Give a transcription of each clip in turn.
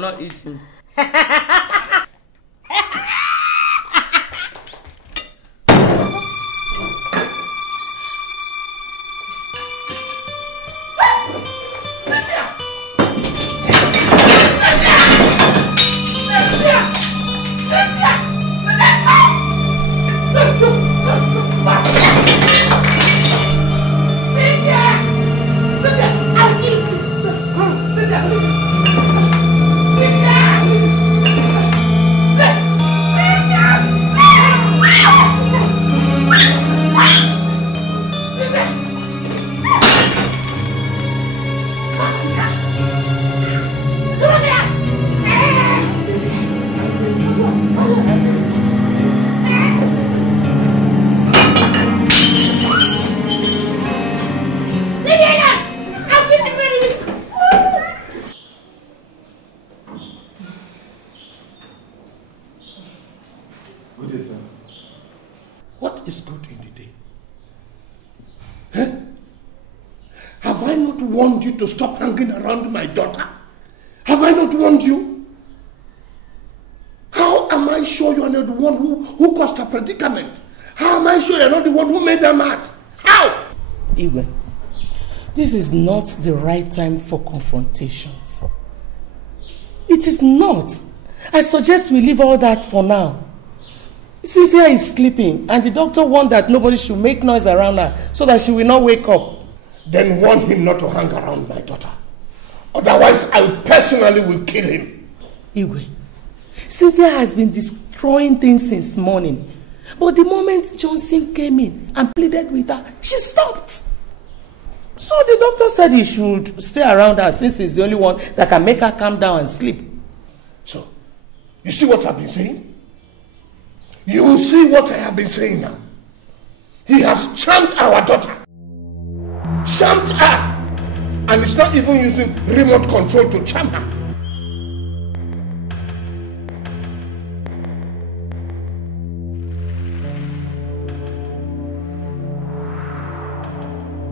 not eating. What is good in the day? Huh? Have I not warned you to stop hanging around my daughter? Have I not warned you? How am I sure you are not the one who caused her predicament? How am I sure you are not the one who made her mad? How? Even, this is not the right time for confrontations. It is not. I suggest we leave all that for now. Cynthia is sleeping, and the doctor warned that nobody should make noise around her so that she will not wake up. Then warn him not to hang around my daughter. Otherwise, I personally will kill him. Iwe, Cynthia has been destroying things since morning. But the moment Johnson came in and pleaded with her, she stopped. So the doctor said he should stay around her since he's the only one that can make her calm down and sleep. So, you see what I've been saying? You will see what I have been saying now. He has charmed our daughter. Charmed her. And he's not even using remote control to charm her.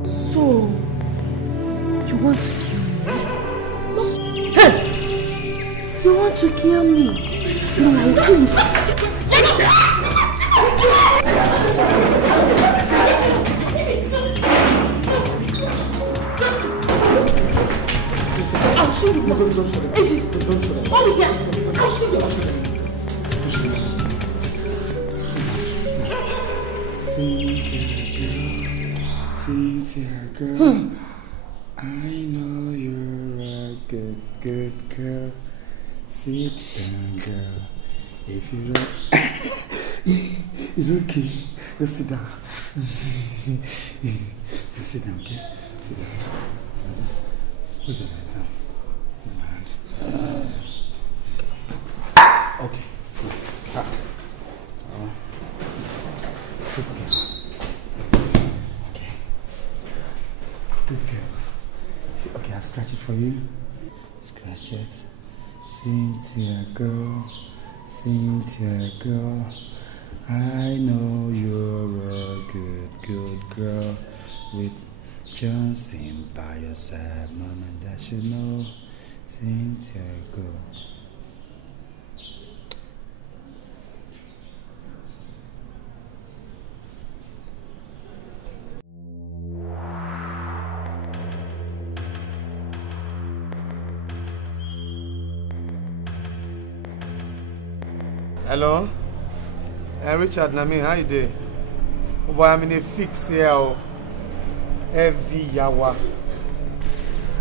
So, you want to kill me? No. Hey! You want to kill me? No, I will kill you. I'll shoot you. Don't shoot him. Oh, yeah. I'll shoot you. Cynthia, girl. I know you're a good girl. Sit down, girl. If you don't... It's okay. Just sit down. Just sit down, okay? Sit down. So just... Who's it right now? Move my hand. Okay. Sit down. Okay. Good girl. Okay, I'll scratch it for you. Scratch it. Cynthia, girl. Cynthia, girl. I know you're a good girl with Johnson by your side, mama, that you know. Cynthia, girl. Hello? Richard, Nami, how you doing? Oh boy, I'm in a fix here. Heavy yawa.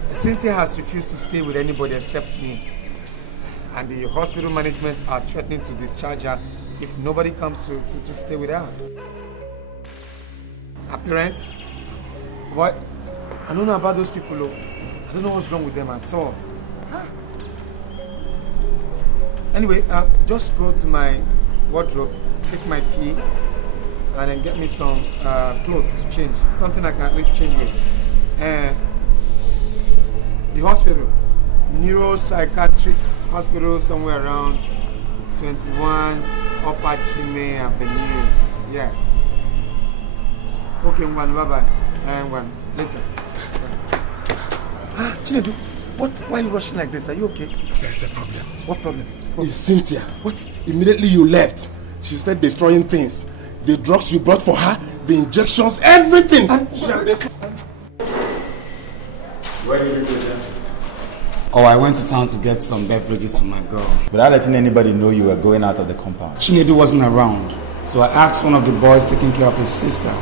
Cynthia has refused to stay with anybody except me. And the hospital management are threatening to discharge her if nobody comes to stay with her. Her parents? What? I don't know about those people, though. I don't know what's wrong with them at all. Huh? Anyway, just go to my wardrobe, take my key, and then get me some clothes to change. Something I can at least change with. And the hospital, neuropsychiatric hospital, somewhere around 21 Upper Chime Avenue. Yes. Okay, one, bye-bye. And one, later. Chinedu, What? Why are you rushing like this? Are you okay? There's a problem. What problem? It's Cynthia. What? Immediately you left, she started destroying things. The drugs you brought for her, the injections, everything. Where did you go, Jensen? Oh, I went to town to get some beverages for my girl. Without letting anybody know you were going out of the compound. Chinedu wasn't around, so I asked one of the boys taking care of his sister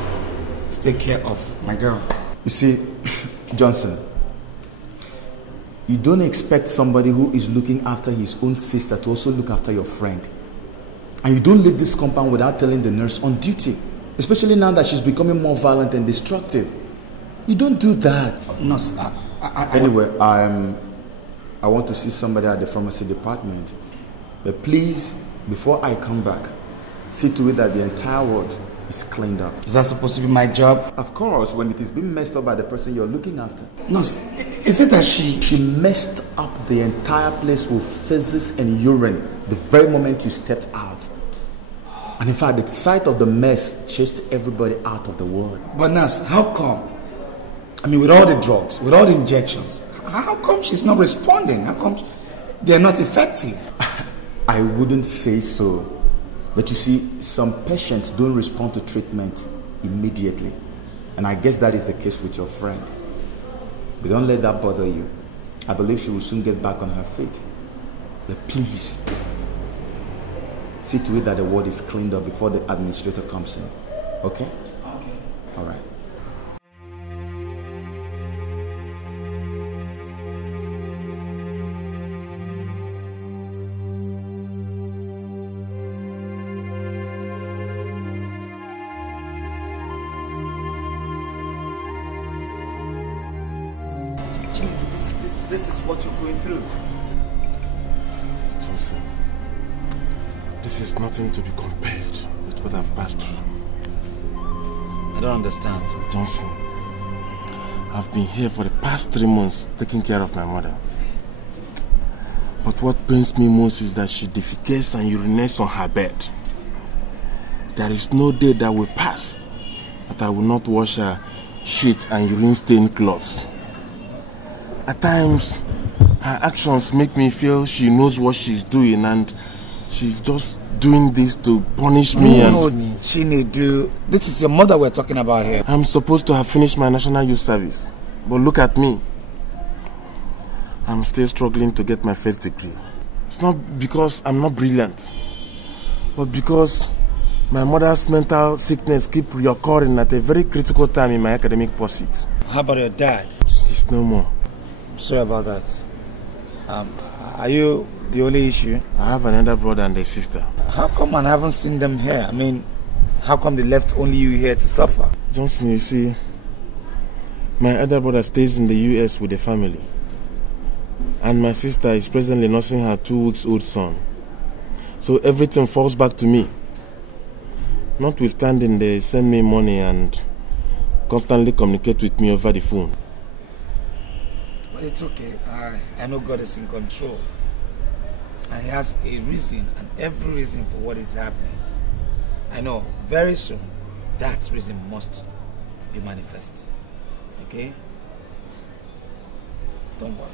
to take care of my girl. You see, Johnson, you don't expect somebody who is looking after his own sister to also look after your friend. And you don't leave this compound without telling the nurse on duty, especially now that she's becoming more violent and destructive. You don't do that. Nurse, anyway, I want to see somebody at the pharmacy department. But please, before I come back, see to it that the entire ward is cleaned up. Is that supposed to be my job? Of course, when it is being messed up by the person you're looking after. Nurse, is it that she messed up the entire place with feces and urine the very moment you stepped out? And in fact, the sight of the mess chased everybody out of the ward. But nurse, how come? I mean, with all the drugs, with all the injections, how come she's not responding? How come they're not effective? I wouldn't say so. But you see, some patients don't respond to treatment immediately. And I guess that is the case with your friend. But don't let that bother you. I believe she will soon get back on her feet. But please, see to it that the ward is cleaned up before the administrator comes in. Okay? Okay. All right. This is what you're going through. Johnson, this is nothing to be compared with what I've passed through. I don't understand. Johnson, I've been here for the past 3 months taking care of my mother. But what pains me most is that she defecates and urinates on her bed. There is no day that will pass that I will not wash her sheets and urine-stained clothes. At times, her actions make me feel she knows what she's doing and she's just doing this to punish me. No, Chinedu, this is your mother we're talking about here. I'm supposed to have finished my national youth service, but look at me. I'm still struggling to get my first degree. It's not because I'm not brilliant, but because my mother's mental sickness keeps reoccurring at a very critical time in my academic pursuit. How about your dad? He's no more. Sorry about that. Are you the only issue? I have another brother and a sister. How come I haven't seen them here? I mean, how come they left only you here to suffer? Johnson, you see, my other brother stays in the US with the family. And my sister is presently nursing her 2-week-old son. So everything falls back to me. Notwithstanding, they send me money and constantly communicate with me over the phone. But it's okay. I know God is in control. And He has a reason and every reason for what is happening. I know very soon that reason must be manifest. Okay? Don't worry.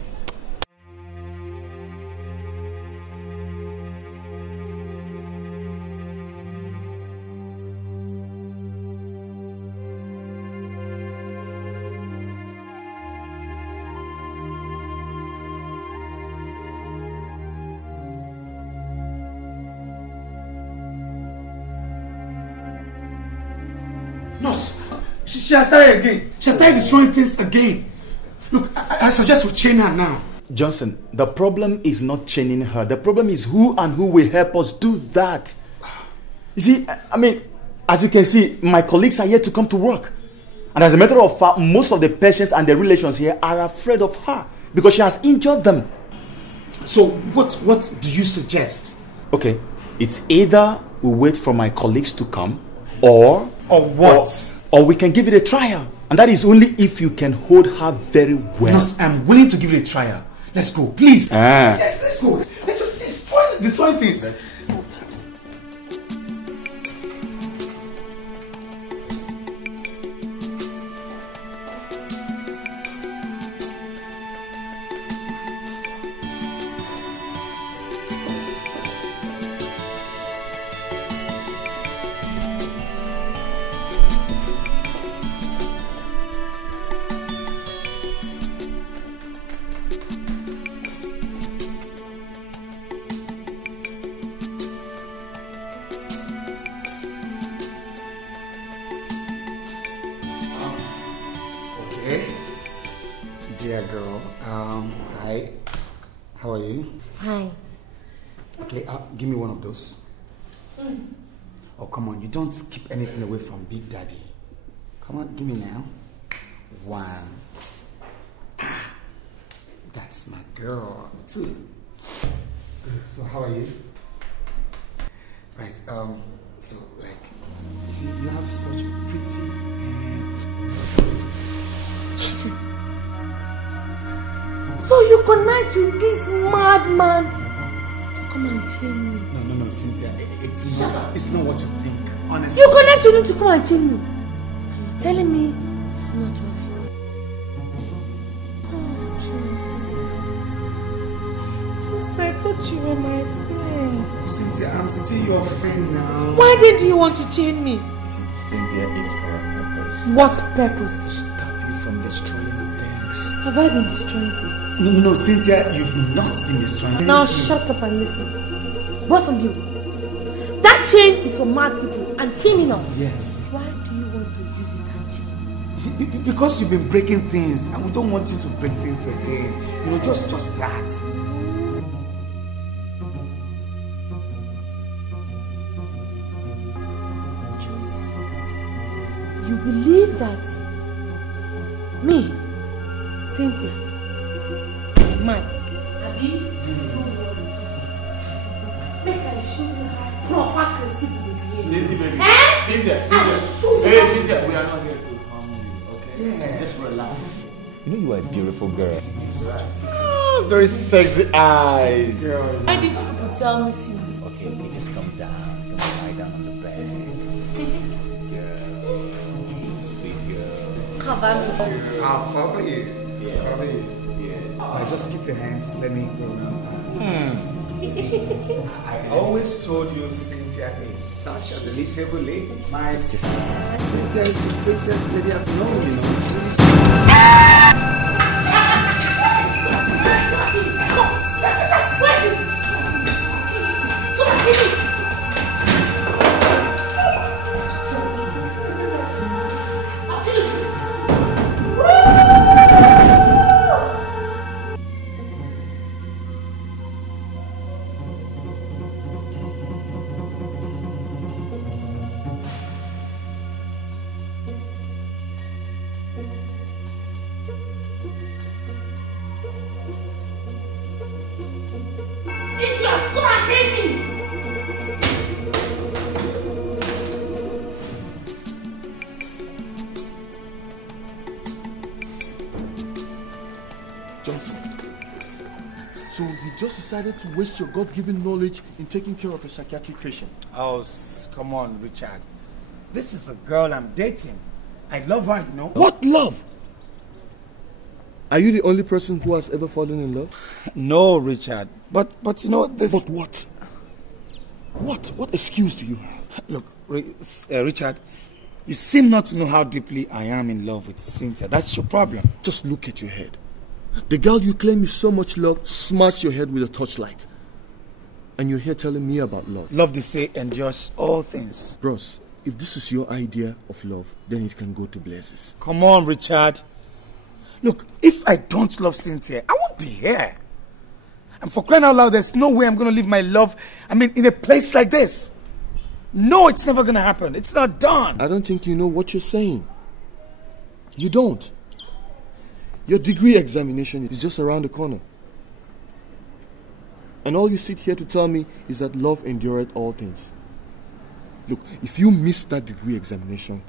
Nurse, she has started again. She has started destroying things again. Look, I suggest we chain her now. Johnson, the problem is not chaining her. The problem is who and who will help us do that. You see, I mean, as you can see, my colleagues are yet to come to work. And as a matter of fact, most of the patients and their relations here are afraid of her because she has injured them. So what do you suggest? Okay, it's either we wait for my colleagues to come or what? Or we can give it a trial. And that is only if you can hold her very well. Nurse, I'm willing to give it a trial. Let's go, please. Yes, let's go. Let's just see, destroy things. Cynthia girl. Hi. How are you? Fine. Okay, give me one of those. Oh, come on. You don't keep anything away from Big Daddy. Come on, give me now. One. That's my girl. Two. So how are you? Right, so like, you see, you have such pretty hands. Jason! So you connect with this madman to come and chain me? No, Cynthia, it's not what you think, honestly. You connect with him to come and chain me? And you're telling me it's not what I think. Oh, Jason. I thought you were my friend. Cynthia, I'm still your friend now. Why didn't you want to chain me? Cynthia, it's for a purpose. What purpose? To stop you from destroying things. Have I been destroying things? No, Cynthia, you've not been destroying. Now shut up and listen. Both of you. That chain is for mad people and criminals. Yes. Why do you want to use it and chain? See, because you've been breaking things and we don't want you to break things again. You know, just that. You believe that me, Cynthia, I'm mine. Abi, make I show you how proper Christy behave. Cynthia, baby. Eh? Cynthia. Hey, Cynthia, we are not here to harm you, okay? Yeah. Just relax. You know you are a beautiful girl. Oh, very sexy eyes. girl. Why did people tell me since? Okay, you just come down. Come lie down on the bed. Sweet girl. Cover me. I'll cover you. Yeah. Cover you. Yeah. Now just keep your hands. Let me go now. I always told you Cynthia is such a delectable lady. My Cynthia is the prettiest lady I've known, you know. So you just decided to waste your God-given knowledge in taking care of a psychiatric patient? Oh, come on, Richard. This is a girl I'm dating. I love her, you know. What love? Are you the only person who has ever fallen in love? No, Richard. But you know this. But what? What excuse do you have? Look, Richard, you seem not to know how deeply I am in love with Cynthia. That's your problem. Just look at your head. The girl you claim you so much love smashed your head with a torchlight. And you're here telling me about love. Love, they say, endures all things. Bros, if this is your idea of love, then it can go to blazes. Come on, Richard. Look, if I don't love Cynthia, I won't be here. And for crying out loud, there's no way I'm going to leave my love, in a place like this. No, it's never going to happen. It's not done. I don't think you know what you're saying. You don't. Your degree examination is just around the corner. And all you sit here to tell me is that love endureth all things. Look, if you miss that degree examination,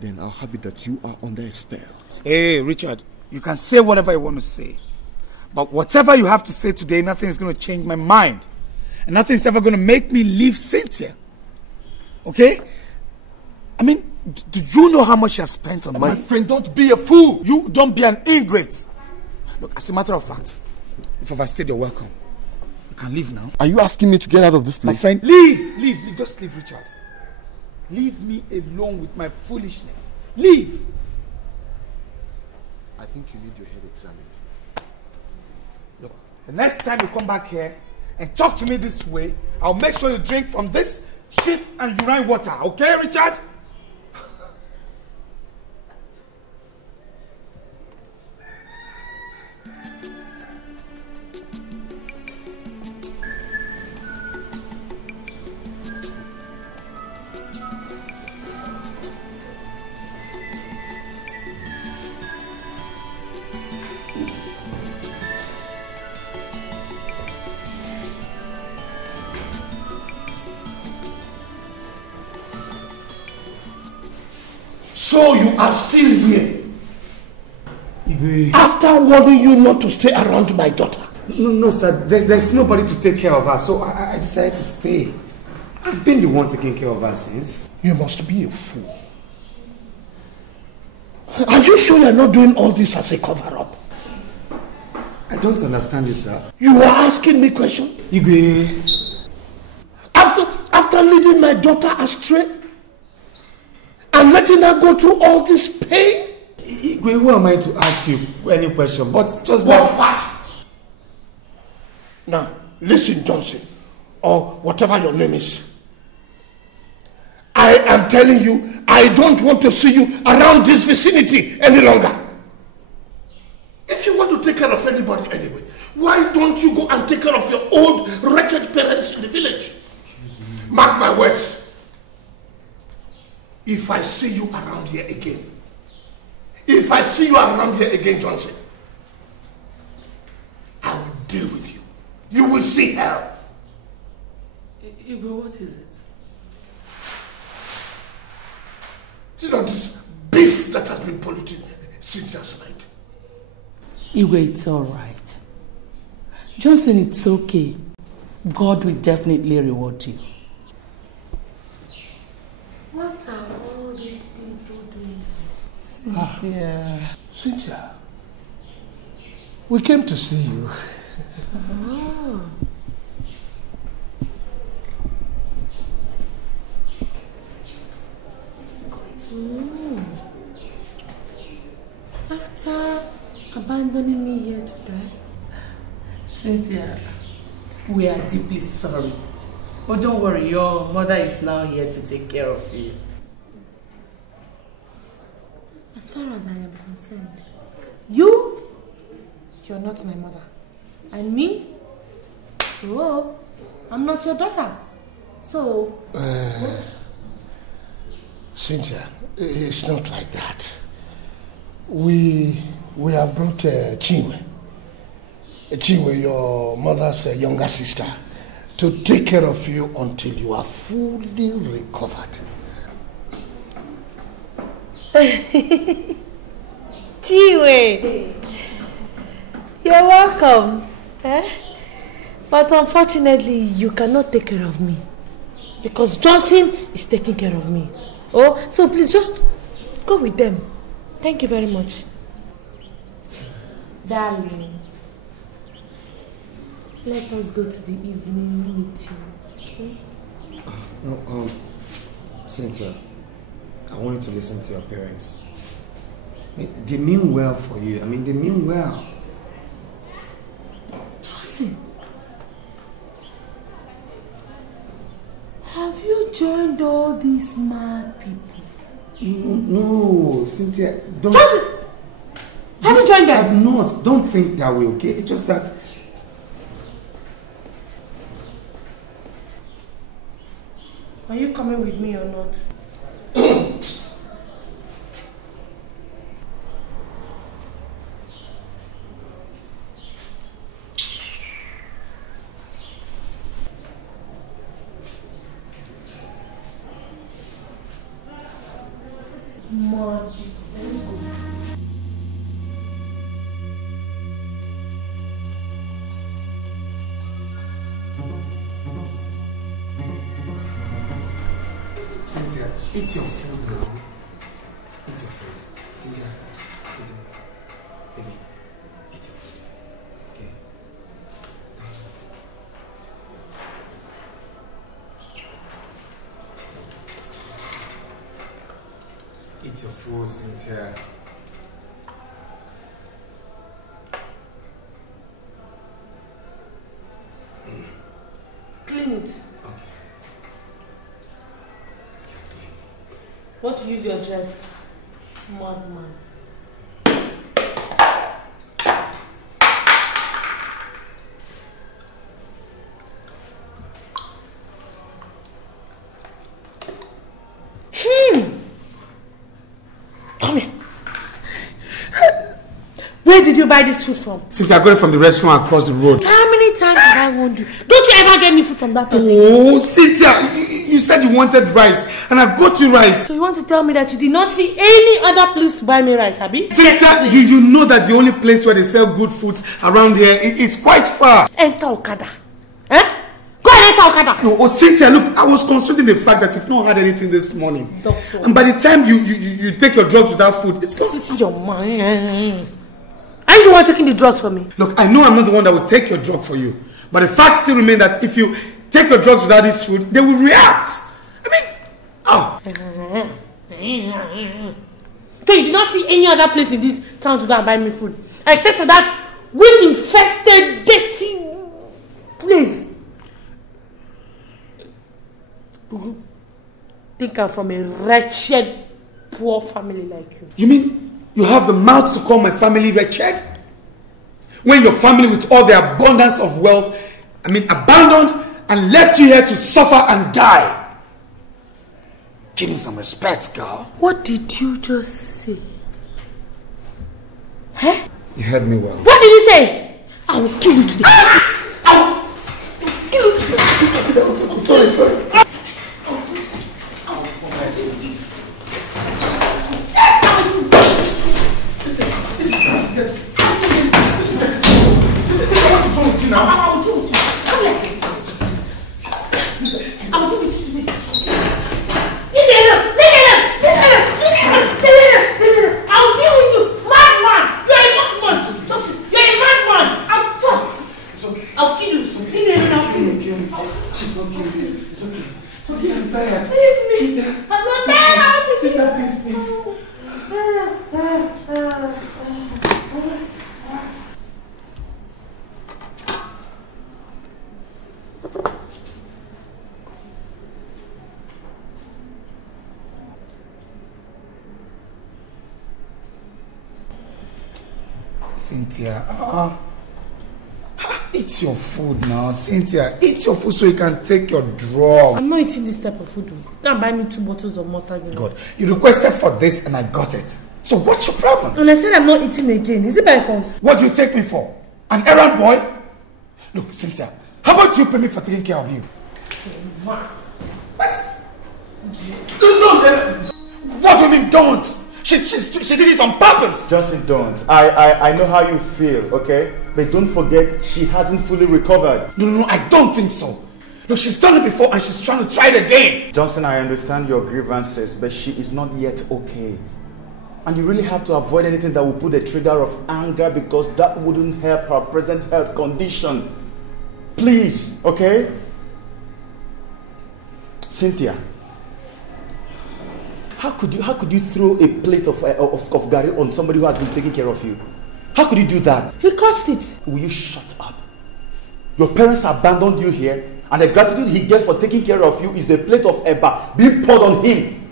then I'll have it that you are under a spell. Hey, Richard, you can say whatever you want to say. But whatever you have to say today, nothing is going to change my mind. And nothing is ever going to make me leave Cynthia. Okay? Do you know how much she has spent on my friend, don't be a fool. You don't be an ingrate. Look, as a matter of fact, if I've stayed, you're welcome. You can leave now. Are you asking me to get out of this place? My friend, leave. Just leave, Richard. Leave me alone with my foolishness. Leave. I think you need your head examined. Look, the next time you come back here and talk to me this way, I'll make sure you drink from this shit and urine water. Okay, Richard? So you are still here? Igwe. After warning you not to stay around my daughter? No, sir. There's nobody to take care of her, so I decided to stay. I've been the one taking care of her since. You must be a fool. Are you sure you're not doing all this as a cover-up? I don't understand you, sir. You are asking me questions? Igwe. After leading my daughter astray and letting her go through all this pain? Igwe, who am I to ask you any question? But just What? Now, listen, Johnson, or whatever your name is. I am telling you, I don't want to see you around this vicinity any longer. If you want to take care of anybody anyway, why don't you go and take care of your old, wretched parents in the village? Mark my words. If I see you around here again, Johnson, I will deal with you. You will see hell. Igwe, what is it? See now this beef that has been polluting Cynthia's mind. Igwe, it's all right. Johnson, it's okay. God will definitely reward you. What are all these people doing? Cynthia. Cynthia, we came to see you. Oh. After abandoning me here to die? Cynthia, we are deeply sorry. But don't worry, your mother is now here to take care of you. As far as I am concerned, you're not my mother. And me? Oh, I'm not your daughter. So... Cynthia, it's not like that. We have brought Chinwe, your mother's younger sister, to take care of you until you are fully recovered. Chinwe, you're welcome. But unfortunately, you cannot take care of me. Because Johnson is taking care of me. Oh, so please just go with them. Thank you very much. Darling, let us go to the evening meeting, okay? No, Cynthia, I want you to listen to your parents. They mean well for you. They mean well. Johnson, have you joined all these mad people? No, Cynthia, don't... Johnson! Have you joined them? I have not. Don't think that way, okay? It's just that... Are you coming with me or not? More. Let's go. Cynthia, eat your food now. Eat your food. Cynthia, baby, eat your food. Okay. Eat your food, Cynthia. Clean it. Want to use your dress? Madman. Come here. Where did you buy this food from? Since I got it from the restaurant across the road. How many times have I warned you? Don't you ever get me food from that place? Oh, Cynthia, You said you wanted rice, and I got you rice. So you want to tell me that you did not see any other place to buy me rice, Abi? Cynthia, you know that the only place where they sell good foods around here is quite far. Enter Okada. Eh? Go and enter Okada. No, Cynthia, look, I was considering the fact that you've not had anything this morning. Doctor. And by the time you take your drugs without food, it's gone. This is your mind. Are you the one taking the drugs for me? Look, I know I'm not the one that will take your drug for you. But the fact still remains that if you take your drugs without this food, they will react. I mean, oh. So you did not see any other place in this town to go and buy me food? Except for that witch-infested, dirty place. Think I'm from a wretched, poor family like you. You mean you have the mouth to call my family wretched? When your family with all the abundance of wealth, abandoned and left you here to suffer and die. Give me some respect, girl. What did you just say? Huh? You heard me well. What did you say? I will kill you today. I will kill you today. I'm sorry. I'll do it. I'll do it. Leave me alone. I'll deal with you. Madman. You're a madman. You're a madman. I'm tough. It's okay. I'll kill you. Leave me alone. I'll kill you. She's not killing you. It's okay. It's okay. I'm tired. Leave me. I'm not tired. Sit down, please. Cynthia, eat your food now. Cynthia, eat your food so you can take your drug. I'm not eating this type of food. Go and buy me 2 bottles of Malta Guinness. God, you requested for this and I got it. So what's your problem? And I said I'm not eating again. Is it by force? What do you take me for? An errand boy? Look, Cynthia, how about you pay me for taking care of you? What? What do you mean don't? She did it on purpose. Johnson, don't. I know how you feel, okay? But don't forget, she hasn't fully recovered. No, I don't think so. No, she's done it before and she's trying to try it again. Johnson, I understand your grievances, but she is not yet okay. And you really have to avoid anything that will put a trigger of anger because that wouldn't help her present health condition. Please, okay? Cynthia. How could you throw a plate of gari on somebody who has been taking care of you? How could you do that? He caused it. Will you shut up? Your parents abandoned you here, and the gratitude he gets for taking care of you is a plate of eba being poured on him.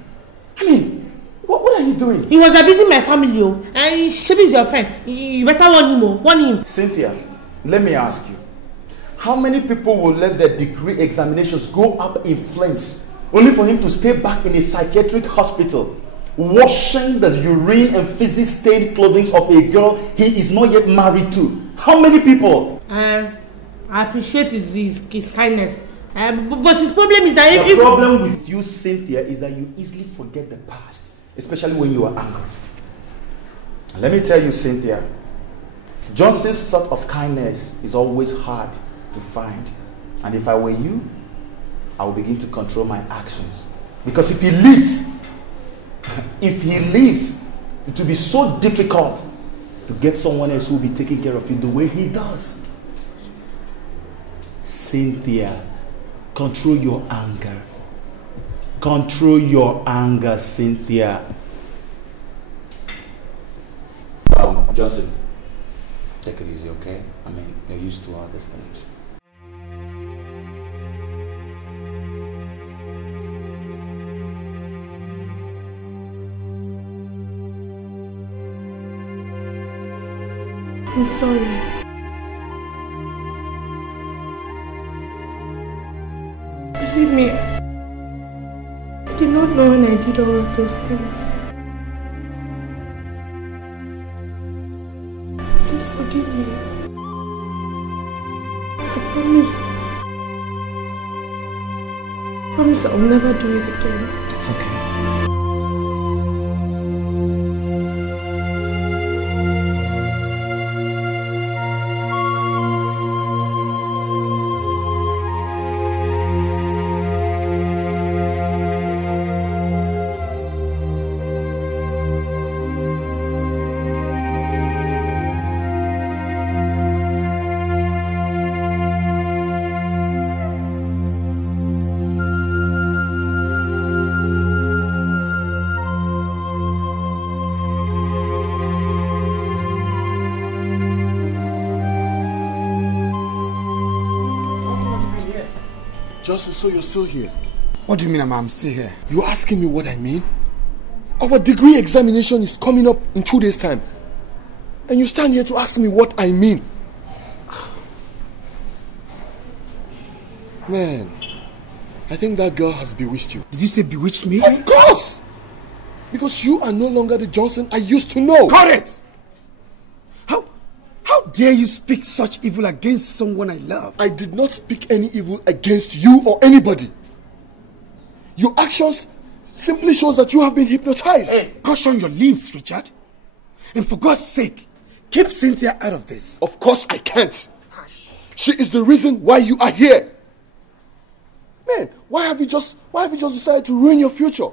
I mean, what are you doing? He was abusing my family, and Shebi is your friend. You better warn him, warn him. Cynthia, let me ask you. How many people will let their degree examinations go up in flames only for him to stay back in a psychiatric hospital, washing the urine and physics stained clothing of a girl he is not yet married to? How many people? I appreciate his kindness. But his problem is that the problem with you, Cynthia, is that you easily forget the past, especially when you are angry. Let me tell you, Cynthia, Johnson's sort of kindness is always hard to find. And if I were you, I will begin to control my actions. Because if he leaves, it will be so difficult to get someone else who will be taking care of you the way he does. Cynthia, control your anger. Control your anger, Cynthia. Johnson, take it easy, okay? I mean, you're used to all these things. I'm sorry. Believe me, I did not know when I did all of those things. Please forgive me. I promise promise I'll never do it again. It's okay. Johnson, so you're still here? What do you mean I'm still here? You're asking me what I mean? Our degree examination is coming up in 2 days' time. And you stand here to ask me what I mean. Man, I think that girl has bewitched you. Did you say bewitched me? Of course! Because you are no longer the Johnson I used to know. Correct! How dare you speak such evil against someone I love? I did not speak any evil against you or anybody. Your actions simply shows that you have been hypnotized. Hey, caution your lips, Richard. And for God's sake, keep Cynthia out of this. Of course I can't. She is the reason why you are here. Man, why have you just decided to ruin your future?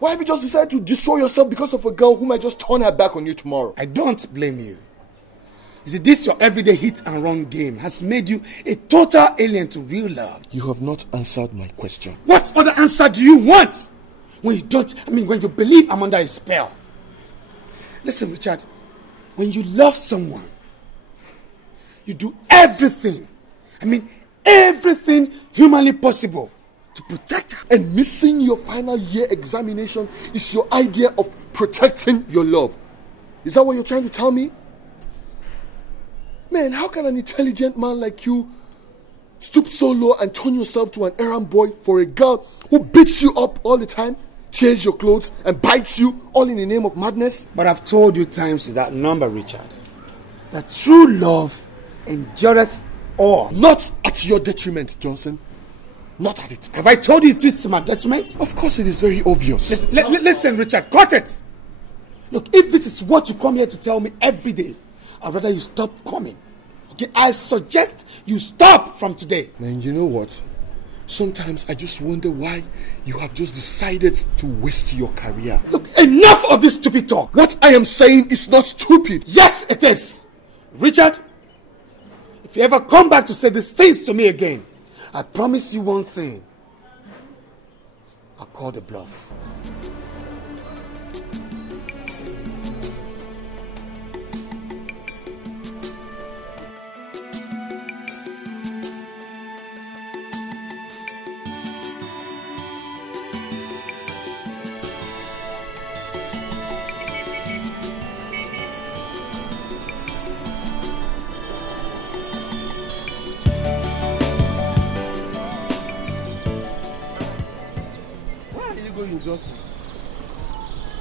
Why have you just decided to destroy yourself because of a girl who might just turn her back on you tomorrow? I don't blame you. You see, this your everyday hit and run game has made you a total alien to real love. You have not answered my question. What other answer do you want? When you believe I'm under a spell. Listen, Richard, when you love someone, you do everything, everything humanly possible to protect her. And missing your final year examination is your idea of protecting your love. Is that what you're trying to tell me? Man, how can an intelligent man like you stoop so low and turn yourself to an errand boy for a girl who beats you up all the time, tears your clothes and bites you all in the name of madness? But I've told you times without number, Richard, that true love endureth all. Not at your detriment, Johnson. Not at it. Have I told you it is to my detriment? Of course it is very obvious. Listen, Richard, cut it. Look, if this is what you come here to tell me every day, I'd rather you stop coming. Okay, I suggest you stop from today. Man, you know what? Sometimes I just wonder why you have just decided to waste your career. Look, enough of this stupid talk. What I am saying is not stupid. Yes, it is. Richard, if you ever come back to say these things to me again, I promise you one thing. I'll call the bluff.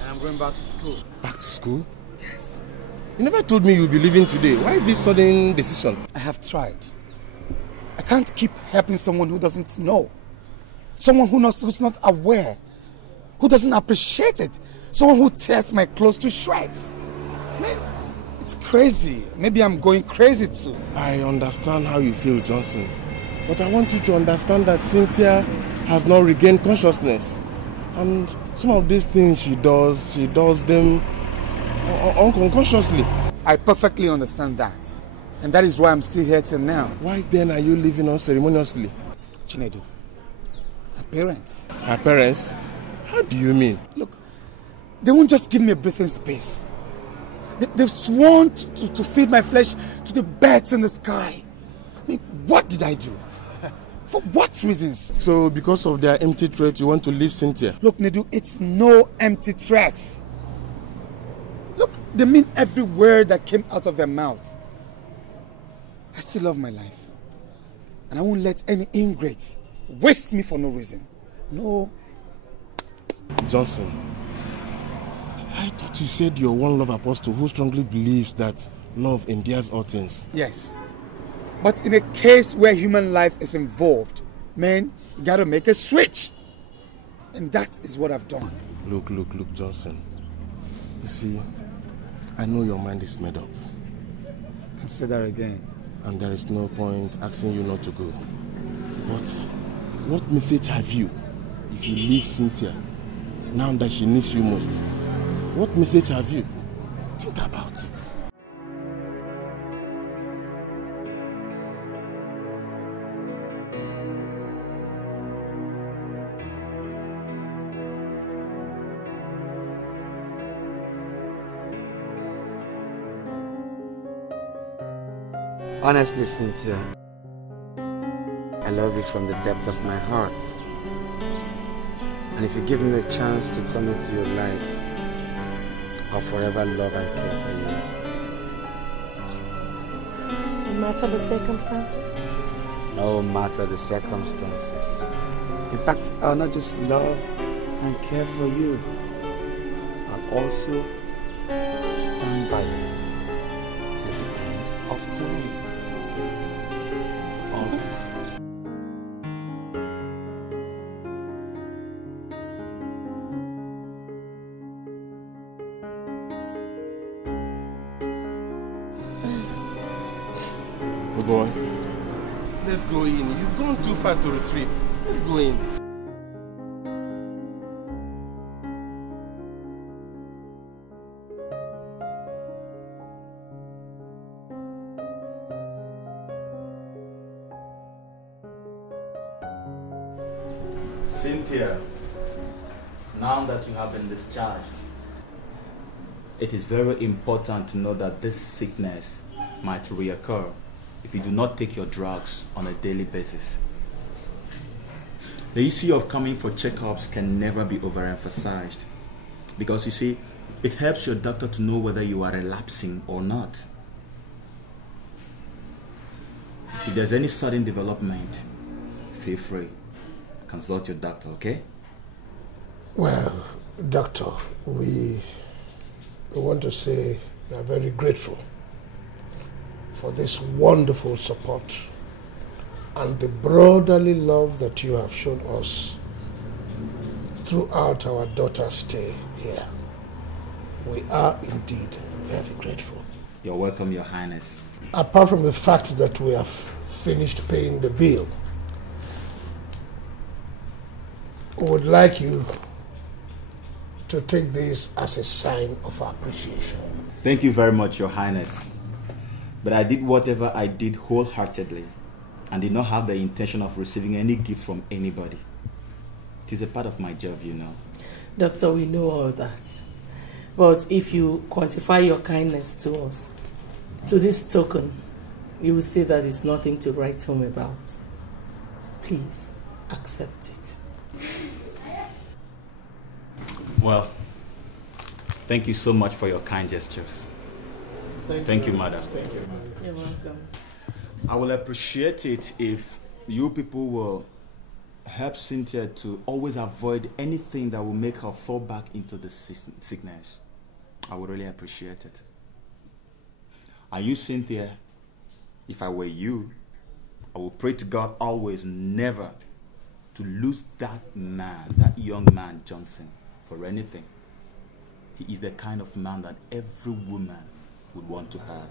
I'm going back to school. Back to school? Yes. You never told me you'd be leaving today. Why this sudden decision? I have tried. I can't keep helping someone who doesn't know. Someone who's not aware. Who doesn't appreciate it. Someone who tears my clothes to shreds. Man, it's crazy. Maybe I'm going crazy too. I understand how you feel, Johnson. But I want you to understand that Cynthia has not regained consciousness. And some of these things she does them unconsciously. I perfectly understand that. And that is why I'm still here till now. Why then are you leaving unceremoniously? Chinedu, her parents. Her parents? How do you mean? Look, they won't just give me a breathing space. They've sworn to feed my flesh to the birds in the sky. I mean, what did I do? For what reasons? So because of their empty threat, you want to leave Cynthia? Look, Nedu, it's no empty threat. Look, they mean every word that came out of their mouth. I still love my life. And I won't let any ingrate waste me for no reason. No. Johnson, I thought you said you're one love apostle who strongly believes that love endures all things. Yes. But in a case where human life is involved, man, You gotta make a switch. And that is what I've done. Look, Johnson. You see, I know your mind is made up. Consider again. And there is no point asking you not to go. But what message have you if you leave Cynthia now that she needs you most? What message have you? Think about it. Honestly, Cynthia, I love you from the depth of my heart. And if you give me the chance to come into your life, I'll forever love and care for you. No matter the circumstances? No matter the circumstances. In fact, I'll not just love and care for you, I'll also stand by you till the end of time. Always. Good boy. Let's go in. You've gone too far to retreat. Let's go in. Cynthia, now that you have been discharged, it is very important to know that this sickness might reoccur if you do not take your drugs on a daily basis. The issue of coming for checkups can never be overemphasized, because you see, it helps your doctor to know whether you are relapsing or not. If there's any sudden development, feel free. Consult your doctor, okay? Well, doctor, we want to say we are very grateful for this wonderful support and the brotherly love that you have shown us throughout our daughter's stay here. We are indeed very grateful. You're welcome, Your Highness. Apart from the fact that we have finished paying the bill, we would like you to take this as a sign of appreciation. Thank you very much, Your Highness. But I did whatever I did wholeheartedly and did not have the intention of receiving any gift from anybody. It is a part of my job, you know. Doctor, we know all that. But if you quantify your kindness to us, to this token, you will say that it's nothing to write home about. Please, accept it. Well, thank you so much for your kind gestures. Thank you, madam. Thank you. You're welcome. I will appreciate it if you people will help Cynthia to always avoid anything that will make her fall back into the sickness. I would really appreciate it. And you, Cynthia, if I were you, I will pray to God always never to lose that man, that young man, Johnson, for anything. He is the kind of man that every woman would want to have.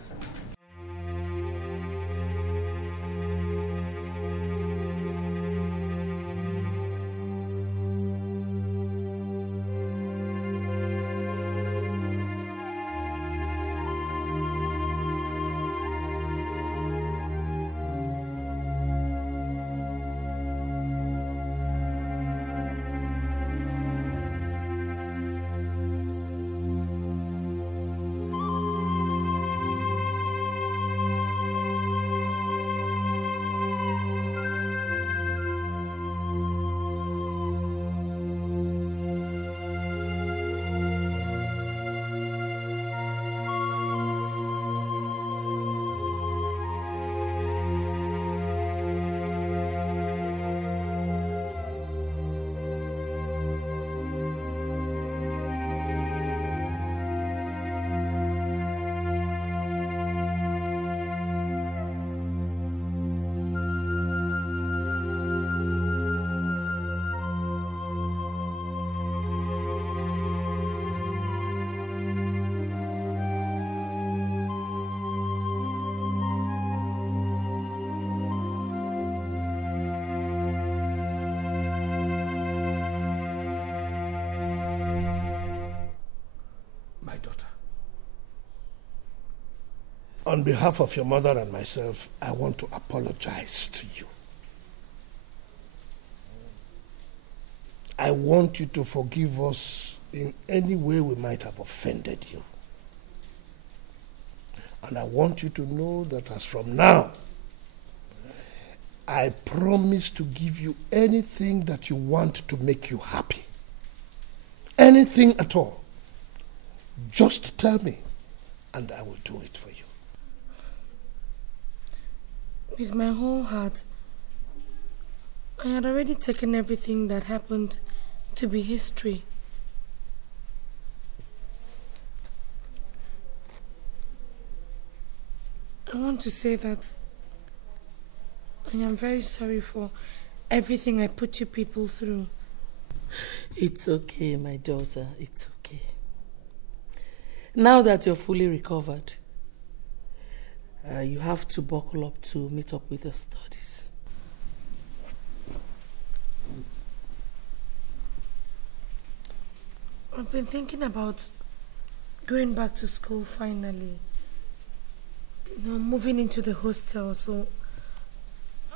On behalf of your mother and myself, I want to apologize to you. I want you to forgive us in any way we might have offended you. And I want you to know that as from now, I promise to give you anything that you want to make you happy. Anything at all. Just tell me, and I will do it for you. With my whole heart, I had already taken everything that happened to be history. I want to say that I am very sorry for everything I put you people through. It's okay, my daughter. It's okay. Now that you're fully recovered, you have to buckle up to meet up with your studies. I've been thinking about going back to school finally. Moving into the hostel, so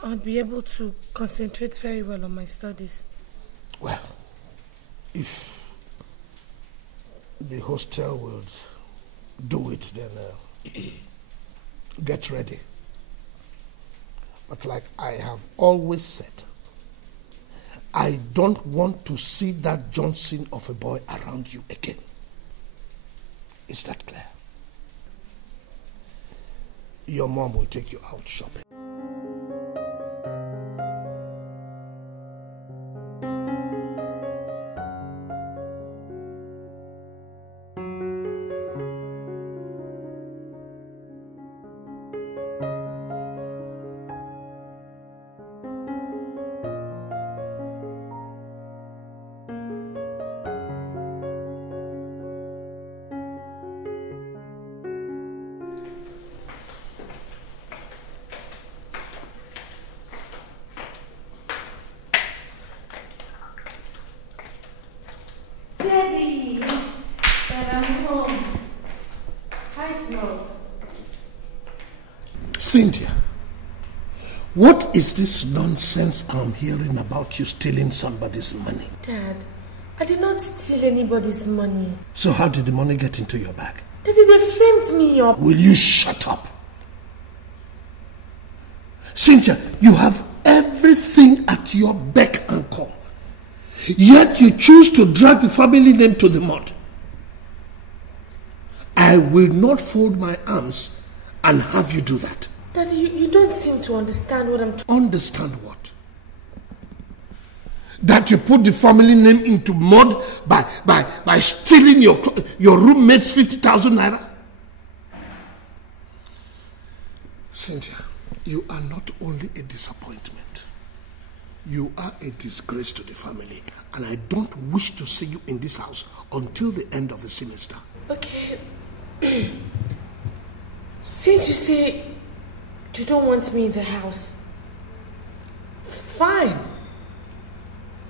I'll be able to concentrate very well on my studies. Well, if the hostel will do it, then get ready. But like I have always said, I don't want to see that Johnson of a boy around you again. Is that clear? Your mom will take you out shopping. Cynthia, what is this nonsense I'm hearing about you stealing somebody's money? Dad, I did not steal anybody's money. So how did the money get into your bag? Daddy, they framed me up. Will you shut up? Cynthia, you have everything at your beck and call. Yet you choose to drag the family name to the mud. I will not fold my arms and have you do that. Daddy, you don't seem to understand what I'm trying. Understand what? That you put the family name into mud by stealing your roommate's 50,000 naira? Cynthia, you are not only a disappointment. You are a disgrace to the family, and I don't wish to see you in this house until the end of the semester. Okay. Since you say you don't want me in the house, fine.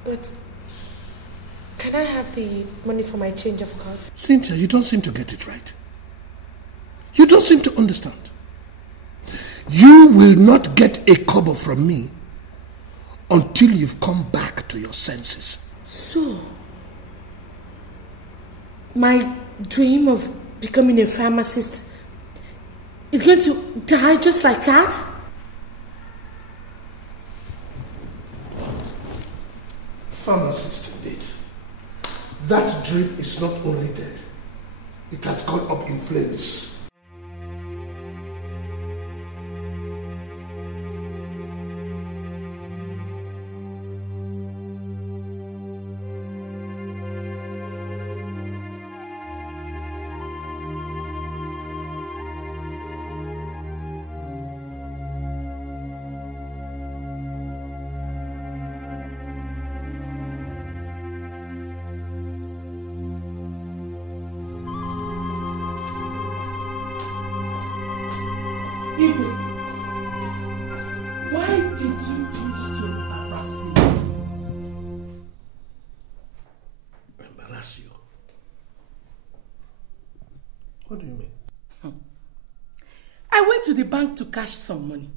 But can I have the money for my change of cars? Cynthia, you don't seem to get it right. You don't seem to understand. You will not get a kobo from me until you've come back to your senses. So, my dream of becoming a pharmacist is going to die just like that? Pharmacist indeed. That dream is not only dead, it has gone up in flames. Why did you choose to embarrass me? Embarrass you? What do you mean? I to the bank to cash some money.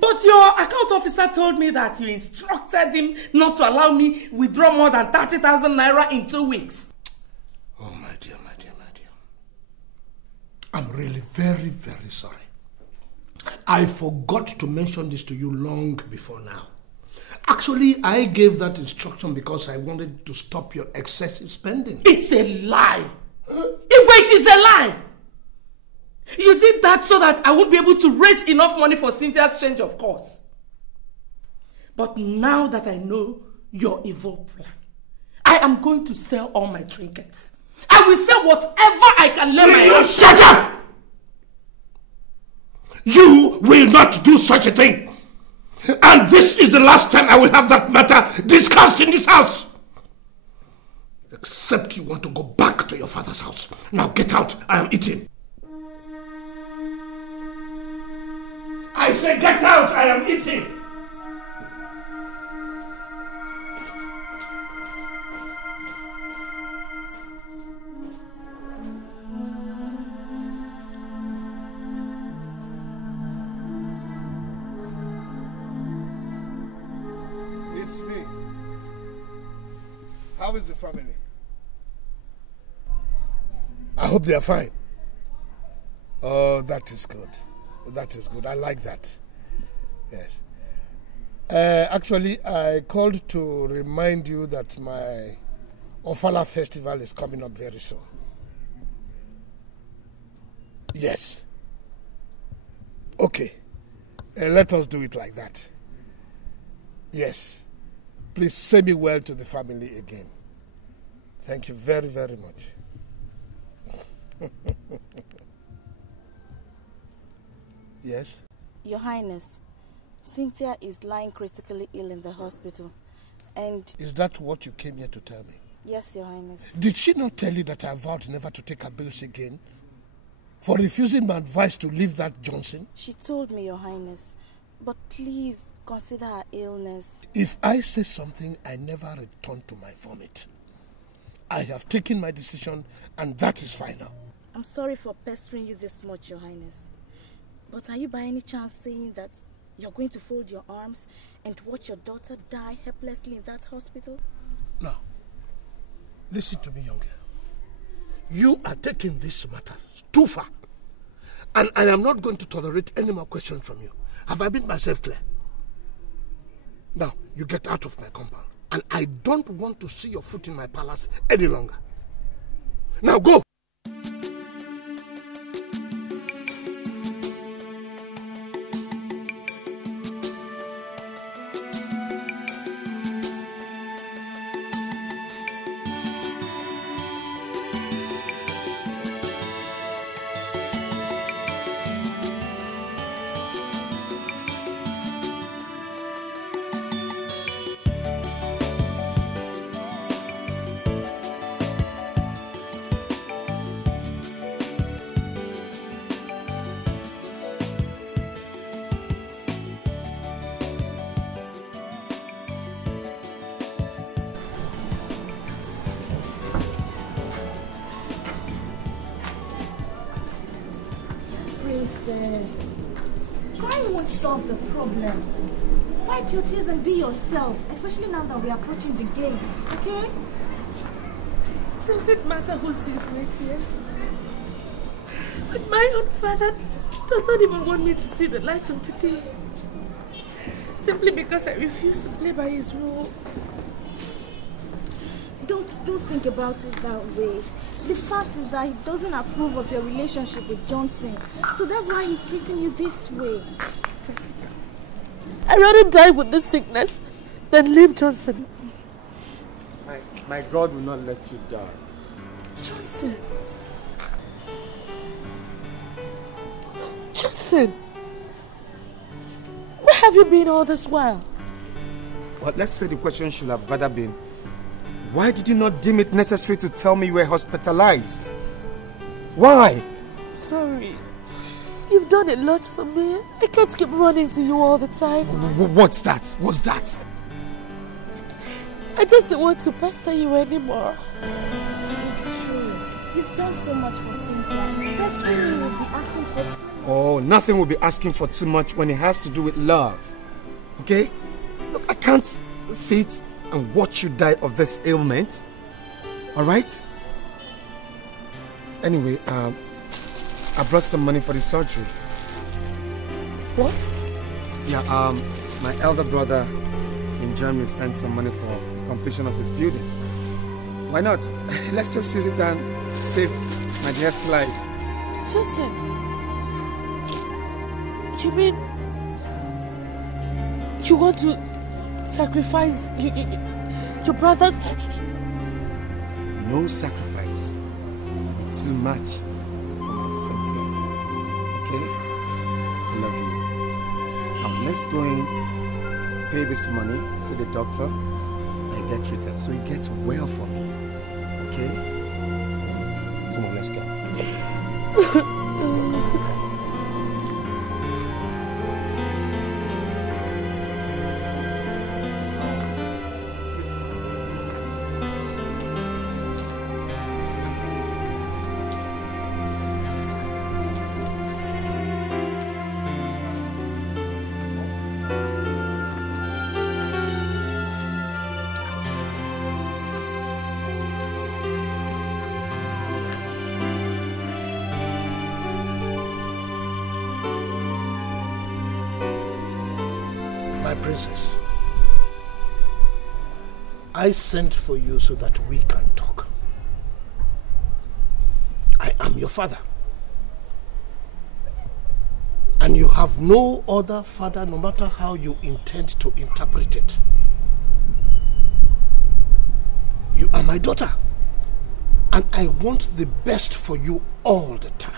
But your account officer told me that you instructed him not to allow me withdraw more than 30,000 naira in 2 weeks. Oh, my dear, my dear, my dear. I'm really very, very sorry. I forgot to mention this to you long before now. Actually, I gave that instruction because I wanted to stop your excessive spending. It's a lie. It is a lie. You did that so that I would be able to raise enough money for Cynthia's change of course. But now that I know your evil plan, I am going to sell all my trinkets. I will sell whatever I can lay my hands. Shut up! You will not do such a thing. And this is the last time I will have that matter discussed in this house. Except you want to go back to your father's house. Now get out. I am eating. I say get out. I am eating. It's me. How is the family? I hope they are fine. Oh, that is good. That is good. I like that. Yes. Actually, I called to remind you that my Ofala festival is coming up very soon. Yes. Okay. Let us do it like that. Yes. Please say me well to the family again. Thank you very, very much. Yes? Your Highness, Cynthia is lying critically ill in the hospital. And... Is that what you came here to tell me? Yes, Your Highness. Did she not tell you that I vowed never to take her bills again? For refusing my advice to leave that Johnson? She told me, Your Highness. But please consider her illness. If I say something, I never return to my vomit. I have taken my decision and that is final. I'm sorry for pestering you this much, Your Highness. But are you by any chance saying that you're going to fold your arms and watch your daughter die helplessly in that hospital? No. Listen to me, young girl. You are taking this matter too far. And I am not going to tolerate any more questions from you. Have I made myself clear? Now, you get out of my compound. And I don't want to see your foot in my palace any longer. Now go! Crying won't solve the problem. Wipe your tears and be yourself, especially now that we are approaching the gate, okay? Does it matter who sees my tears? But my own father does not even want me to see the light of the day. Simply because I refuse to play by his rule. Don't think about it that way. The fact is that he doesn't approve of your relationship with Johnson. So that's why he's treating you this way. Jessica, I'd rather die with this sickness than leave Johnson. My God will not let you die. Johnson! Johnson! Where have you been all this while? Well, let's say the question should have rather been, why did you not deem it necessary to tell me you were hospitalized? Why? Sorry. You've done a lot for me. I can't keep running to you all the time. What's that? What's that? I just don't want to pester you anymore. It's true. You've done so much for Cynthia. Best friend will be asking for too Oh, nothing will be asking for too much when it has to do with love. Okay? Look, I can't sit and watch you die of this ailment. Alright? Anyway, I brought some money for the surgery. What? Yeah, my elder brother in Germany sent some money for the completion of his building. Why not? Let's just use it and save my dear's life. Joseph, you mean you want to sacrifice your brothers? No sacrifice. It's too much for my Cynthia. Okay? I love you. Now let's go in, pay this money, see the doctor, and get treated so it gets well for me. Okay? Come on, let's go. Let's go. Princess, I sent for you so that we can talk. I am your father. And you have no other father, no matter how you intend to interpret it. You are my daughter. And I want the best for you all the time.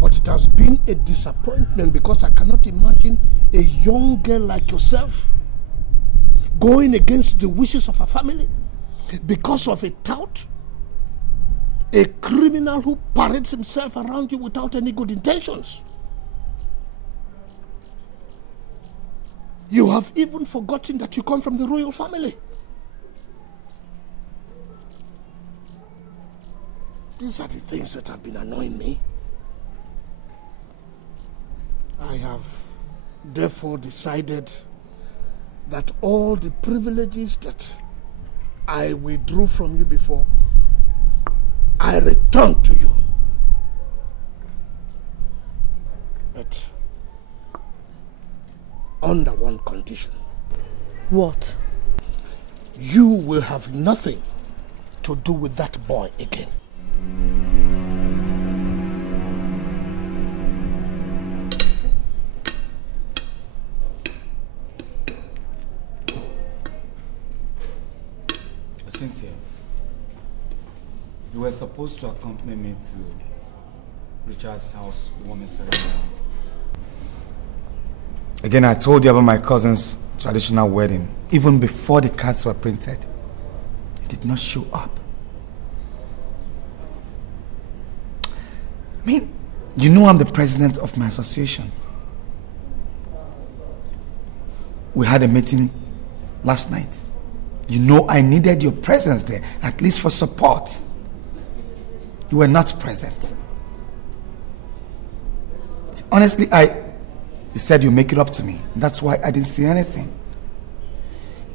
But it has been a disappointment because I cannot imagine a young girl like yourself going against the wishes of her family because of a tout, a criminal who parades himself around you without any good intentions. You have even forgotten that you come from the royal family. These are the things that have been annoying me. I have therefore decided that all the privileges that I withdrew from you before, I return to you. But under one condition. What? You will have nothing to do with that boy again. Cynthia, you were supposed to accompany me to Richard's house warming ceremony. Again, I told you about my cousin's traditional wedding. Even before the cards were printed, he did not show up. I mean, you know I'm the president of my association. We had a meeting last night. You know I needed your presence there, at least for support. You were not present. Honestly, you said you make it up to me. That's why I didn't see anything.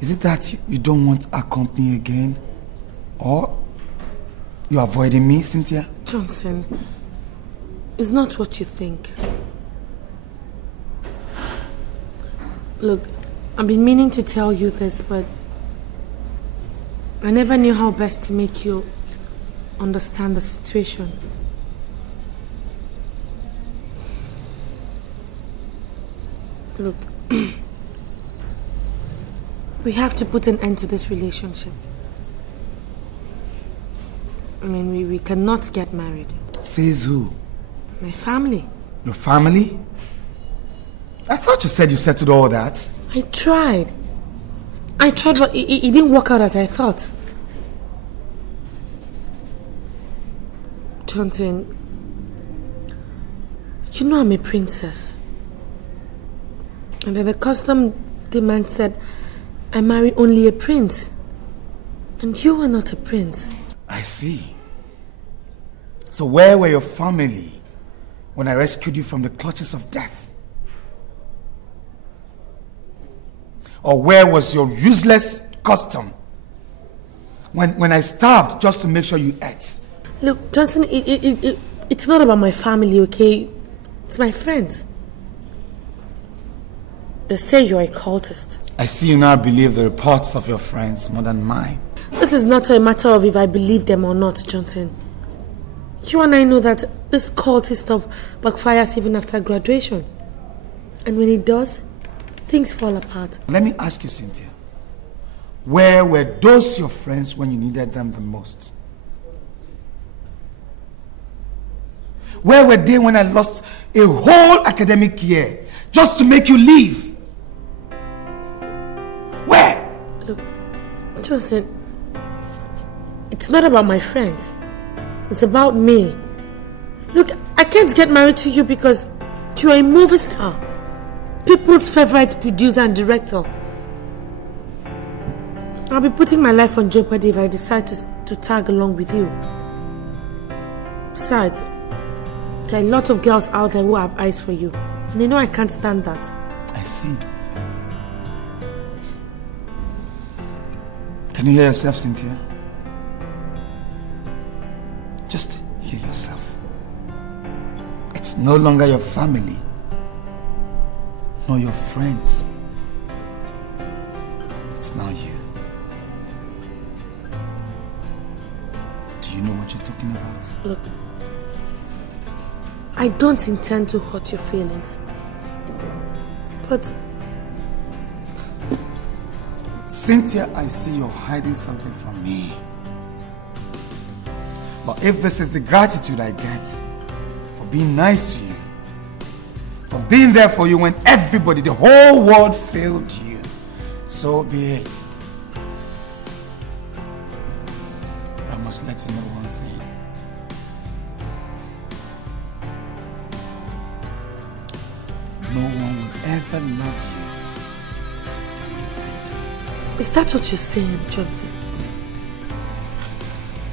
Is it that you don't want our company again? Or you're avoiding me, Cynthia? Johnson, it's not what you think. Look, I've been meaning to tell you this, but I never knew how best to make you understand the situation. Look, we have to put an end to this relationship. I mean, we cannot get married. Says who? My family. Your family? I thought you said you settled all that. I tried, but it didn't work out as I thought. Johnson, you know I'm a princess. And the custom demands that I marry only a prince. And you are not a prince. I see. So where were your family when I rescued you from the clutches of death? Or where was your useless custom when I starved just to make sure you ate? Look, Johnson, it's not about my family, okay? It's my friends. They say you're a cultist. I see you now believe the reports of your friends more than mine. This is not a matter of if I believe them or not, Johnson. You and I know that this cultist stuff backfires even after graduation. And when it does, things fall apart. Let me ask you, Cynthia. Where were those your friends when you needed them the most? Where were they when I lost a whole academic year just to make you leave? Where? Look, Johnson, it's not about my friends. It's about me. Look, I can't get married to you because you're a movie star. People's favorite producer and director. I'll be putting my life on jeopardy if I decide to tag along with you. Besides, there are a lot of girls out there who have eyes for you. And they know I can't stand that. I see. Can you hear yourself, Cynthia? Just hear yourself. It's no longer your family, nor your friends. It's now you. Do you know what you're talking about? Look, I don't intend to hurt your feelings. But Cynthia, I see you're hiding something from me. But if this is the gratitude I get for being nice to you, for being there for you when everybody, the whole world failed you, so be it. But I must let you know one thing. No one will ever love you. Is that what you're saying, Johnson?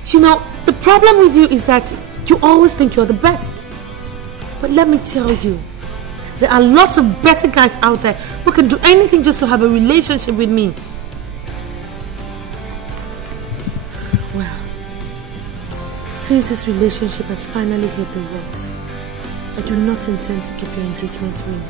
You know, the problem with you is that you always think you're the best. But let me tell you, there are lots of better guys out there who can do anything just to have a relationship with me. Well, since this relationship has finally hit the rocks, I do not intend to keep your engagement ring.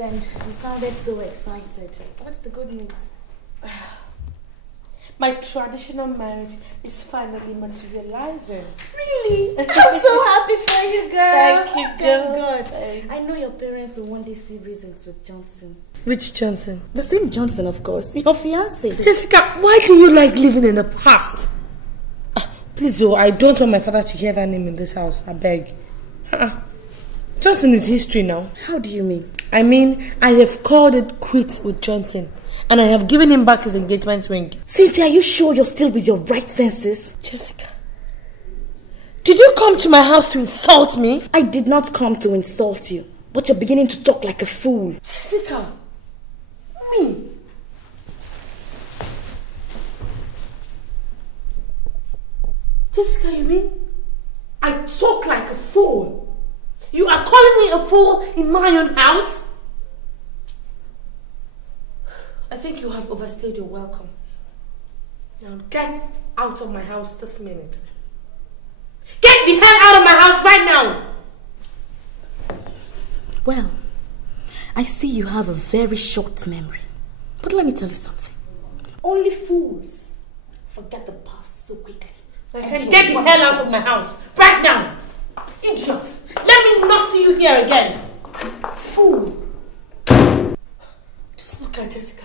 And you sounded so excited. What's the good news? My traditional marriage is finally materializing. Really? I'm so happy for you, girl. Thank you, girl. Thank God. I know your parents will one day see reasons with Johnson. Which Johnson? The same Johnson, of course. Your fiancé. Jessica, why do you like living in the past? Please, though, I don't want my father to hear that name in this house. I beg. Johnson is history now. How do you mean? I mean, I have called it quits with Johnson. And I have given him back his engagement ring. Cynthia, are you sure you're still with your right senses? Jessica, did you come to my house to insult me? I did not come to insult you. But you're beginning to talk like a fool. Jessica, me? Jessica, you mean I talk like a fool? You are calling me a fool in my own house? I think you have overstayed your welcome. Now get out of my house this minute. Get the hell out of my house right now! Well, I see you have a very short memory. But let me tell you something. Only fools forget the past so quickly. My friend, get the hell out of my house right now! Idiot! Let me not see you here again! Fool! Just look at Jessica.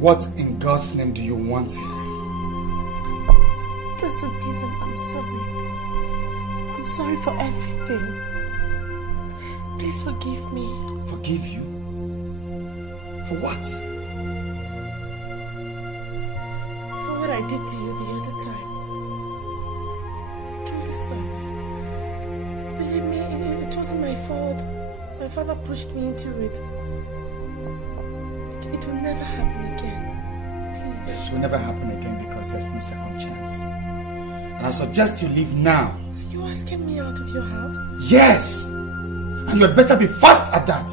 What in God's name do you want here? Joseph, please, I'm sorry. I'm sorry for everything. Please forgive me. Forgive you? For what? For what I did to you the other time. Truly sorry. Believe me, it wasn't my fault. My father pushed me into it. It will never happen again. Please. It will never happen again because there's no second chance. And I suggest you leave now. Are you asking me out of your house? Yes! And you had better be fast at that.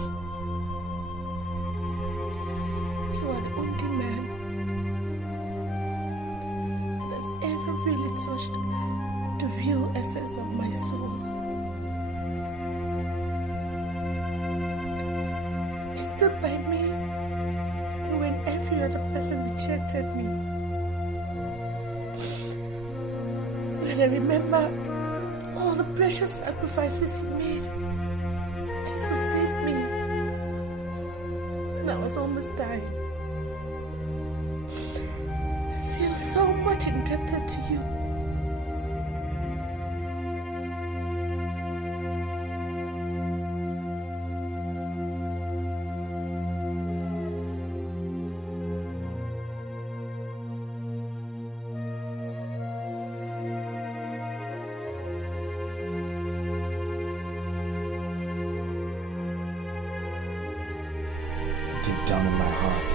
You are the only man that has ever really touched the real essence of my soul. You stood by me when every other person rejected me. When I remember all the precious sacrifices you made just to save me when I was almost dying. I feel so much indebted to you. deep down in my heart,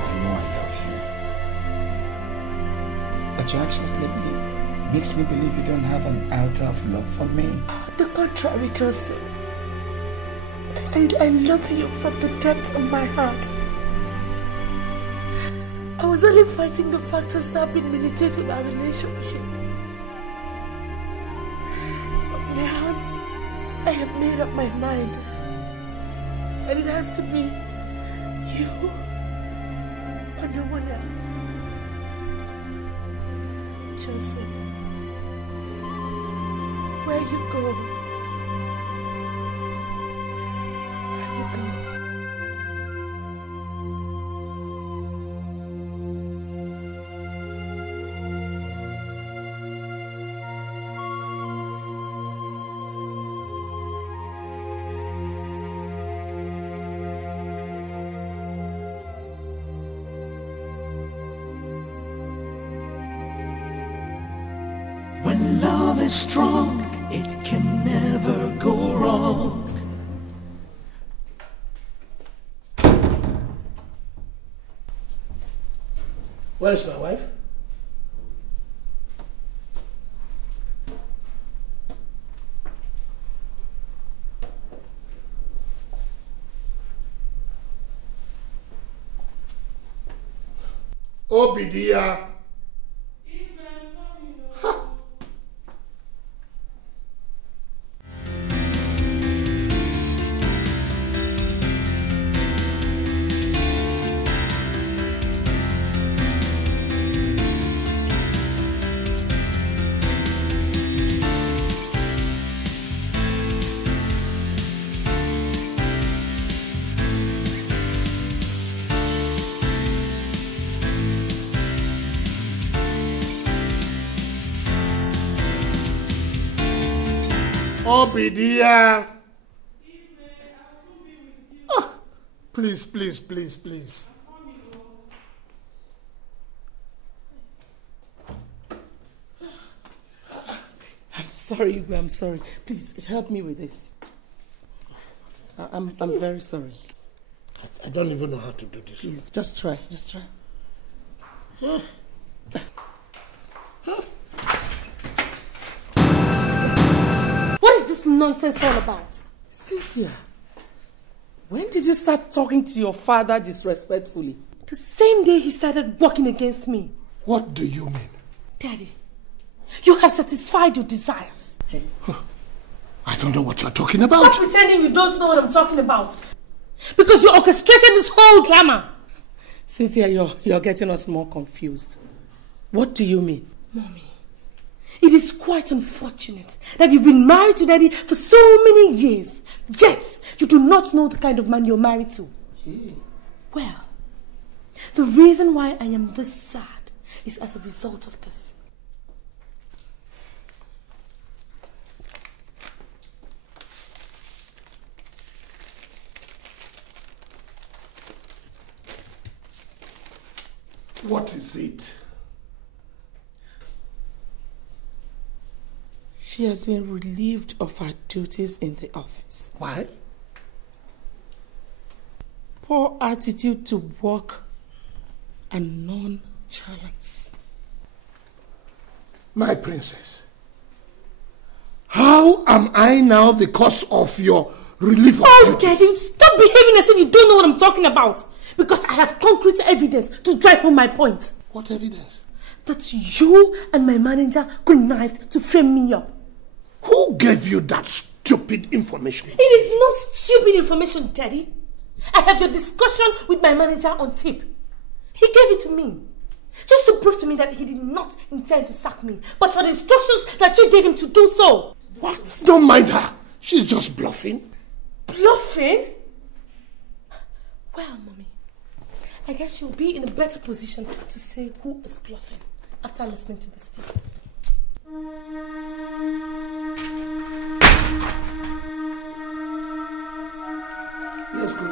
I know I love you. But your actions lately makes me believe you don't have an iota of love for me. The contrary, Joseph. I love you from the depth of my heart. I was only fighting the factors that have been militating our relationship. But now, I have made up my mind. And it has to be you or no one else. Joseph, where you go, I will go. When love is strong, it can never go wrong. Where's my wife? Obidia. Obidia. Oh, please, please, please, please. I'm sorry, I'm sorry. Please help me with this. I'm very sorry. I don't even know how to do this. Please, just try, just try. What is this nonsense all about? Cynthia, when did you start talking to your father disrespectfully? The same day he started working against me. What do you mean? Daddy, you have satisfied your desires. I don't know what you're talking about. Stop pretending you don't know what I'm talking about. Because you orchestrated this whole drama. Cynthia, you're getting us more confused. What do you mean? Mommy, it is quite unfortunate that you've been married to Daddy for so many years, yet you do not know the kind of man you're married to. Well, the reason why I am this sad is as a result of this. What is it? She has been relieved of her duties in the office. Why? Poor attitude to work and nonchalance. My princess, how am I now the cause of your relief of duties? Daddy, stop behaving as if you don't know what I'm talking about. Because I have concrete evidence to drive home my point. What evidence? That you and my manager connived to frame me up. Who gave you that stupid information? It is not stupid information, Daddy. I have your discussion with my manager on tape. He gave it to me. Just to prove to me that he did not intend to sack me, but for the instructions that you gave him to do so. What? Don't mind her. She's just bluffing. Bluffing? Well, Mommy, I guess you'll be in a better position to say who is bluffing after listening to this tape. Let's go.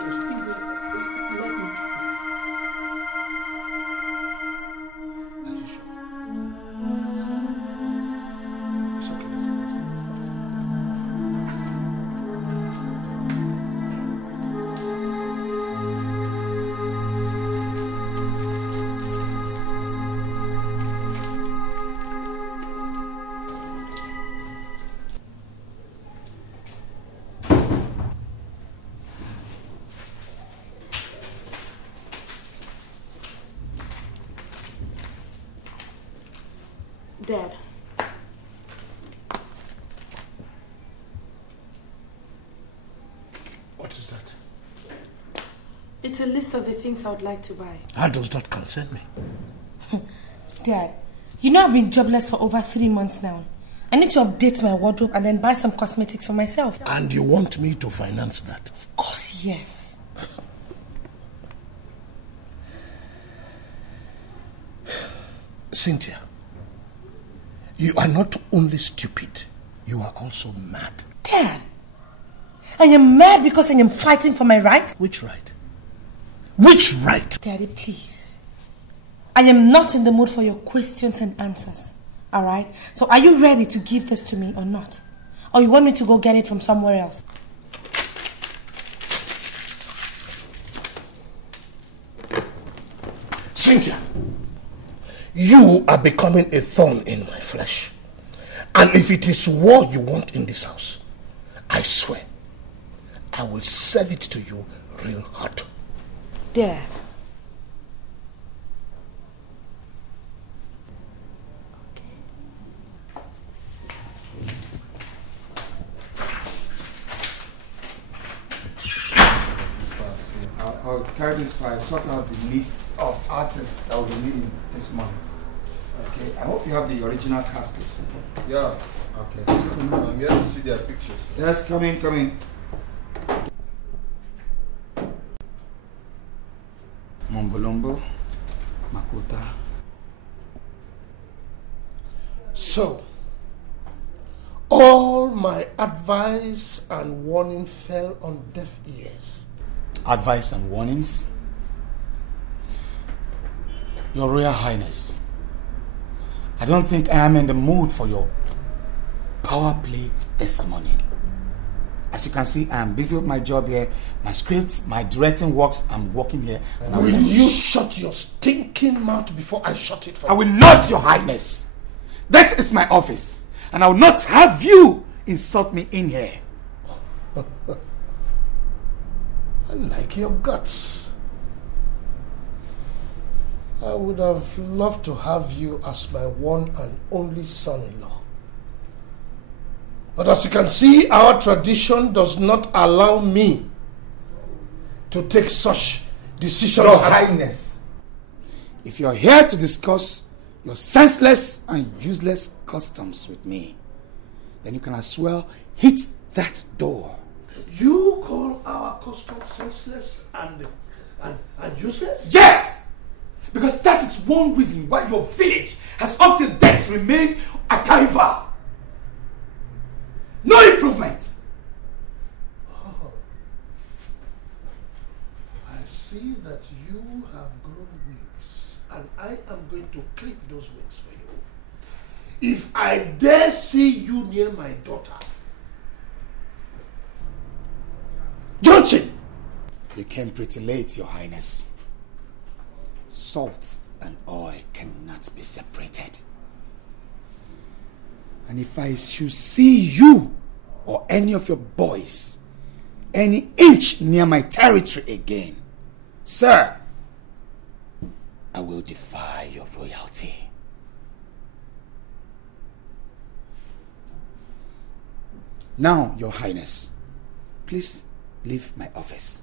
Dad. What is that? It's a list of the things I would like to buy. How does that concern me? Dad, you know I've been jobless for over 3 months now. I need to update my wardrobe and then buy some cosmetics for myself. And you want me to finance that? Of course, yes. Cynthia, you are not only stupid, you are also mad. Dad, I am mad because I am fighting for my rights. Which right? Which right? Daddy, please. I am not in the mood for your questions and answers. Alright? So are you ready to give this to me or not? Or you want me to go get it from somewhere else? Cynthia, you are becoming a thorn in my flesh. And if it is war you want in this house, I swear, I will serve it to you real hot. Dad. I'll carry this file, sort out the list of artists that will be meeting this month. Okay, I hope you have the original cast list. Yeah. Okay. I'm here to see their pictures. Yes, come in. Mombolombo, Makota. So, all my advice and warning fell on deaf ears. Advice and warnings? Your Royal Highness, I don't think I am in the mood for your power play this morning. As you can see, I am busy with my job here, my scripts, my directing works. I'm working here. And will you shut your stinking mouth before I shut it for you? I will not, Your Highness. This is my office, and I will not have you insult me in here. I like your guts. I would have loved to have you as my one and only son-in-law. But as you can see, our tradition does not allow me to take such decisions. Your Highness, if you're here to discuss your senseless and useless customs with me, then you can as well hit that door. You call our customs senseless and useless? Yes! Because that is one reason why your village has up to date remained a caiva. No improvement. Oh. I see that you have grown wings, and I am going to clip those wings for you. If I dare see you near my daughter. Johnson! You came pretty late, Your Highness. Salt and oil cannot be separated. And if I should see you or any of your boys any inch near my territory again, sir, I will defy your royalty. Now, Your Highness, please leave my office.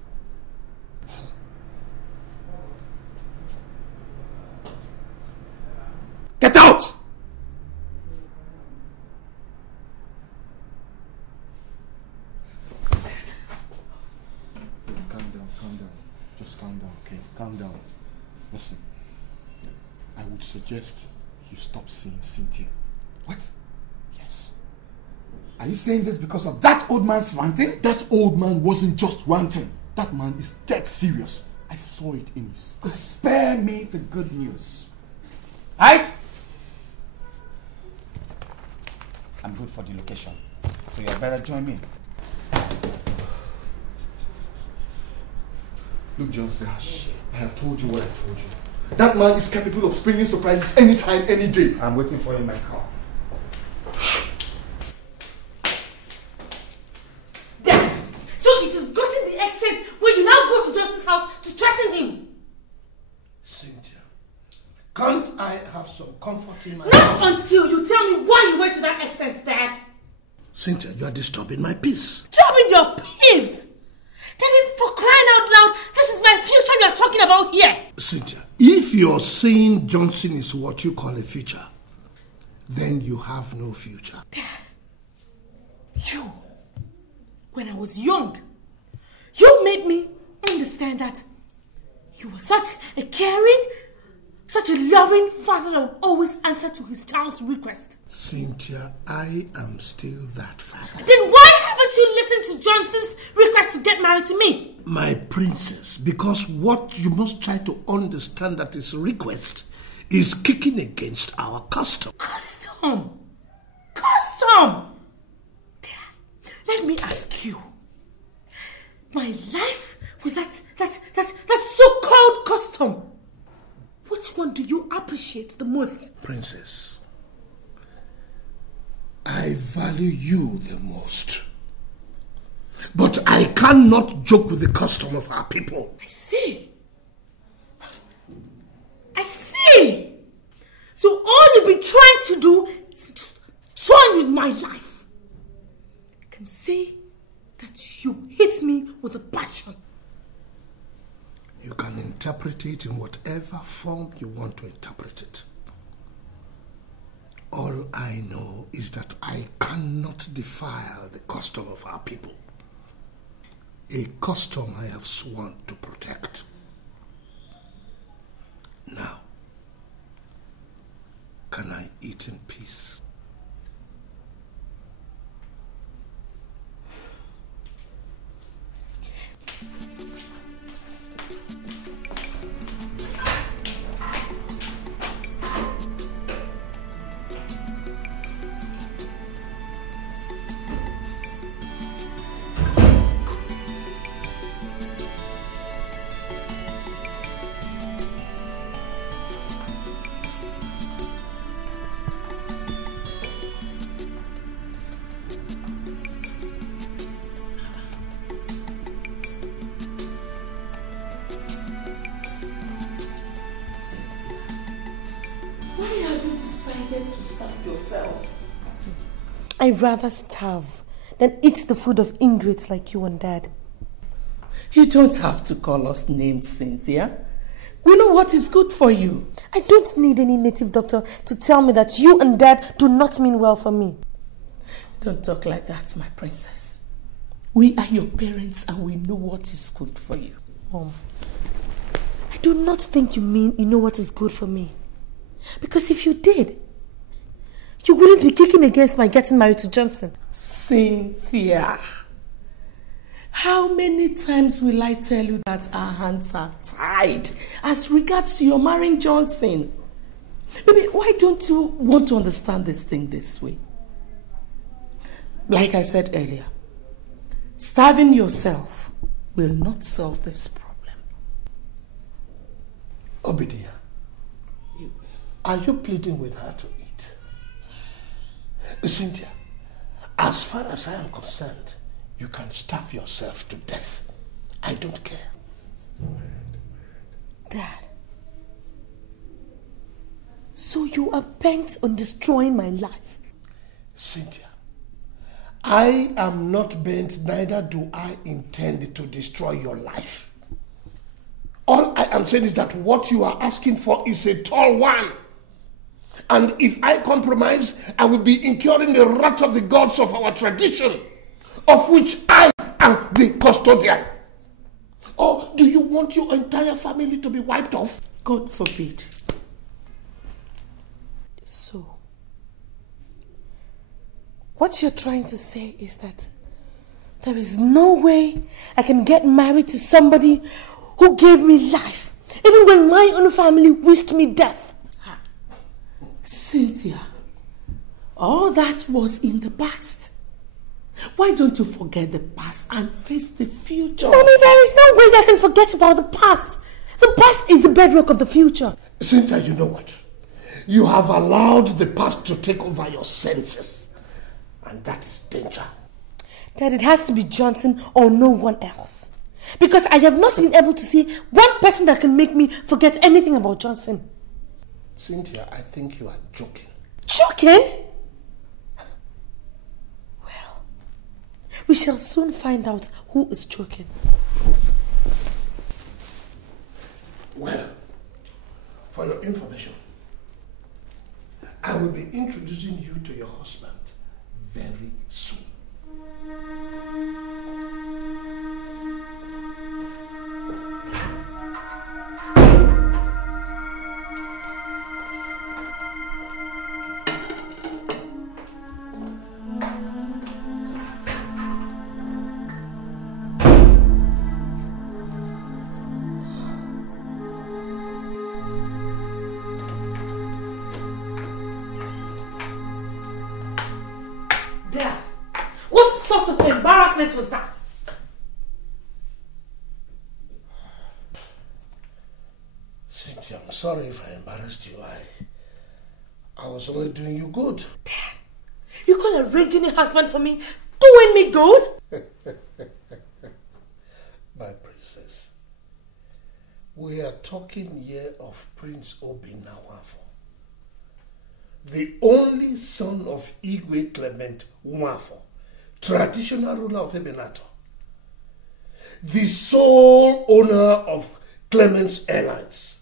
Get out! Calm down. Just calm down, okay? Calm down. Listen, I would suggest you stop seeing Cynthia. What? Yes. Are you saying this because of that old man's ranting? That old man wasn't just ranting. That man is dead serious. I saw it in his eyes. Spare me the good news. Right? I'm good for the location, so you better join me. Look, Johnson, I have told you what I told you. That man is capable of springing surprises anytime, any day. I'm waiting for you in my car. Dad, so it has gotten the extent where you now go to Johnson's house to threaten him. Cynthia, can't I have some comfort in my Not house. until you tell me why you went to that extent, Dad. Cynthia, you are disturbing my peace. Disturbing your peace? Daddy, for crying out loud, this is my future you are talking about here. Cynthia, if you're saying Johnson is what you call a future, then you have no future. Dad, you, when I was young, you made me understand that you were such a caring, such a loving father that would always answer to his child's request. Cynthia, I am still that father. Then why haven't you listened to Johnson's request to get married to me? My princess, because what you must try to understand that his request is kicking against our custom. Custom? Custom? Dad, let me ask you. My life with that so-called custom, which one do you appreciate the most? Princess, I value you the most. But I cannot joke with the custom of our people. I see. I see. So all you've been trying to do is just toy with my life. I can see that you hit me with a passion. You can interpret it in whatever form you want to interpret it. All I know is that I cannot defile the custom of our people. A custom I have sworn to protect. Now, can I eat in peace? I'd rather starve than eat the food of ingrates like you and Dad. You don't have to call us names, Cynthia. We know what is good for you. I don't need any native doctor to tell me that you and Dad do not mean well for me. Don't talk like that, my princess. We are your parents and we know what is good for you. Mom, I do not think you mean you know what is good for me. Because if you did, you wouldn't be kicking against my getting married to Johnson. Cynthia, how many times will I tell you that our hands are tied as regards to your marrying Johnson? Baby, why don't you want to understand this thing this way? Like I said earlier, starving yourself will not solve this problem. Obidia, are you pleading with her to eat? Cynthia, as far as I am concerned, you can starve yourself to death. I don't care. Dad, so you are bent on destroying my life? Cynthia, I am not bent, neither do I intend to destroy your life. All I am saying is that what you are asking for is a tall one. And if I compromise, I will be incurring the wrath of the gods of our tradition, of which I am the custodian. Or do you want your entire family to be wiped off? God forbid. So, what you're trying to say is that there is no way I can get married to somebody who gave me life, even when my own family wished me death. Cynthia, all that was in the past. Why don't you forget the past and face the future? Mommy, there is no way I can forget about the past. The past is the bedrock of the future. Cynthia, you know what? You have allowed the past to take over your senses. And that is danger. Dad, it has to be Johnson or no one else. Because I have not been able to see one person that can make me forget anything about Johnson. Cynthia, I think you are joking. Joking? Well, we shall soon find out who is joking. Well, for your information, I will be introducing you to your husband very soon. Was that? Cynthia, I'm sorry if I embarrassed you. I was only doing you good. Dad, you call arranging a husband for me doing me good? My princess, we are talking here of Prince Obinawafo, the only son of Igwe Clement Nwafo, traditional ruler of Ebenator, the sole owner of Clement's Airlines,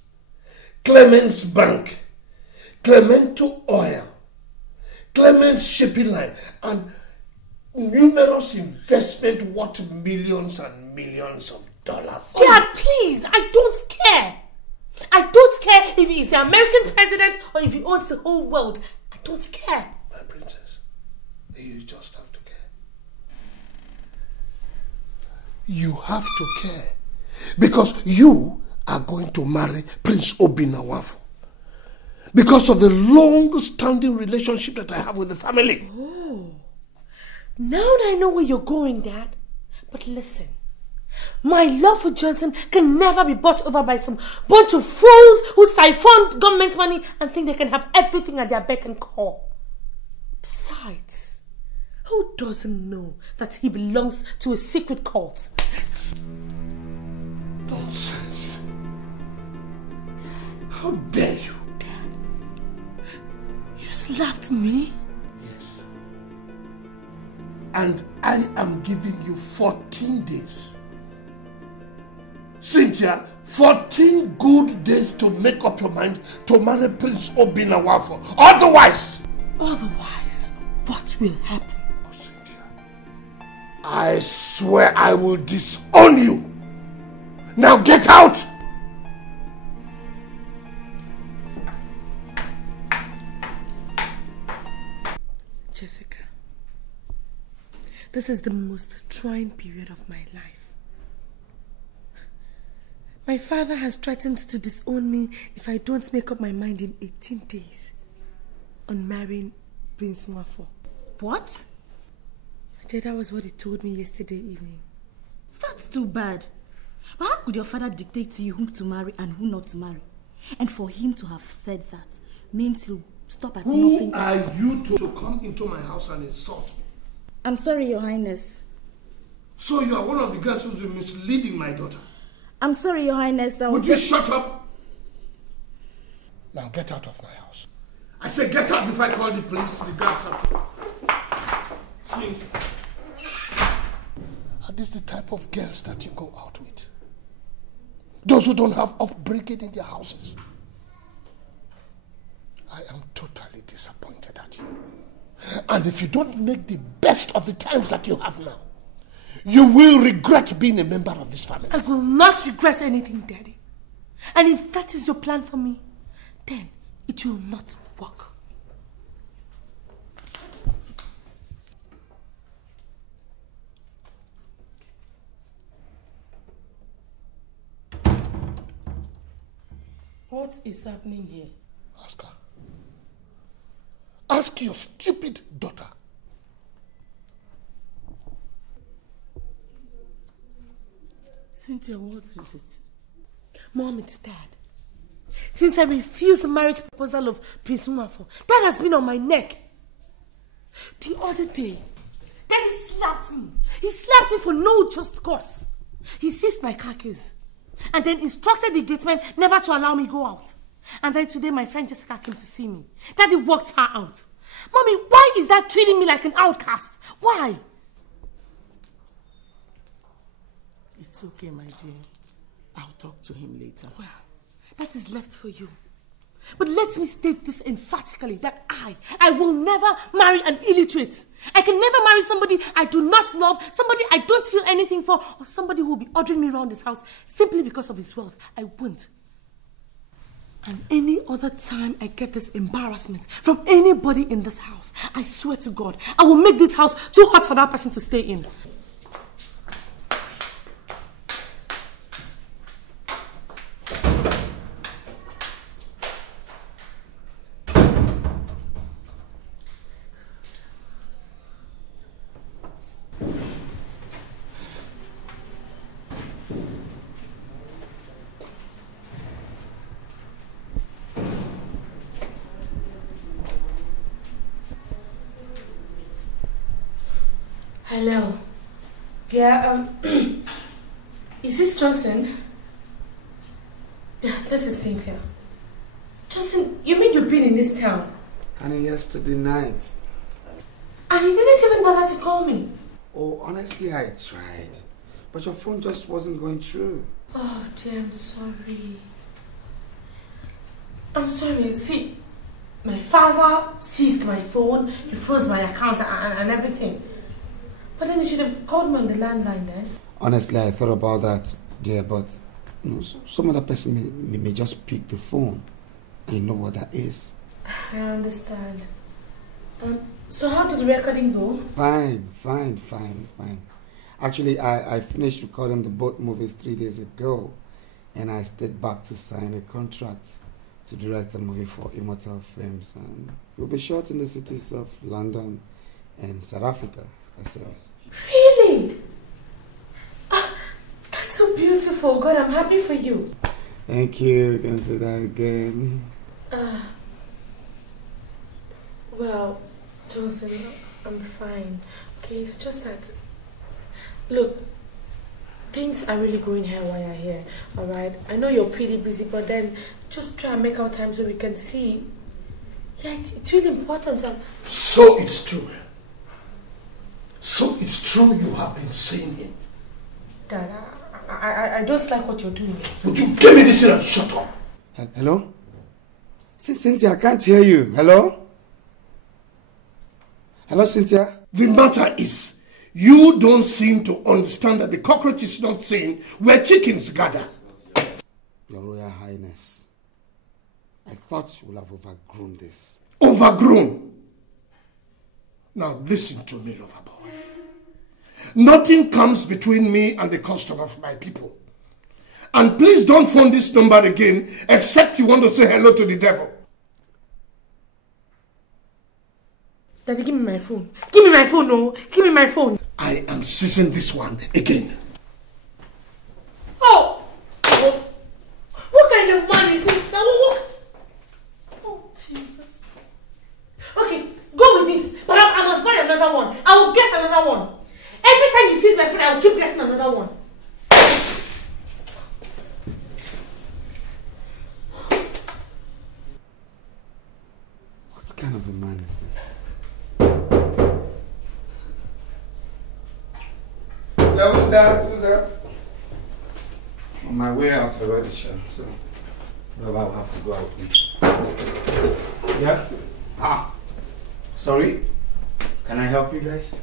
Clement's Bank, Clemento Oil, Clement's Shipping Line, and numerous investments worth millions and millions of dollars. Dad, please, I don't care. I don't care if he's the American president or if he owns the whole world. I don't care. My princess, you just have to care. You have to care because you are going to marry Prince Obinawafo because of the long-standing relationship that I have with the family. Oh, now I know where you're going, Dad. But listen, my love for Johnson can never be bought over by some bunch of fools who siphon government money and think they can have everything at their beck and call. Besides, who doesn't know that he belongs to a secret cult? Nonsense. How dare you? Dad, you slapped me? Yes. And I am giving you 14 days. Cynthia, 14 good days to make up your mind to marry Prince Obinawafo. Otherwise, what will happen? Oh, Cynthia, I swear I will disown you. Now get out! Jessica, this is the most trying period of my life. My father has threatened to disown me if I don't make up my mind in 18 days on marrying Prince Nwafo. What? That was what he told me yesterday evening. That's too bad. But how could your father dictate to you whom to marry and who not to marry? And for him to have said that means he'll stop at nothing. Who are you to come into my house and insult me? I'm sorry, Your Highness. So you are one of the girls who's been misleading my daughter? I'm sorry, Your Highness. Would you shut up? Now get out of my house. I said get out before I call the police, the guards up. See? Are these the type of girls that you go out with? Those who don't have upbringing in their houses. I am totally disappointed at you. And if you don't make the best of the times that you have now, you will regret being a member of this family. I will not regret anything, Daddy. And if that is your plan for me, then it will not work. What is happening here? Ask her. Ask your stupid daughter. Cynthia, what is it? Mom, it's Dad. Since I refused the marriage proposal of Prince Nwafo, Dad has been on my neck. The other day, Daddy slapped me. He slapped me for no just cause. He seized my car keys and then instructed the gateman never to allow me go out. And then today my friend Jessica came to see me. Daddy walked her out. Mommy, why is that treating me like an outcast? Why? It's okay, my dear. I'll talk to him later. Well, that is left for you. But let me state this emphatically, that I will never marry an illiterate. I can never marry somebody I do not love, somebody I don't feel anything for, or somebody who will be ordering me around this house simply because of his wealth. I won't. And any other time I get this embarrassment from anybody in this house, I swear to God, I will make this house too hot for that person to stay in. Hello. Yeah, is this Johnson? Yeah, this is Cynthia. Johnson, you mean you've been in this town? Honey, yesterday night. And you didn't even bother to call me? Oh, honestly, I tried. But your phone just wasn't going through. Oh, dear, I'm sorry. I'm sorry. See, my father seized my phone, he froze my account and everything. But then you should have called me on the landline then. Honestly, I thought about that, dear, but you know, some other person may just pick the phone. And you know what that is. I understand. So how did the recording go? Fine. Actually, I finished recording the both movies 3 days ago. And I stayed back to sign a contract to direct a movie for Immortal Films. And we'll be shot in the cities of London and South Africa. Really? That's so beautiful. God, I'm happy for you. Thank you. You can say that again. Well, Johnson, I'm fine. Okay, it's just that, look, things are really going haywire here, alright? I know you're pretty busy, but then just try and make out time so we can see. Yeah, it's really important. So it's true. So it's true you have been seeing him. Dad, I don't like what you're doing. Would you give me this and shut up? Hello? Cynthia, I can't hear you. Hello? Hello, Cynthia? The matter is, you don't seem to understand that the cockroach is not seen where chickens gather. Your Royal Highness, I thought you would have overgrown this. Overgrown? Now listen to me, lover boy. Nothing comes between me and the custom of my people. And please don't phone this number again except you want to say hello to the devil. Daddy, give me my phone. Give me my phone, no. Give me my phone. I am seizing this one again. Oh! What kind of man is this? Oh, Jesus. Okay, go with this. But I must buy another one. I will get another one. Every time you seize my phone, I will keep getting another one. What kind of a man is this? Yeah, who's that? Who's that? On my way out already, sure. So, well, I'll have to go out with. Yeah? Ah, sorry. Can I help you guys?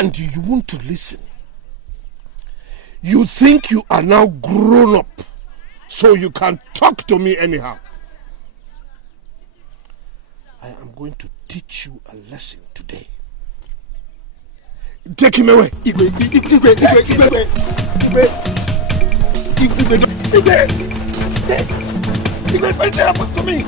and you want to listen. You think you are now grown up, so you can talk to me anyhow. I am going to teach you a lesson today. Take him away. What happens to me?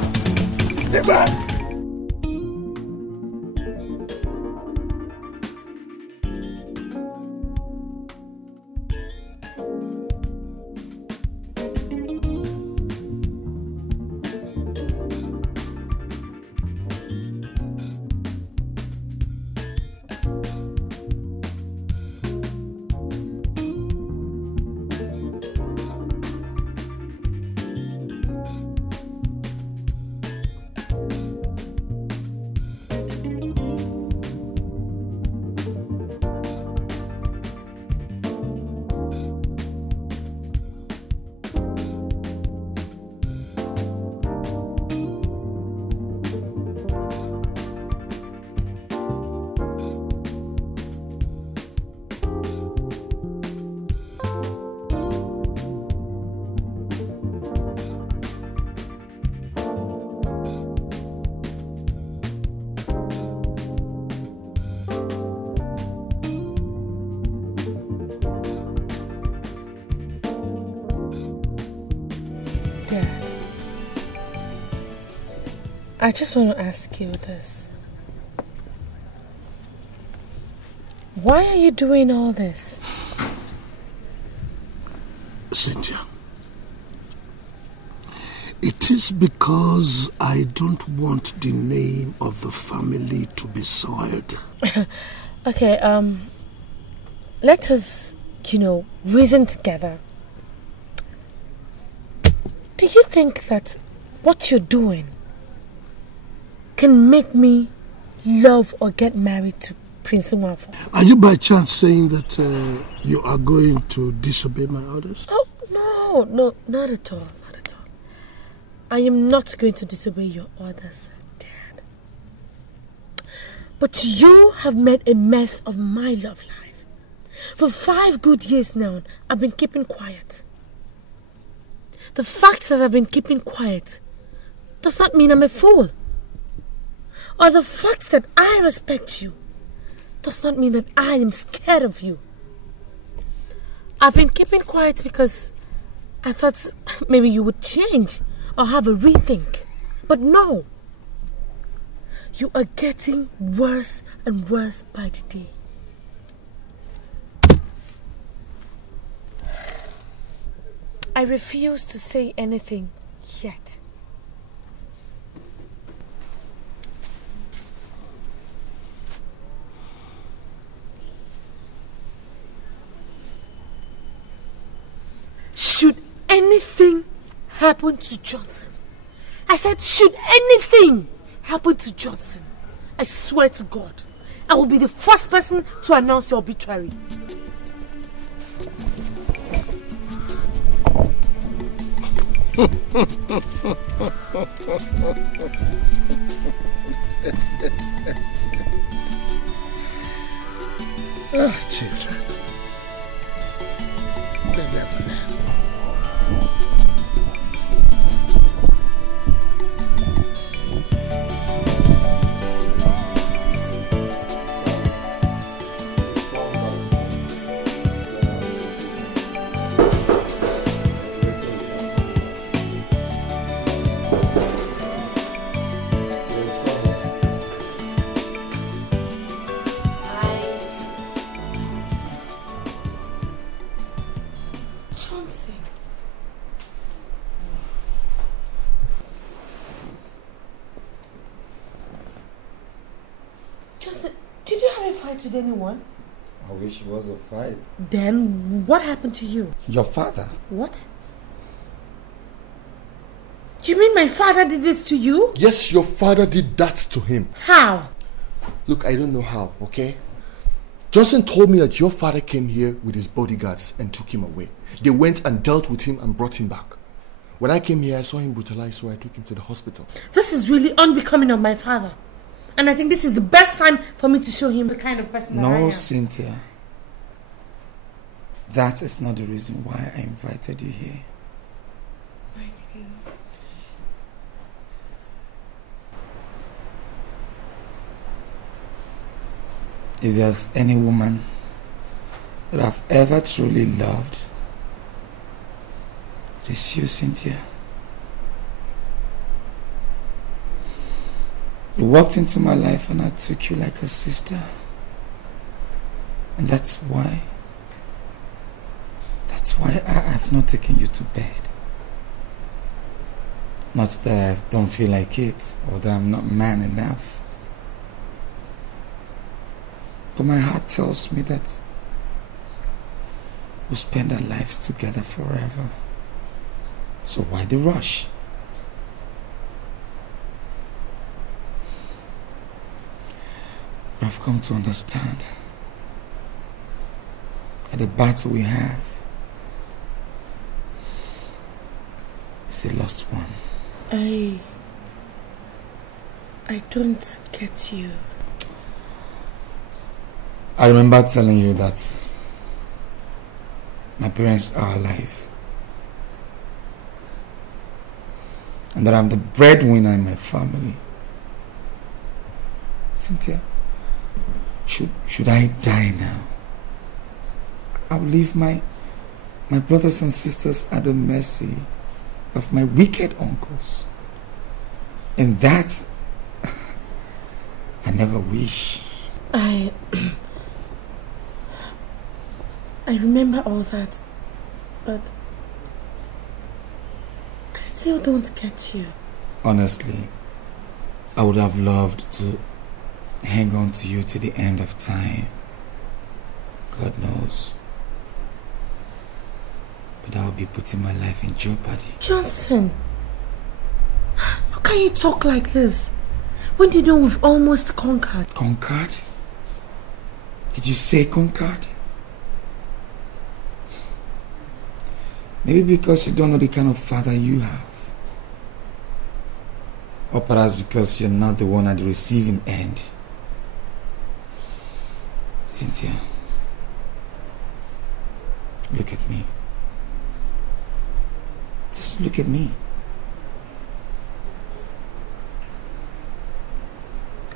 I just want to ask you this. Why are you doing all this? Cynthia, it is because I don't want the name of the family to be soiled. Okay, let us, reason together. Do you think that what you're doing can make me love or get married to Prince Nwafor? Are you by chance saying that you are going to disobey my orders? Oh, no, not at all, not at all. I am not going to disobey your orders, Dad. But you have made a mess of my love life. For 5 good years now, I've been keeping quiet. The fact that I've been keeping quiet does not mean I'm a fool. Or the fact that I respect you does not mean that I am scared of you. I've been keeping quiet because I thought maybe you would change or have a rethink. But no. You are getting worse and worse by the day. I refuse to say anything yet. Should anything happen to Johnson, I said, should anything happen to Johnson, I swear to God, I will be the first person to announce your obituary. Children, they never learn. With anyone? I wish it was a fight. Then what happened to you? Your father. What? Do you mean my father did this to you? Yes, your father did that to him. How? Look, I don't know how, okay? Johnson told me that your father came here with his bodyguards and took him away. They went and dealt with him and brought him back. When I came here, I saw him brutalized, so I took him to the hospital. This is really unbecoming of my father. And I think this is the best time for me to show him the kind of person that I am. No, Cynthia. That is not the reason why I invited you here. Why did you? If there's any woman that I've ever truly loved, it is you, Cynthia. You walked into my life and I took you like a sister. And that's why I have not taken you to bed. Not that I don't feel like it or that I'm not man enough. But my heart tells me that we'll spend our lives together forever. So why the rush? I've come to understand that the battle we have is a lost one. I don't get you. I remember telling you that my parents are alive and that I'm the breadwinner in my family. Cynthia, should I die now? I'll leave my brothers and sisters at the mercy of my wicked uncles. And that I never wish. I remember all that, but I still don't get you. Honestly, I would have loved to hang on to you to the end of time. God knows. But I'll be putting my life in jeopardy. Johnson, how can you talk like this? When do you know we've almost conquered? Conquered? Did you say conquered? Maybe because you don't know the kind of father you have. Or perhaps because you're not the one at the receiving end. Cynthia, look at me. Just look at me.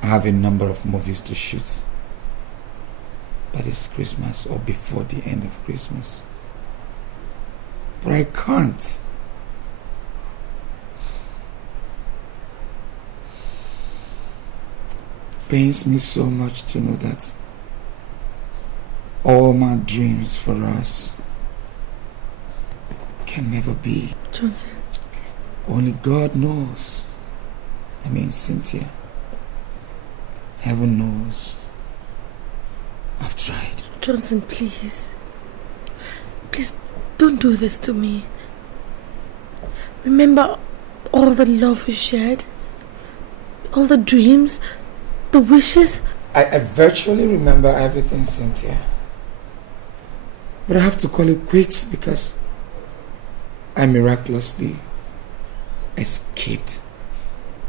I have a number of movies to shoot by this Christmas or before the end of Christmas. But I can't. It pains me so much to know that all my dreams for us can never be. Johnson. Only God knows. I mean, Cynthia. Heaven knows. I've tried. Johnson, please. Please don't do this to me. Remember all the love we shared? All the dreams? The wishes? I virtually remember everything, Cynthia. But I have to call it quits because I miraculously escaped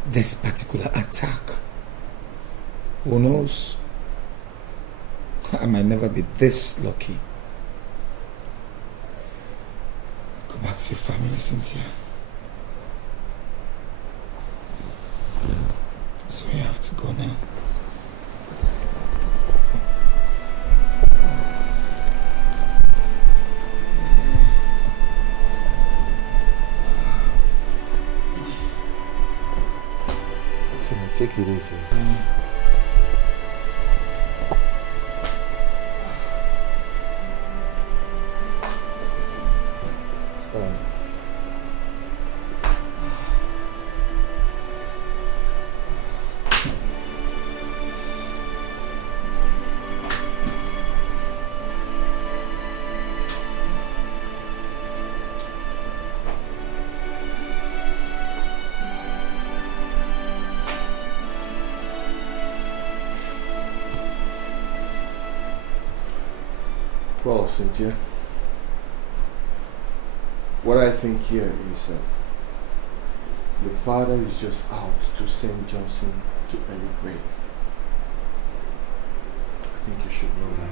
this particular attack. Who knows? I might never be this lucky. Go back to your family, Cynthia. So you have to go now. Take it easy. Well, Cynthia, what I think here is that Your father is just out to send Johnson to early grave. I think you should know that.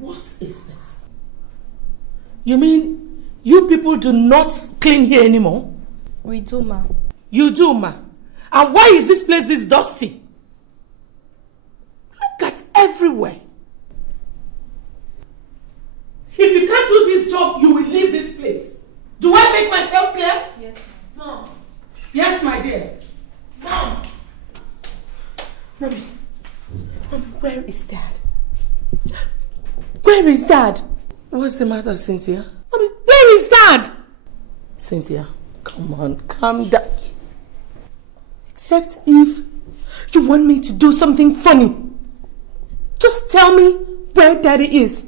What is this? You mean you people do not clean here anymore? We do, ma. You do, ma. And why is this place this dusty? Look at everywhere. If you can't do this job, you will leave this place. Do I make myself clear? Yes, Mom. Yes, my dear. Mom. Mommy, where is Dad? Where is Dad? What's the matter, Cynthia? Mommy, where is Dad? Cynthia, come on, calm down. Except if you want me to do something funny. Just tell me where Daddy is.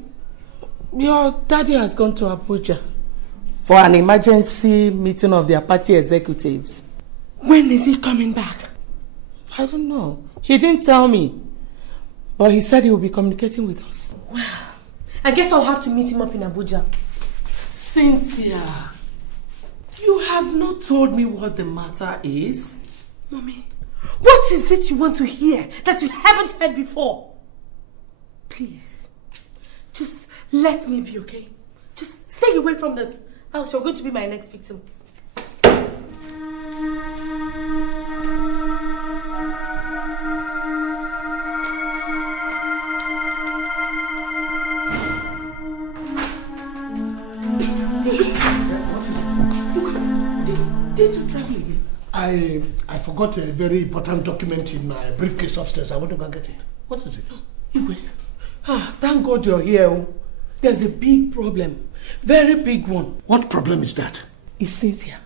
Your daddy has gone to Abuja for an emergency meeting of their party executives. When is he coming back? I don't know. He didn't tell me. But he said he will be communicating with us. Well, I guess I'll have to meet him up in Abuja. Cynthia, you have not told me what the matter is. Mommy, what is it you want to hear that you haven't heard before? Please, just let me be, okay? Just stay away from this, else you're going to be my next victim. Did you travel again? I forgot a very important document in my briefcase upstairs. I want to go and get it. What is it? Igwe, thank God you're here. There's a big problem. Very big one. What problem is that? It's Cynthia.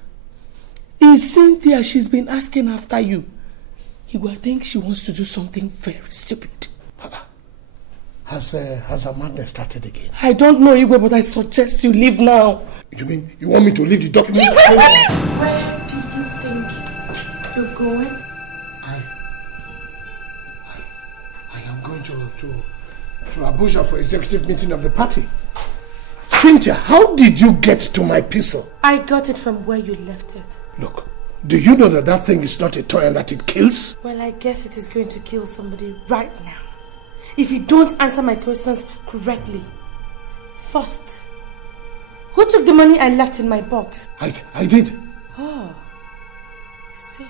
It's Cynthia. She's been asking after you. Igwe, I think she wants to do something very stupid. Has her madness started again? I don't know, Igwe, but I suggest you leave now. You mean you want me to leave the document? Igwe, where do you think you're going? I am going to Abuja for executive meeting of the party. Cynthia, how did you get to my pistol? I got it from where you left it. Look, do you know that that thing is not a toy and that it kills? Well, I guess it is going to kill somebody right now. If you don't answer my questions correctly. First, who took the money I left in my box? I did. Oh, see.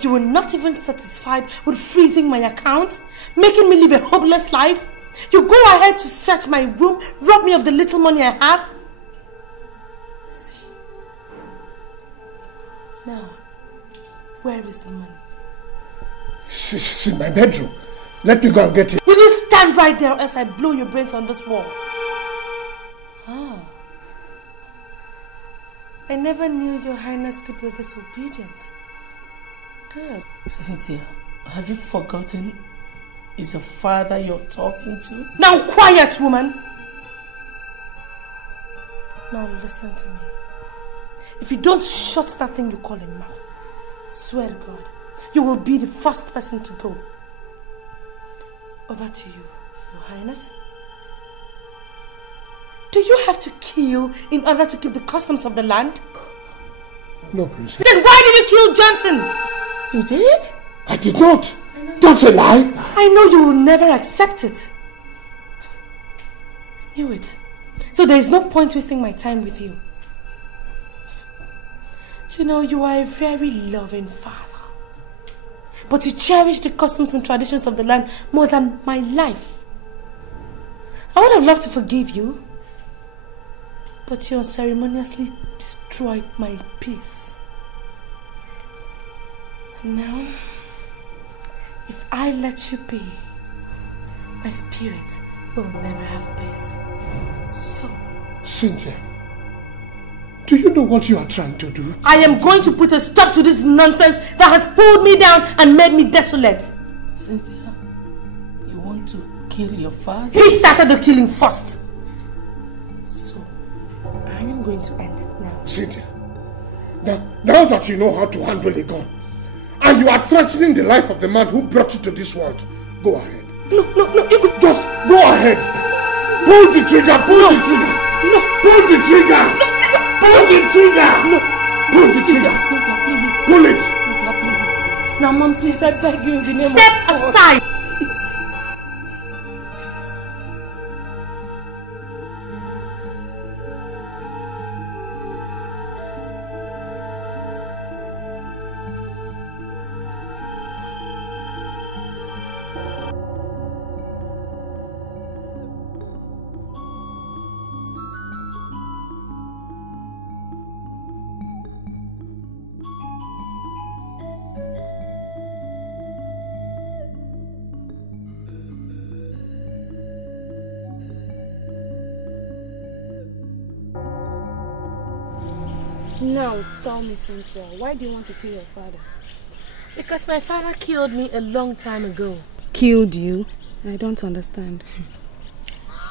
You were not even satisfied with freezing my account, making me live a hopeless life. You go ahead to search my room, rob me of the little money I have. See. Now, where is the money? It's in my bedroom. Let me go and get it. Will you stand right there as I blow your brains on this wall? Oh. I never knew your highness could be this obedient. Good. Cynthia, have you forgotten it's your father you're talking to? Now quiet, woman! Now listen to me. If you don't shut that thing you call a mouth, swear to God, you will be the first person to go. Over to you, Your Highness. Do you have to kill in order to keep the customs of the land? No, Princess. Then why did you kill Johnson? You did? I did not. Don't say lie. I know you will never accept it. I knew it. So there is no point wasting my time with you. You know, you are a very loving father. But you cherish the customs and traditions of the land more than my life. I would have loved to forgive you, but you unceremoniously destroyed my peace. And now, if I let you be, my spirit will never have peace. So, Cynthia, do you know what you are trying to do? I am going to put a stop to this nonsense that has pulled me down and made me desolate. Cynthia, you want to kill your father? He started the killing first. So, I am going to end it now. Cynthia, now that you know how to handle a gun, and you are threatening the life of the man who brought you to this world, go ahead. No, just go ahead. Pull the trigger, pull the trigger. No. Pull the trigger. Pull the trigger. No. Pull the trigger. Cynthia, please. Pull it. Cynthia, please. Now, Mom, please, I beg you in the name of Step aside. Now, tell me, Cynthia, why do you want to kill your father? Because my father killed me a long time ago. Killed you? I don't understand.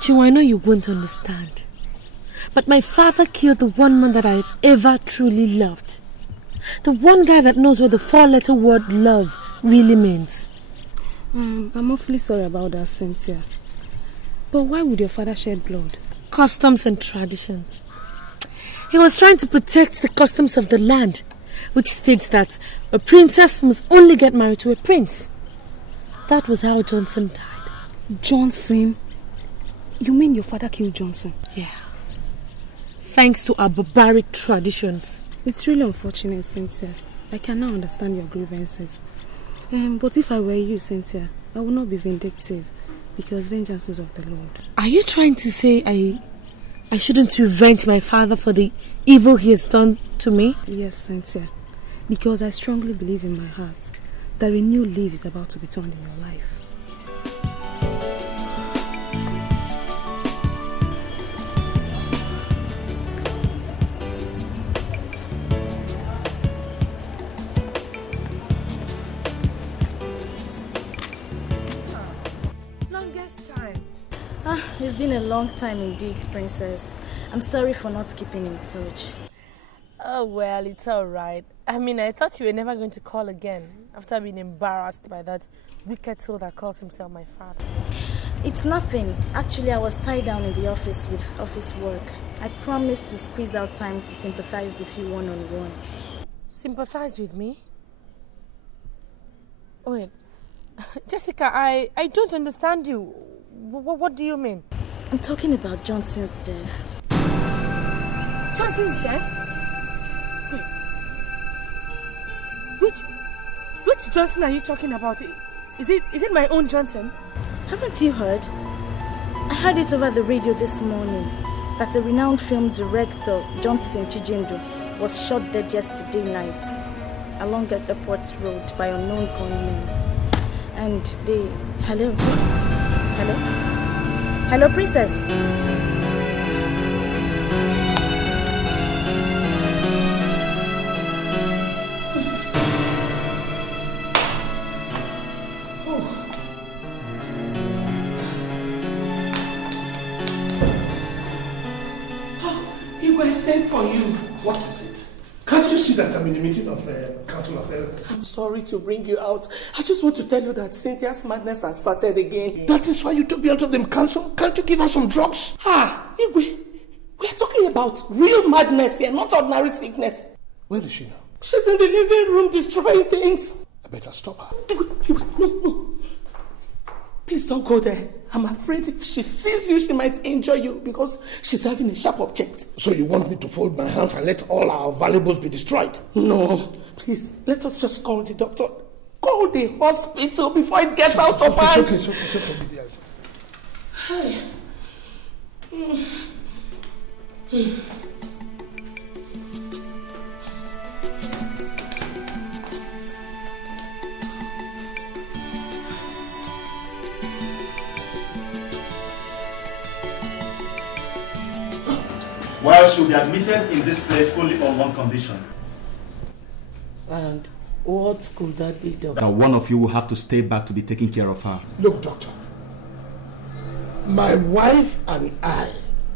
Chiwa, I know you won't understand. But my father killed the one man that I've ever truly loved. The one guy that knows what the 4-letter word love really means. I'm awfully sorry about that, Cynthia. But why would your father shed blood? Customs and traditions. He was trying to protect the customs of the land, which states that a princess must only get married to a prince. That was how Johnson died. Johnson? You mean your father killed Johnson? Yeah. Thanks to our barbaric traditions. It's really unfortunate, Cynthia. I can now understand your grievances. But if I were you, Cynthia, I would not be vindictive, because vengeance is of the Lord. Are you trying to say I shouldn't revenge my father for the evil he has done to me? Yes, Cynthia. Because I strongly believe in my heart that a new leaf is about to be turned in your life. It's been a long time indeed, Princess. I'm sorry for not keeping in touch. Oh, well, it's all right. I mean, I thought you were never going to call again after being embarrassed by that wicked soul that calls himself my father. It's nothing. Actually, I was tied down in the office with office work. I promised to squeeze out time to sympathize with you one-on-one. Sympathize with me? Wait, Jessica, I don't understand you. What do you mean? I'm talking about Johnson's death. Johnson's death? Wait. Which Johnson are you talking about? Is it my own Johnson? Haven't you heard? I heard it over the radio this morning that a renowned film director, Johnson Chijindu, was shot dead yesterday night along at Airport Road by unknown gunmen. And they... Hello? Hello? Hello, Princess? He was sent for you. What is it? Can't you see that I'm in the meeting of Council of Elders? I'm sorry to bring you out. I just want to tell you that Cynthia's madness has started again. That is why you took me out of the council? Can't you give her some drugs? Igwe, we're talking about real madness here, not ordinary sickness. Where is she now? She's in the living room destroying things. I better stop her. Igwe, no. Please don't go there. I'm afraid if she sees you, she might injure you because she's having a sharp object. So you want me to fold my hands and let all our valuables be destroyed? No. Please, let us just call the doctor. Call the hospital before it gets out of hand. It's okay. Hi. Well, she'll be admitted in this place only on one condition. And what could that be, Doctor? Now, one of you will have to stay back to be taking care of her. Look, Doctor. My wife and I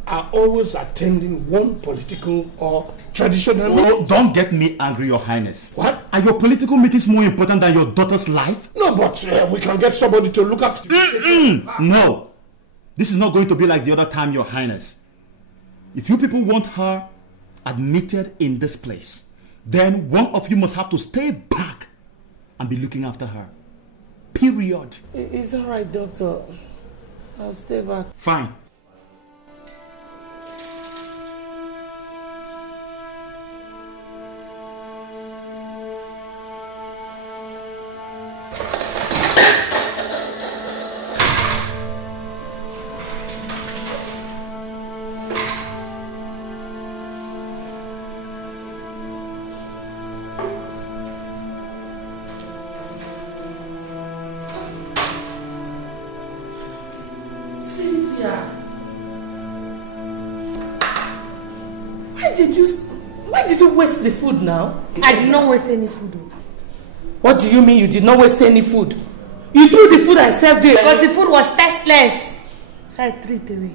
are always attending one political or traditional meeting. Oh, don't get me angry, Your Highness. What? Are your political meetings more important than your daughter's life? No, but we can get somebody to look after No. This is not going to be like the other time, Your Highness. If you people want her admitted in this place, then one of you must have to stay back and be looking after her. Period. It's all right, doctor. I'll stay back. Fine. Why did you waste the food now? I did not waste any food. What do you mean you did not waste any food? You threw the food I served you. Because the food was tasteless. So I threw it away.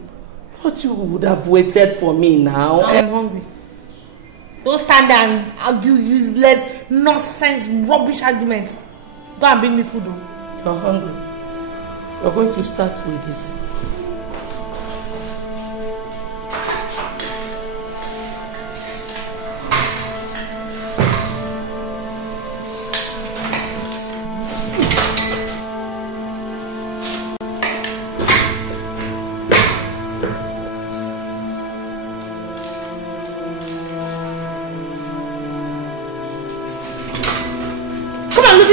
But you would have waited for me now. I am hungry. Don't stand there and argue useless, nonsense, rubbish arguments. Go and bring me food. You're hungry. You're going to start with this.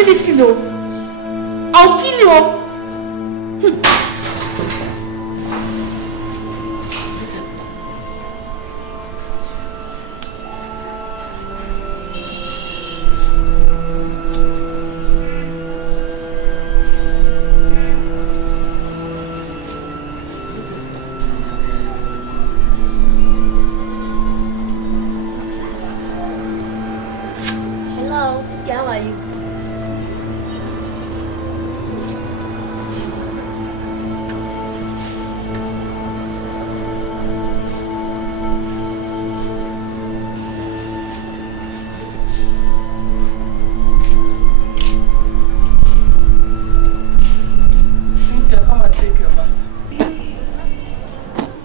This kilo. I'll kill you. Hello, how are you?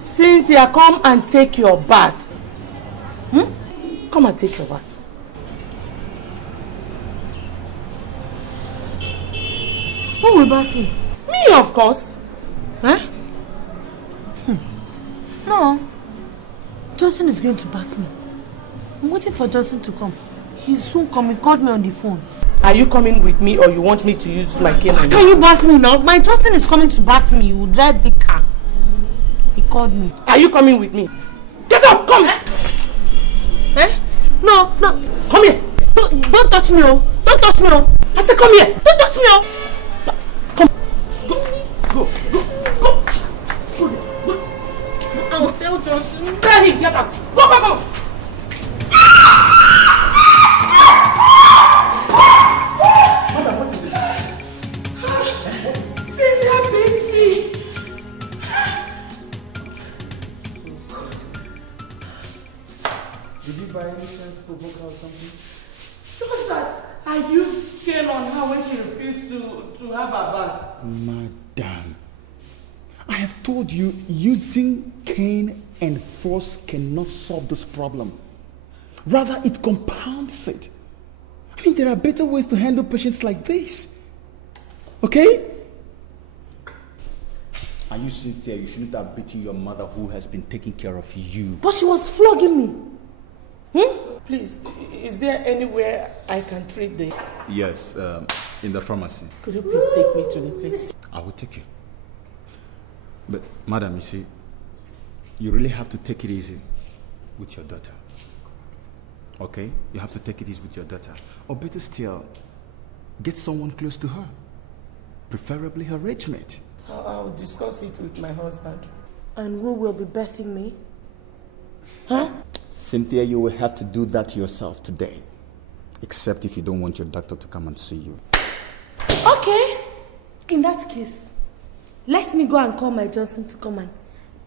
Cynthia, come and take your bath. Come and take your bath. Who will bath you? Me, of course. Huh? No. Johnson is going to bath me. I'm waiting for Johnson to come. He's soon coming. He called me on the phone. Are you coming with me or you want me to use my cane? Can you bath me now? My Johnson is coming to bath me. You will drive the car. He called me. Are you coming with me? Get up! Come! Eh? No. Come here! Don't touch me, oh! Don't touch me, oh! I said come here! Don't touch me, oh! Come! Go! I will tell Johnson. Tell him! Get up! Go! Madam, what is it? Cynthia beat me! Did you by any chance provoke her or something? Just that I used cane on her when she refused to have her bath. Madam, I have told you using cane and force cannot solve this problem. Rather, it compounds it. I mean, there are better ways to handle patients like this. Okay? Are you Cynthia? You shouldn't have beaten your mother who has been taking care of you. But she was flogging me. Please, is there anywhere I can treat the... Yes, in the pharmacy. Could you please take me to the place? I will take you. But, madam, you see, you really have to take it easy with your daughter. Okay? You have to take it easy with your daughter. Or better still, get someone close to her. Preferably her age mate. I'll discuss it with my husband. And who will be birthing me? Huh? Cynthia, you will have to do that yourself today. Except if you don't want your doctor to come and see you. Okay. In that case, let me go and call my Johnson to come and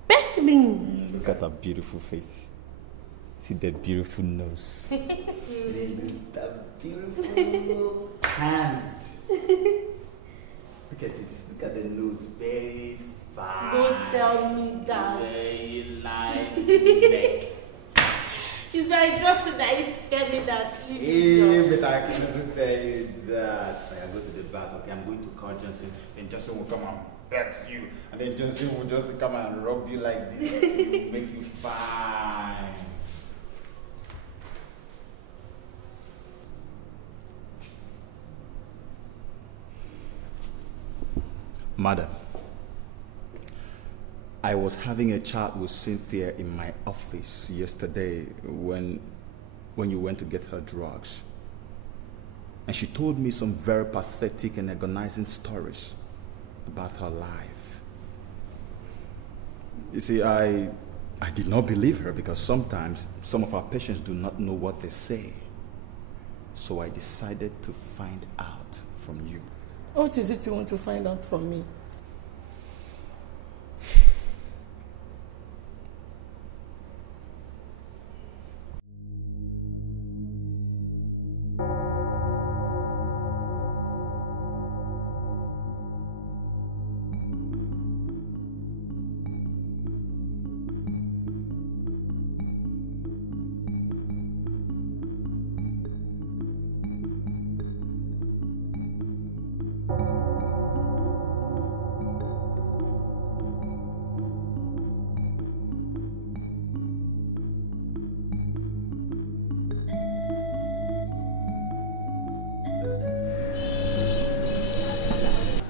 Beckoning. Look at that beautiful face. See that beautiful nose. That beautiful hand. Look at it. Look at the nose. Very fine. Don't tell me that. Very nice neck. It's my Justin that used to tell me that. But I couldn't tell you that. I go to the bath, okay, I'm going to call Johnson, and Johnson will come and pet you. And then Johnson will just come and rub you like this, make you fine. Madam, I was having a chat with Cynthia in my office yesterday when you went to get her drugs. And she told me some very pathetic and agonizing stories about her life. You see, I did not believe her because sometimes some of our patients do not know what they say. So I decided to find out from you. What is it you want to find out from me?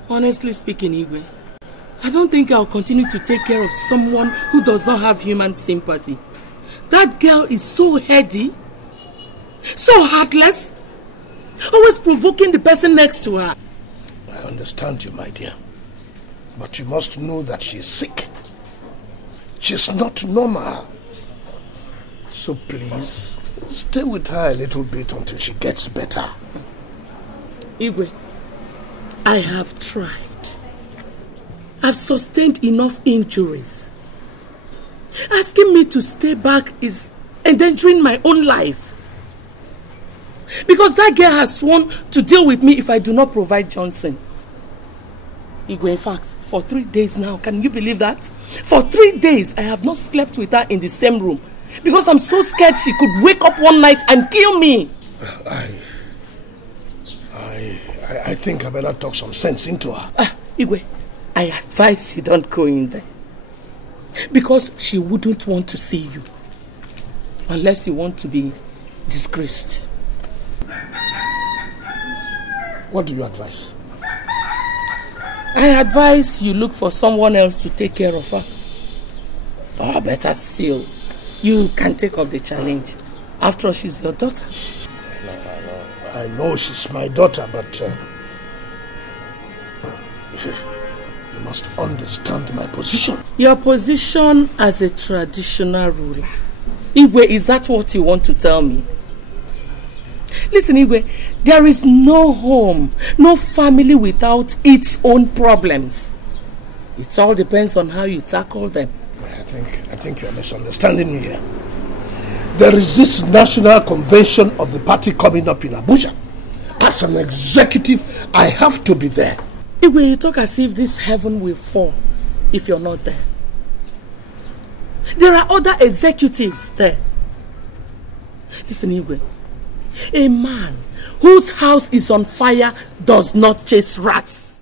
Honestly speaking, Igwe, I don't think I'll continue to take care of someone who does not have human sympathy. That girl is so heady, so heartless, always provoking the person next to her. I understand you, my dear. But you must know that she's sick. She's not normal. So please, stay with her a little bit until she gets better. Igwe, I have tried. I've sustained enough injuries. Asking me to stay back is endangering my own life. Because that girl has sworn to deal with me if I do not provide Johnson. Igwe, in fact, for 3 days now, can you believe that? For 3 days, I have not slept with her in the same room. Because I'm so scared she could wake up one night and kill me. I think I better talk some sense into her. Igwe, I advise you don't go in there. Because she wouldn't want to see you. Unless you want to be disgraced. What do you advise? I advise you look for someone else to take care of her. Or better still, you can take up the challenge. After all, she's your daughter. I know she's my daughter, but you must understand my position. Your position as a traditional ruler. Igwe, is that what you want to tell me? Listen, Igwe, there is no home, no family without its own problems. It all depends on how you tackle them. I think you're misunderstanding me here. There is this national convention of the party coming up in Abuja. As an executive, I have to be there. Igwe, you talk as if this heaven will fall if you're not there. There are other executives there. Listen, Igwe, a man whose house is on fire does not chase rats.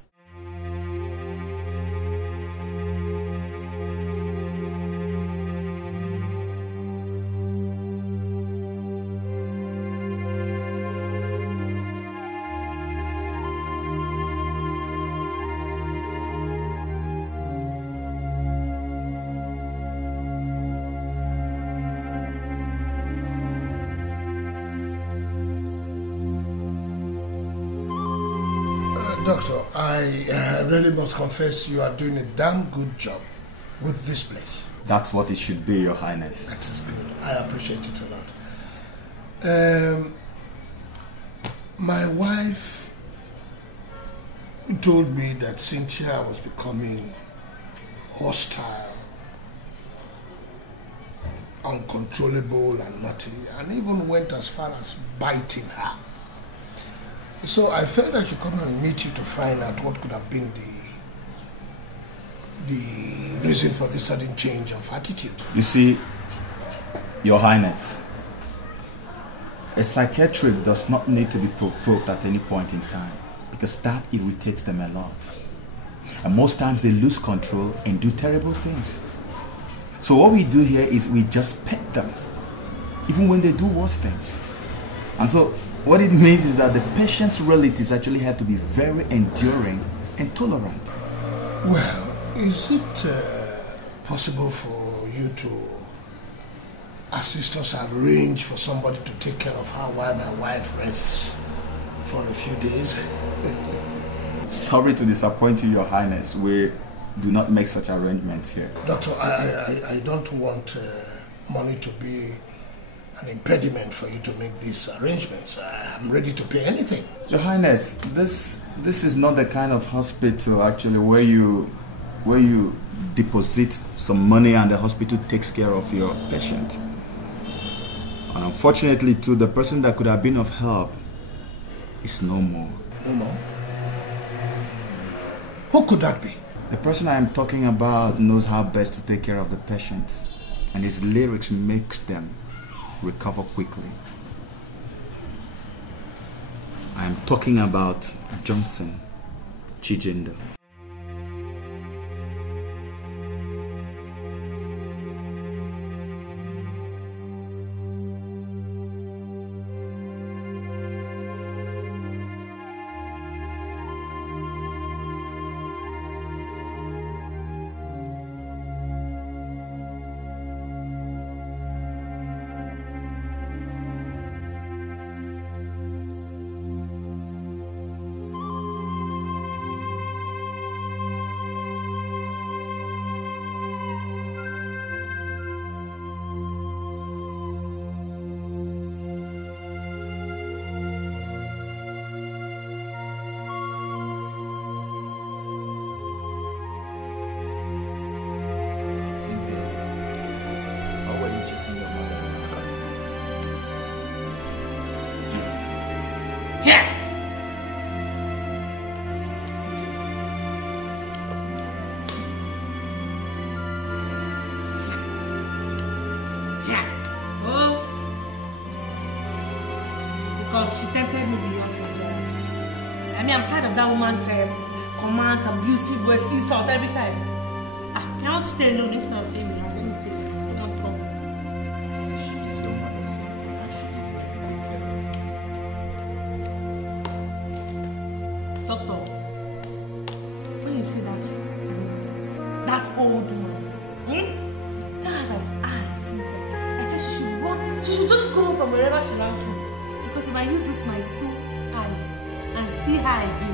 Doctor, I really must confess you are doing a damn good job with this place. That's what it should be, Your Highness. That is good. I appreciate it a lot. My wife told me that Cynthia was becoming hostile uncontrollable and naughty, and even went as far as biting her. So I felt I should come and meet you to find out what could have been the reason for this sudden change of attitude. You see, Your Highness, a psychiatrist does not need to be provoked at any point in time, because that irritates them a lot. And most times they lose control and do terrible things. So what we do here is we just pet them, even when they do worse things. And so what it means is that the patient's relatives actually have to be very enduring and tolerant. Well, is it possible for you to assist us arrange for somebody to take care of her while my wife rests for a few days? Sorry to disappoint you, Your Highness. We do not make such arrangements here. Doctor, I don't want money to be an impediment for you to make these arrangements. I'm ready to pay anything. Your Highness, this is not the kind of hospital actually where you deposit some money and the hospital takes care of your patient. And unfortunately too, the person that could have been of help is no more. No more? Who could that be? The person I am talking about knows how best to take care of the patients, and his lyrics makes them recover quickly. I am talking about Johnson Chijindu. That woman's commands, abusive words, insult every time. I can't stay alone instead of saying me. Let me stay. Don't trouble. She is your mother, Cynthia, and she is here to take care of you. Doctor, when you say that old woman, that I, Cynthia, I said she should run. She should just go from wherever she ran to. Because if I use this my 2 eyes and see her again,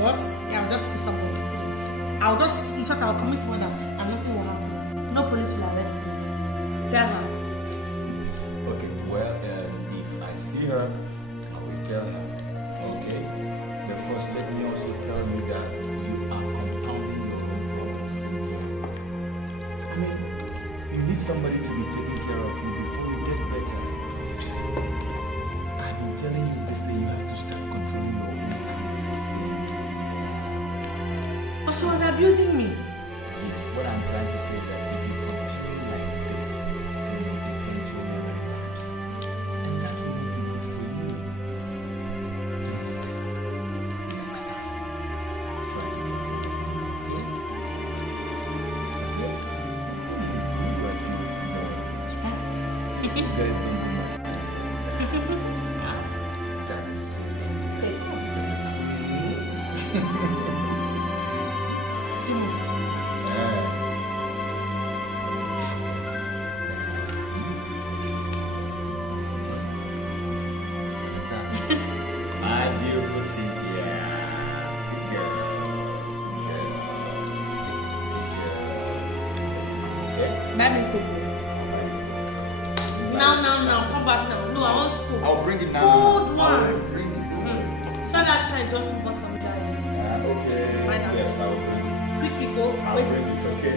what? Yeah, I'll just put someone on the street. I'll just, in fact, I'll commit murder and nothing will happen. No police will arrest me. Tell her. Okay, well, if I see her, I will tell her. Okay? But first, let me also tell you that you are compounding your own problems, Cynthia. I mean, you need somebody to be taking care of you before you get better. I've been telling you this thing, you have to start controlling your own. But she was abusing me. Yes, what I'm trying to say is that if you continue like this, you may eventually relapse. And that will not be good for you. Please, next time, try to control it. Okay? Yeah? You are beautiful. You guys don't do much. That's sweet. My beautiful Cynthia. Sweet girl. Sweet girl. Okay? Now. Come back now. No, I want to go. I'll bring it now. Cold one. I'll bring it. So that time just bought some guy. Okay. Right now. Yes, I will bring it. Quick, we go. I'll Wait. bring it, okay?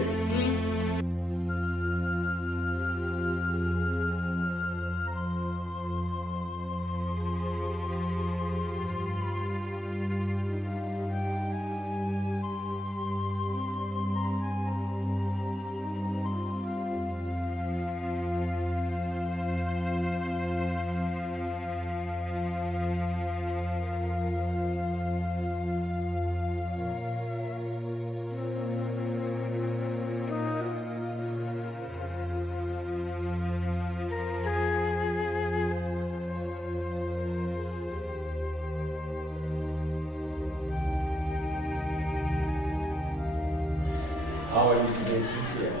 How are you today, Cynthia?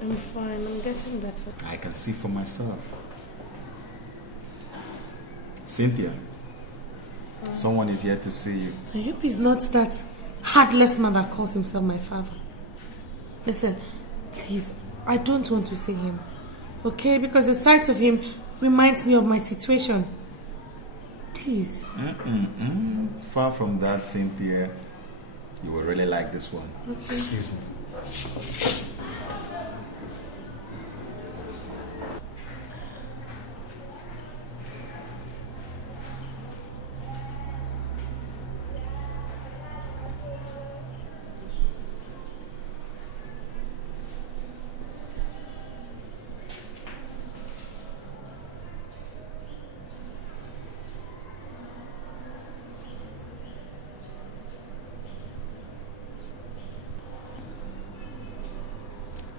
I'm fine. I'm getting better. I can see for myself. Cynthia, someone is here to see you. I hope he's not that heartless man that calls himself my father. Listen, please, I don't want to see him. Okay? Because the sight of him reminds me of my situation. Please. Far from that, Cynthia. You will really like this one. Okay. Excuse me.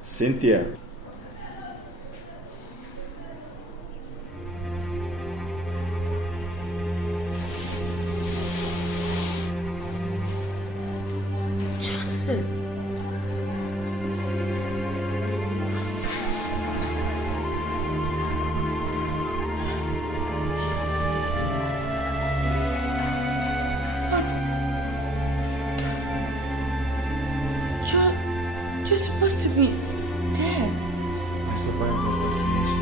Cynthia. Johnson. You're supposed to be dead. I survived assassination.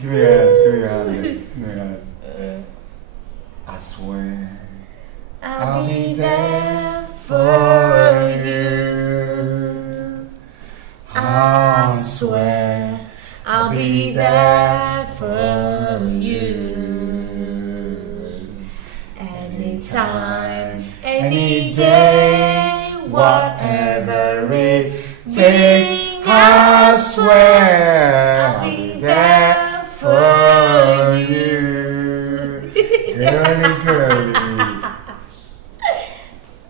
Give me your hands. I swear I'll be there for you. I swear I'll be there for you. Anytime, any day, whatever it takes. I swear I'll be there for you. girly.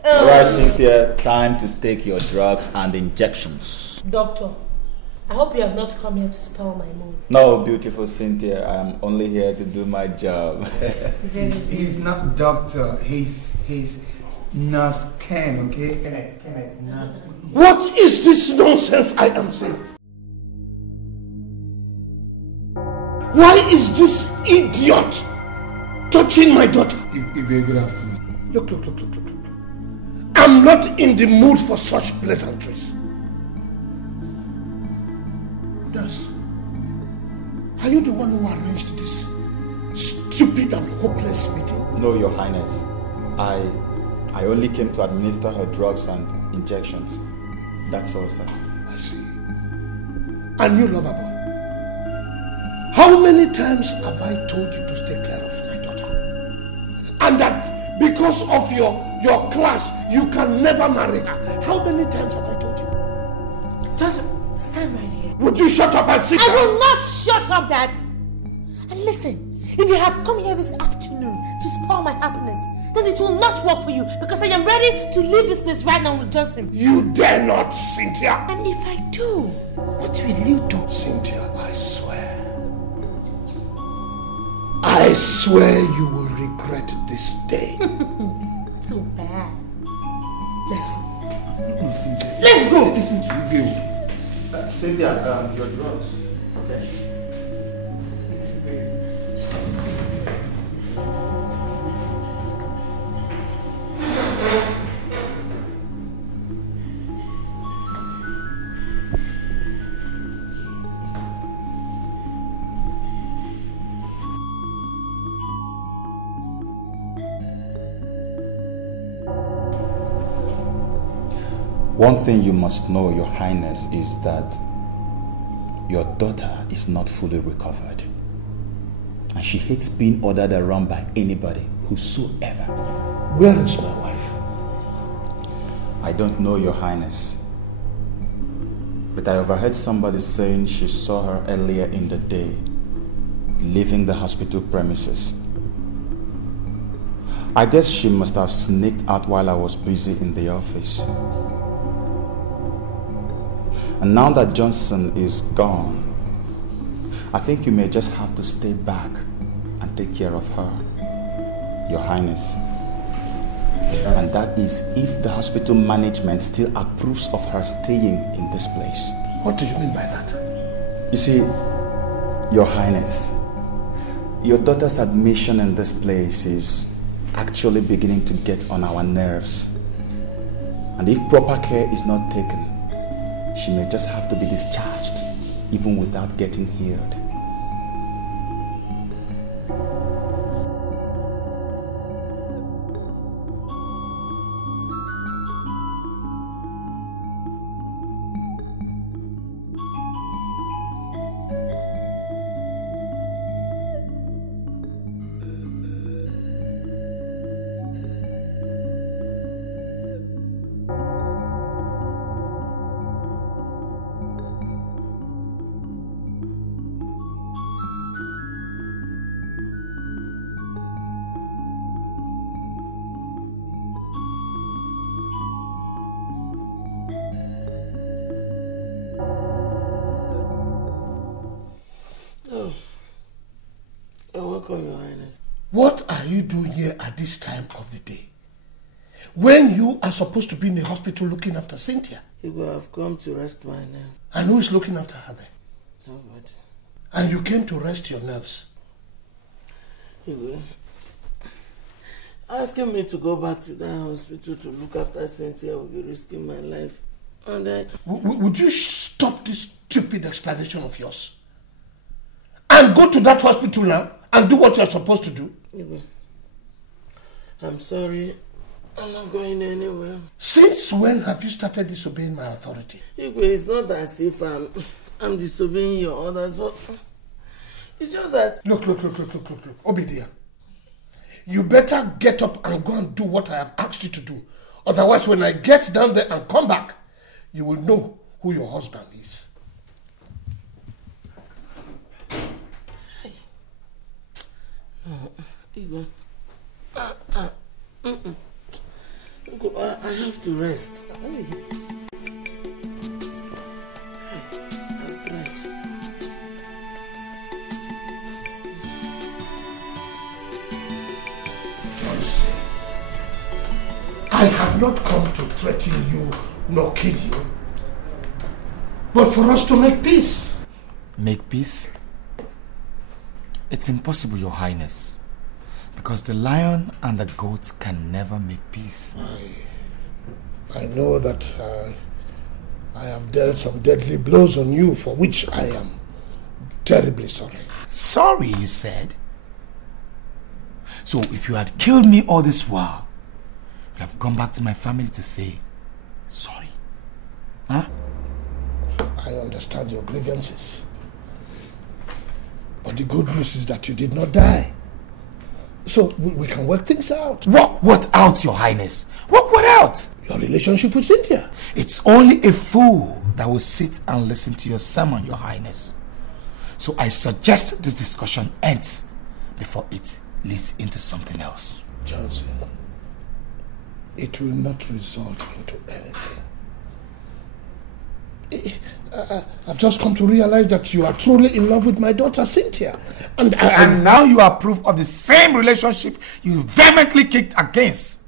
Alright, Cynthia, time to take your drugs and injections. Doctor, I hope you have not come here to spoil my mood. No, beautiful Cynthia, I'm only here to do my job. He's not doctor, he's Nurse Ken, okay? Kenneth, Nurse. What is this nonsense I am saying? Why is this idiot touching my daughter? Good afternoon. Look. I'm not in the mood for such pleasantries. Nurse, are you the one who arranged this stupid and hopeless meeting? No, Your Highness. I only came to administer her drugs and injections. That's all, sir. I see. And you, Loverboy, how How many times have I told you to take care of my daughter? And that because of your class, you can never marry her. How many times have I told you? Just stand right here. Would you shut up and sit down? I will not shut up, Dad. And listen, if you have come here this afternoon to spoil my happiness, then it will not work for you because I am ready to leave this place right now with Johnson. You dare not, Cynthia. And if I do, what will you do? Cynthia, I swear. I swear you will regret this day. Too bad. Let's go. Cynthia. Let's go. Listen to you. Cynthia, your drugs. Okay. One thing you must know, Your Highness, is that your daughter is not fully recovered. And she hates being ordered around by anybody, whosoever. Where is my wife? I don't know, Your Highness. But I overheard somebody saying she saw her earlier in the day, leaving the hospital premises. I guess she must have sneaked out while I was busy in the office. And now that Johnson is gone, I think you may just have to stay back and take care of her, Your Highness. And that is if the hospital management still approves of her staying in this place. What do you mean by that? You see, Your Highness, your daughter's admission in this place is actually beginning to get on our nerves. And if proper care is not taken, she may just have to be discharged, even without getting healed. Welcome, Your Highness. What are you doing here at this time of the day? When you are supposed to be in the hospital looking after Cynthia? You will have come to rest my nerves. And who is looking after her then? Nobody. And you came to rest your nerves? You will. Asking me to go back to that hospital to look after Cynthia will be risking my life. And Would you stop this stupid explanation of yours? And go to that hospital now and do what you're supposed to do? I'm sorry. I'm not going anywhere. Since when have you started disobeying my authority? It's not as if I'm disobeying your orders, but it's just that... Look. Obadiah. You better get up and go and do what I have asked you to do. Otherwise, when I get down there and come back, you will know who your husband is. Igwe, I have to rest. I've tried. Johnson, I have not come to threaten you nor kill you, but for us to make peace. Make peace? It's impossible, Your Highness. Because the lion and the goat can never make peace. I know that I have dealt some deadly blows on you, for which I am terribly sorry. Sorry, you said? So if you had killed me all this while, you'd have gone back to my family to say sorry. Huh? I understand your grievances. But But the good news is that you did not die. So we can work things out. Work what out, Your Highness? Work what out? Your relationship with Cynthia. It's only a fool that will sit and listen to your sermon, Your Highness. So I suggest this discussion ends before it leads into something else. Johnson, it will not result into anything. I've just come to realize that you are truly in love with my daughter Cynthia. And now you are proof of the same relationship you vehemently kicked against.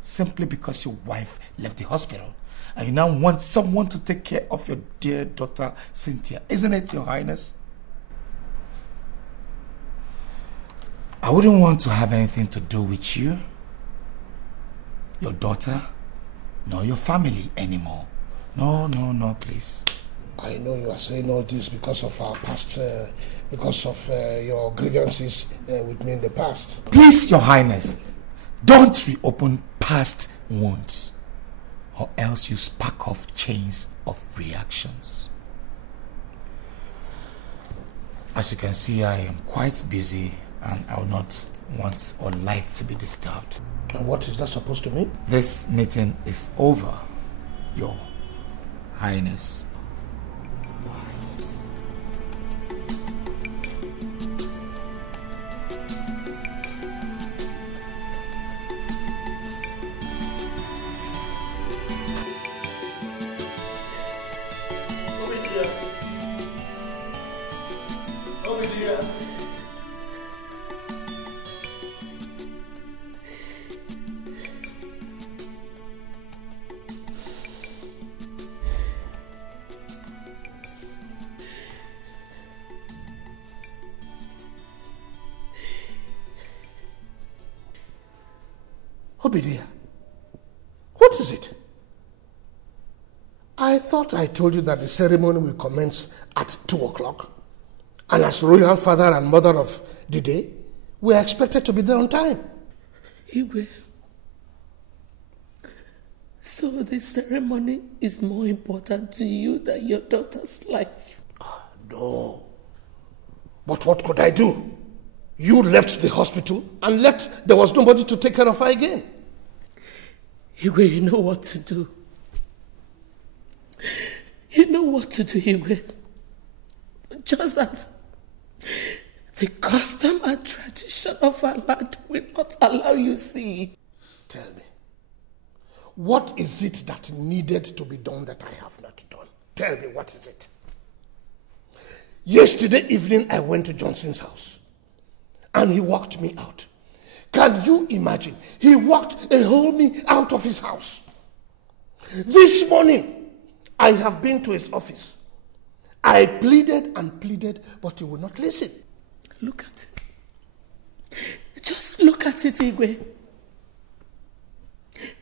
Simply because your wife left the hospital. And you now want someone to take care of your dear daughter Cynthia. Isn't it, Your Highness? I wouldn't want to have anything to do with you, your daughter, nor your family anymore. No, please. I know you are saying all this because of our past, because of your grievances with me in the past. Please, Your Highness, don't reopen past wounds, or else you spark off chains of reactions. As you can see, I am quite busy and I will not want or like to be disturbed. And what is that supposed to mean? This meeting is over, Your Highness. Obidia, what is it? I thought I told you that the ceremony will commence at 2 o'clock. And as royal father and mother of the day, we are expected to be there on time. Igwe, so the ceremony is more important to you than your daughter's life? No. But what could I do? You left the hospital and left. There was nobody to take care of her again. Igwe, you know what to do. You know what to do, Igwe. Just that the custom and tradition of our land will not allow you see. Tell me, what is it that needed to be done that I have not done? Tell me, what is it? Yesterday evening, I went to Johnson's house and he walked me out. Can you imagine? He walked a whole me out of his house. This morning, I have been to his office. I pleaded and pleaded, but he would not listen. Look at it. Just look at it, Igwe.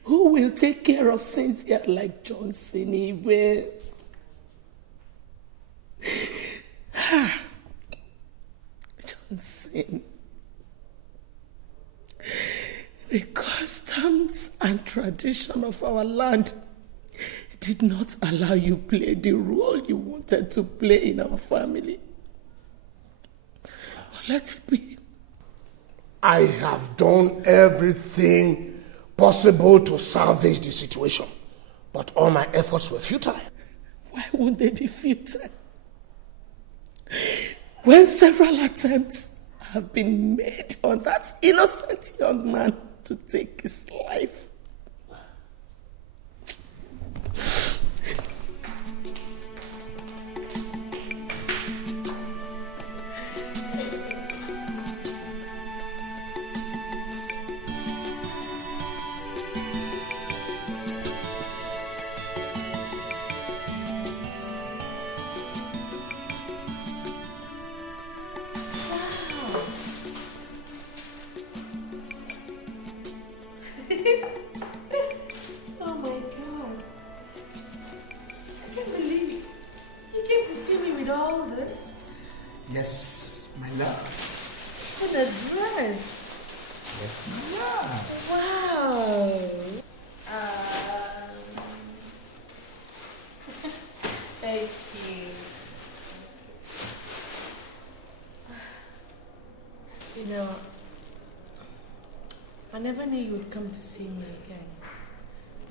Who will take care of Cynthia like Johnson, Igwe? Johnson. The customs and tradition of our land did not allow you play the role you wanted to play in our family. Let it be. I have done everything possible to salvage the situation, but all my efforts were futile. Why won't they be futile? When several attempts have been made on that innocent young man to take his life. Wow. never knew you would come to see me again.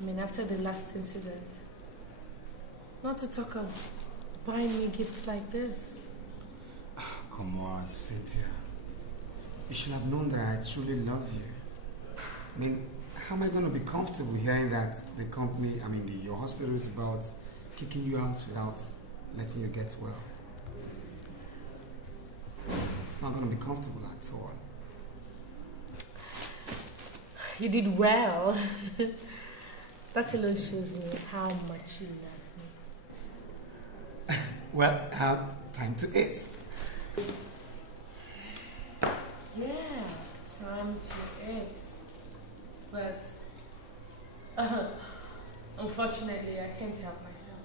I mean, after the last incident. Not to talk of buying me gifts like this. Come on, Cynthia. You should have known that I truly love you. I mean, how am I going to be comfortable hearing that the company, your hospital is about kicking you out without letting you get well? It's not going to be comfortable at all. You did well. That alone shows me how much you love me. Well, time to eat. Yeah, time to eat. But unfortunately, I can't help myself.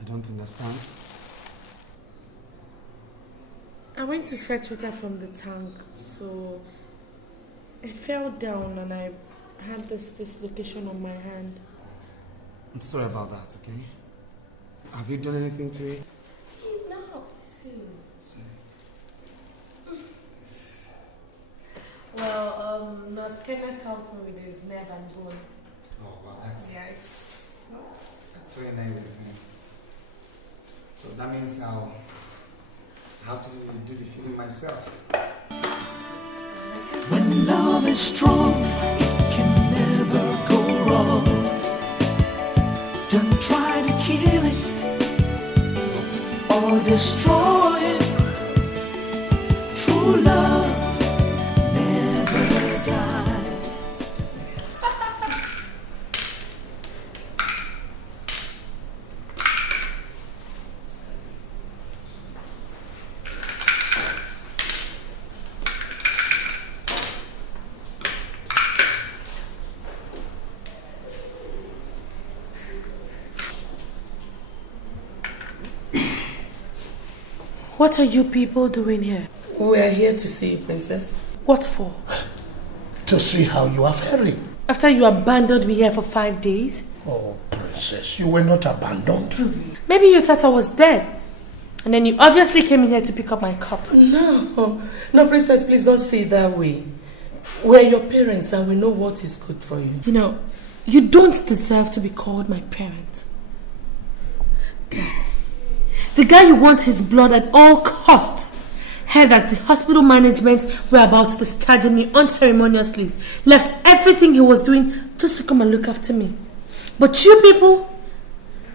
I don't understand. I went to fetch water from the tank, so I fell down and I had this dislocation on my hand. I'm sorry about that, okay? Have you done anything to it? No, see. Well, Nurse Kenneth helped me with his nerve and bone. Oh, wow, that's... Yeah, That's very nice of you. So that means I'll have to do the feeling myself. When love is strong, it can never go wrong. Don't try to kill it or destroy it. True love never dies. What are you people doing here? We are here to see you, Princess. What for? To see how you are faring. After you abandoned me here for 5 days? Oh, Princess, you were not abandoned. Maybe you thought I was dead. And then you obviously came in here to pick up my cups. No, Princess, please don't say it that way. We're your parents and we know what is good for you. You know, you don't deserve to be called my parent. The guy you want his blood at all costs heard that the hospital management were about to discharge me unceremoniously, left everything he was doing just to come and look after me. But you people,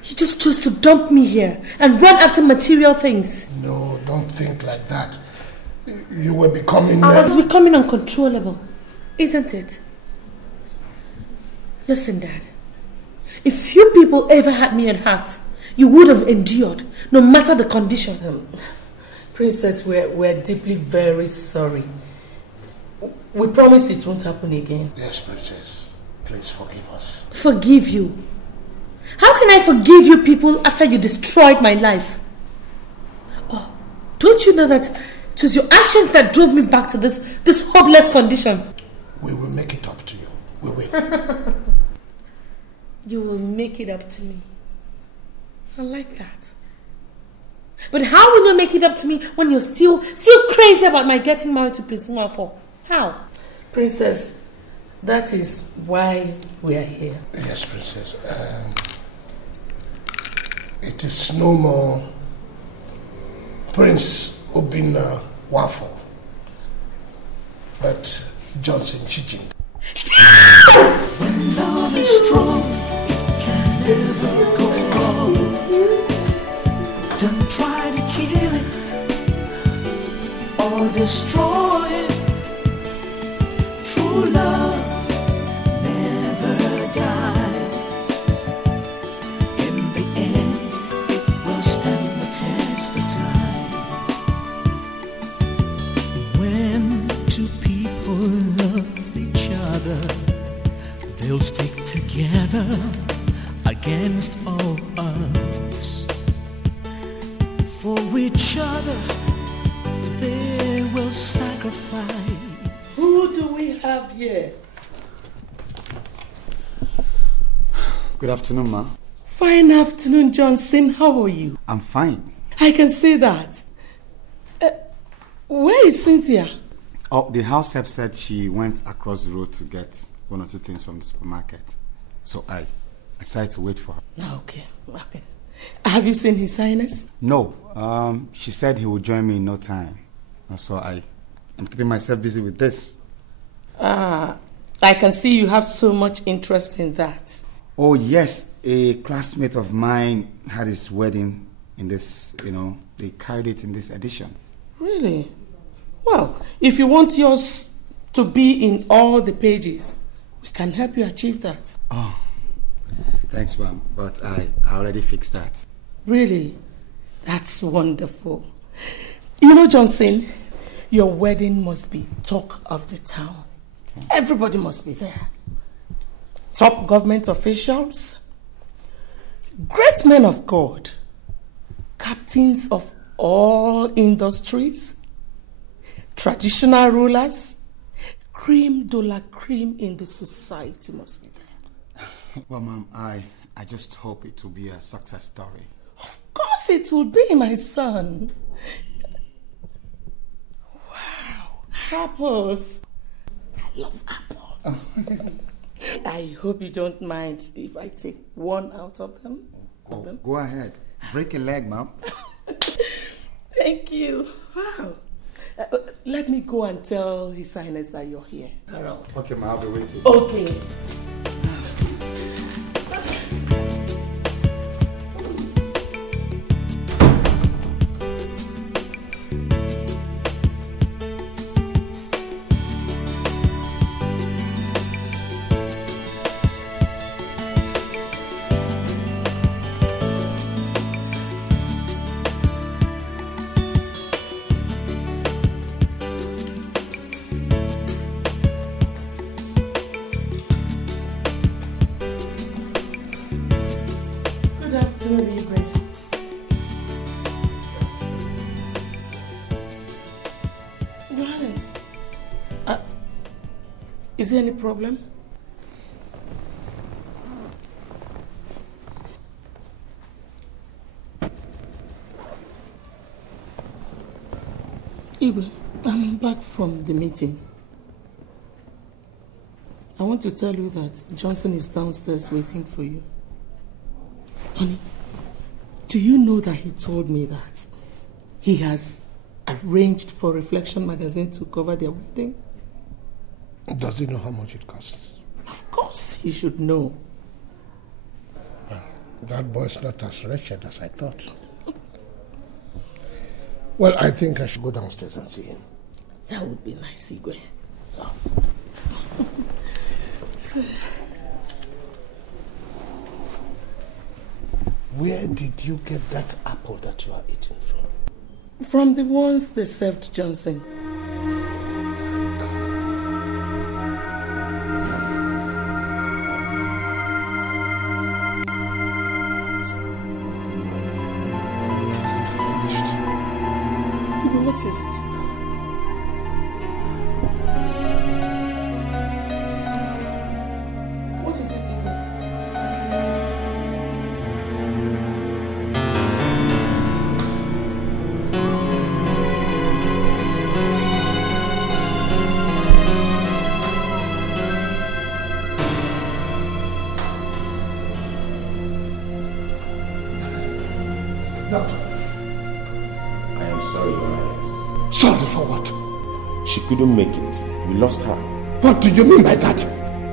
you just chose to dump me here and run after material things. No, don't think like that. You were becoming... I was becoming uncontrollable, isn't it? Listen, Dad. If you people ever had me at heart, you would have endured, no matter the condition. Princess, we're deeply very sorry. We promise it won't happen again. Yes, Princess. Please forgive us. Forgive you? How can I forgive you people after you destroyed my life? Oh, don't you know that it was your actions that drove me back to this hopeless condition? We will make it up to you. We will. You will make it up to me. I like that. But how will you make it up to me when you're still crazy about my getting married to Prince Nwafo? How? Princess, that is why we are here. Yes, Princess. It is no more Prince Obinna Nwafo, but Johnson Chijin. When love is strong, it can never go wrong. Don't try to kill it or destroy it. True love never dies. In the end, it will stand the test of time. When two people love each other, they'll stick together against all odds. For each other, they will sacrifice. Who do we have here? Good afternoon, ma. Fine afternoon, Johnson. How are you? I'm fine. I can say that. Where is Cynthia? Oh, the house help said she went across the road to get one or two things from the supermarket. So I decided to wait for her. Okay. Have you seen His Highness? No. She said he would join me in no time. So I'm keeping myself busy with this. I can see you have so much interest in that. Oh, yes. A classmate of mine had his wedding in this, they carried it in this edition. Really? Well, if you want yours to be in all the pages, we can help you achieve that. Oh, thanks, ma'am. But I already fixed that. Really? That's wonderful. You know, Johnson, your wedding must be talk of the town. Okay. Everybody must be there. Top government officials, great men of God, captains of all industries, traditional rulers, cream de la cream in the society must be there. Well, ma'am, I just hope it will be a success story. Of course it will be, my son. Wow, apples. I love apples. I hope you don't mind if I take one out of them. Oh, go ahead. Break a leg, ma'am. Thank you. Wow. Let me go and tell His Highness that you're here. Around. Okay, ma'am, I'll be waiting. Okay. Is there any problem? Igwe, I'm back from the meeting. I want to tell you that Johnson is downstairs waiting for you. Honey, do you know that he told me that he has arranged for Reflection magazine to cover their wedding? Does he know how much it costs? Of course he should know. Well, that boy's not as wretched as I thought. Well, I think I should go downstairs and see him. That would be nice, Igwe. Oh. Where did you get that apple that you are eating from? From the ones they served Johnson. What is it? What is it? Doctor. I am sorry, Your Highness. Sorry for what? She couldn't make it. We lost her. What do you mean by that?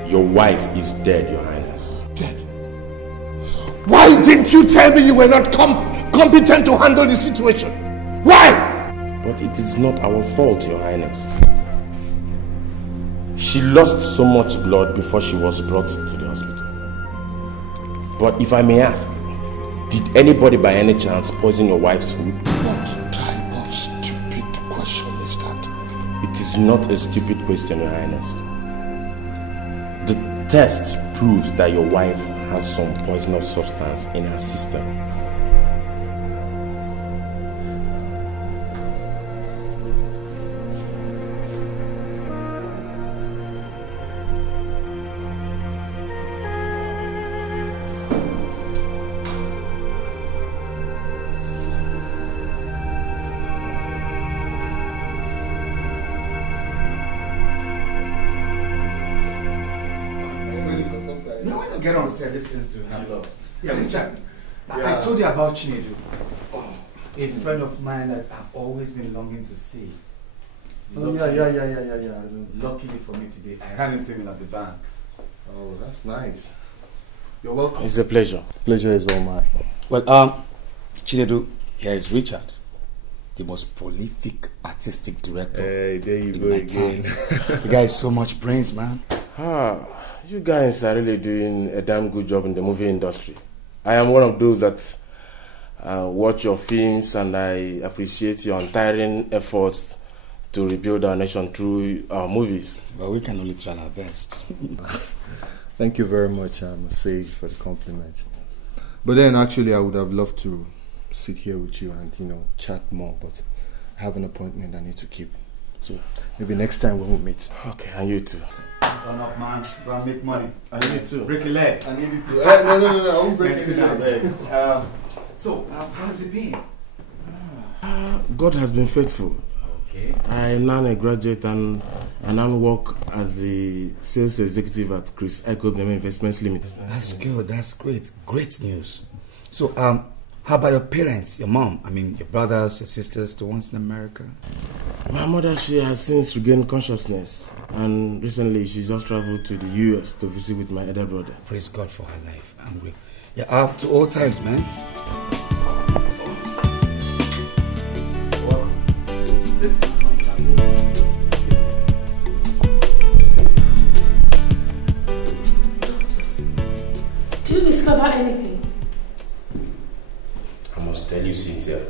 Your wife is dead, Your Highness. Dead? Why didn't you tell me you were not competent to handle the situation? Why? But it is not our fault, Your Highness. She lost so much blood before she was brought to the hospital. But if I may ask, did anybody by any chance poison your wife's food? What type of stupid question is that? It is not a stupid question, Your Highness. The test proves that your wife has some poisonous substance in her system. said these things do happen. Yeah, Richard, I told you about Chinedu. A friend of mine that I've always been longing to see. Yeah. Luckily for me today, I ran into him at the bank. Oh, that's nice. You're welcome. It's a pleasure. Pleasure is all mine. Well, Chinedu, here is Richard, the most prolific artistic director. Hey, there you go again. The guy has so much brains, man. You guys are really doing a damn good job in the movie industry. I am one of those that watch your films, and I appreciate your untiring efforts to rebuild our nation through our movies. Well, we can only try our best. Thank you very much, I must say, for the compliment. But then, actually, I would have loved to sit here with you and, chat more, but I have an appointment I need to keep. So maybe next time when we meet. Okay, and you too. Turn up, man. Go and make money. I need to. Break a leg. I need you to. No, I won't break any leg. So, how has it been? God has been faithful. Okay. I am now a graduate and I now work as the sales executive at Chris Icobneme Investments Limited. That's good. That's great. Great news. So, how about your parents, your mom? I mean, your brothers, your sisters, the ones in America? My mother, she has since regained consciousness, and recently she just traveled to the US to visit with my elder brother. Praise God for her life. I'm great. Yeah, up to all times, man. Welcome. Did you discover anything? I must tell you, Cynthia,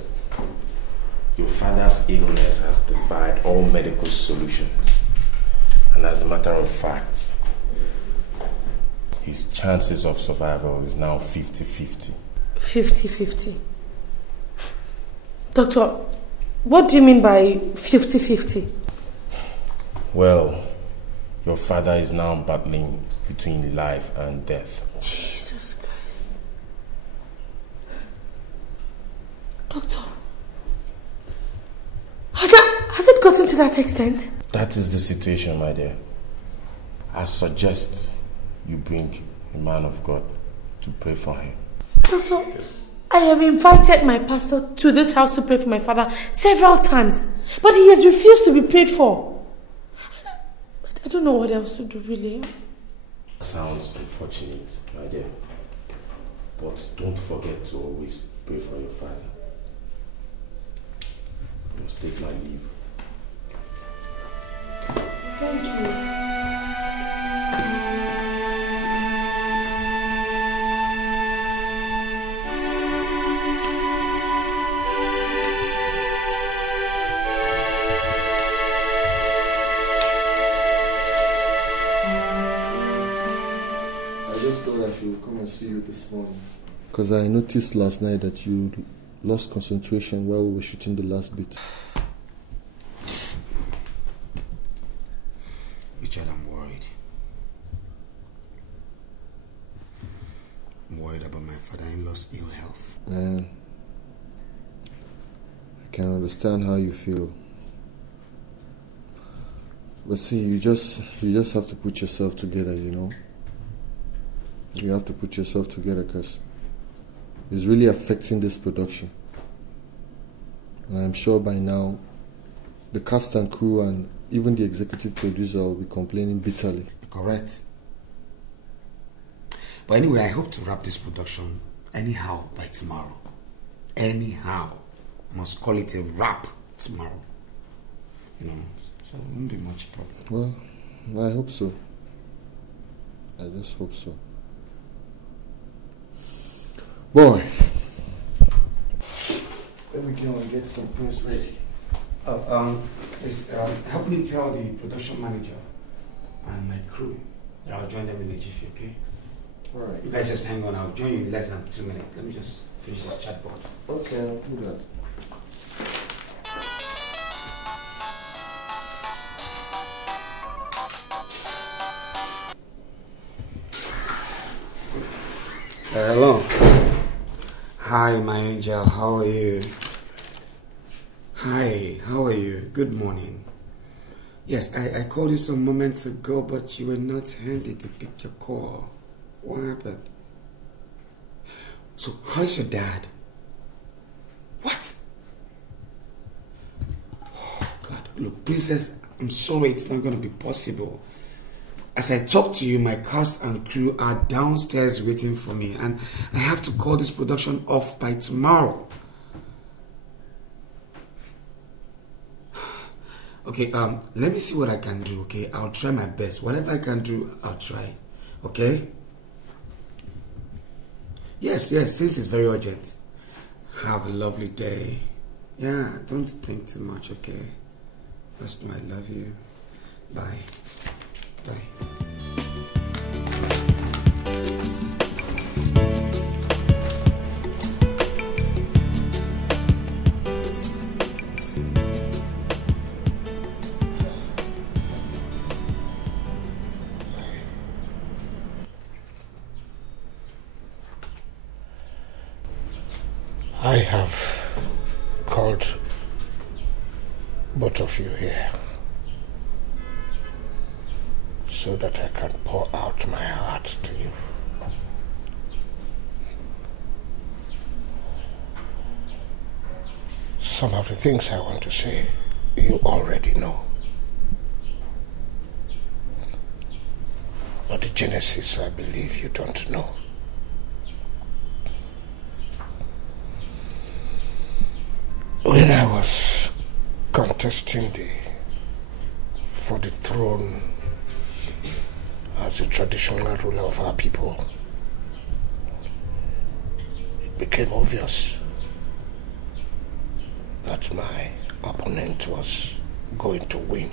your father's illness has defied all medical solutions. And as a matter of fact, his chances of survival is now 50-50. 50-50. Doctor, what do you mean by 50-50? Well, your father is now battling between life and death. Jesus Christ. Doctor, has it gotten to that extent? That is the situation, my dear. I suggest you bring a man of God to pray for him. Doctor, I have invited my pastor to this house to pray for my father several times, but he has refused to be prayed for. I don't know what else to do, really. Sounds unfortunate, my dear. But don't forget to always pray for your father. I must take my leave. Thank you. I should come and see you this morning, because I noticed last night that you lost concentration while we were shooting the last bit. Richard, I'm worried. I'm worried about my father-in-law's ill health. I can understand how you feel. But see, you just have to put yourself together, You have to put yourself together, because it's really affecting this production. And I'm sure by now, the cast and crew and even the executive producer will be complaining bitterly. Correct. But anyway, I hope to wrap this production anyhow by tomorrow. Anyhow. I must call it a wrap tomorrow. So it won't be much problem. Well, I hope so. I just hope so. Boy, let me go and get some things ready. Help me tell the production manager and my crew that I'll join them in the jiffy, okay? Alright. You guys just hang on, I'll join you in less than 2 minutes. Let me just finish this chat board. Okay, I'll do that. Hello. Hi, my angel. How are you? Hi, how are you? Good morning. Yes, I called you some moments ago, but you were not handy to pick your call. What happened? So, how's your dad? What? Oh, God. Look, Princess, I'm sorry it's not going to be possible. As I talk to you, my cast and crew are downstairs waiting for me, and I have to call this production off by tomorrow. Okay, let me see what I can do, okay? I'll try my best. Whatever I can do, I'll try. Okay? Yes, since it's very urgent. Have a lovely day. Yeah, don't think too much, okay? Just know I love you. Bye. Bye. I have called both of you here so that I can pour out my heart to you. Some of the things I want to say, you already know. But the genesis, I believe you don't know. When I was contesting for the throne as a traditional ruler of our people, it became obvious that my opponent was going to win.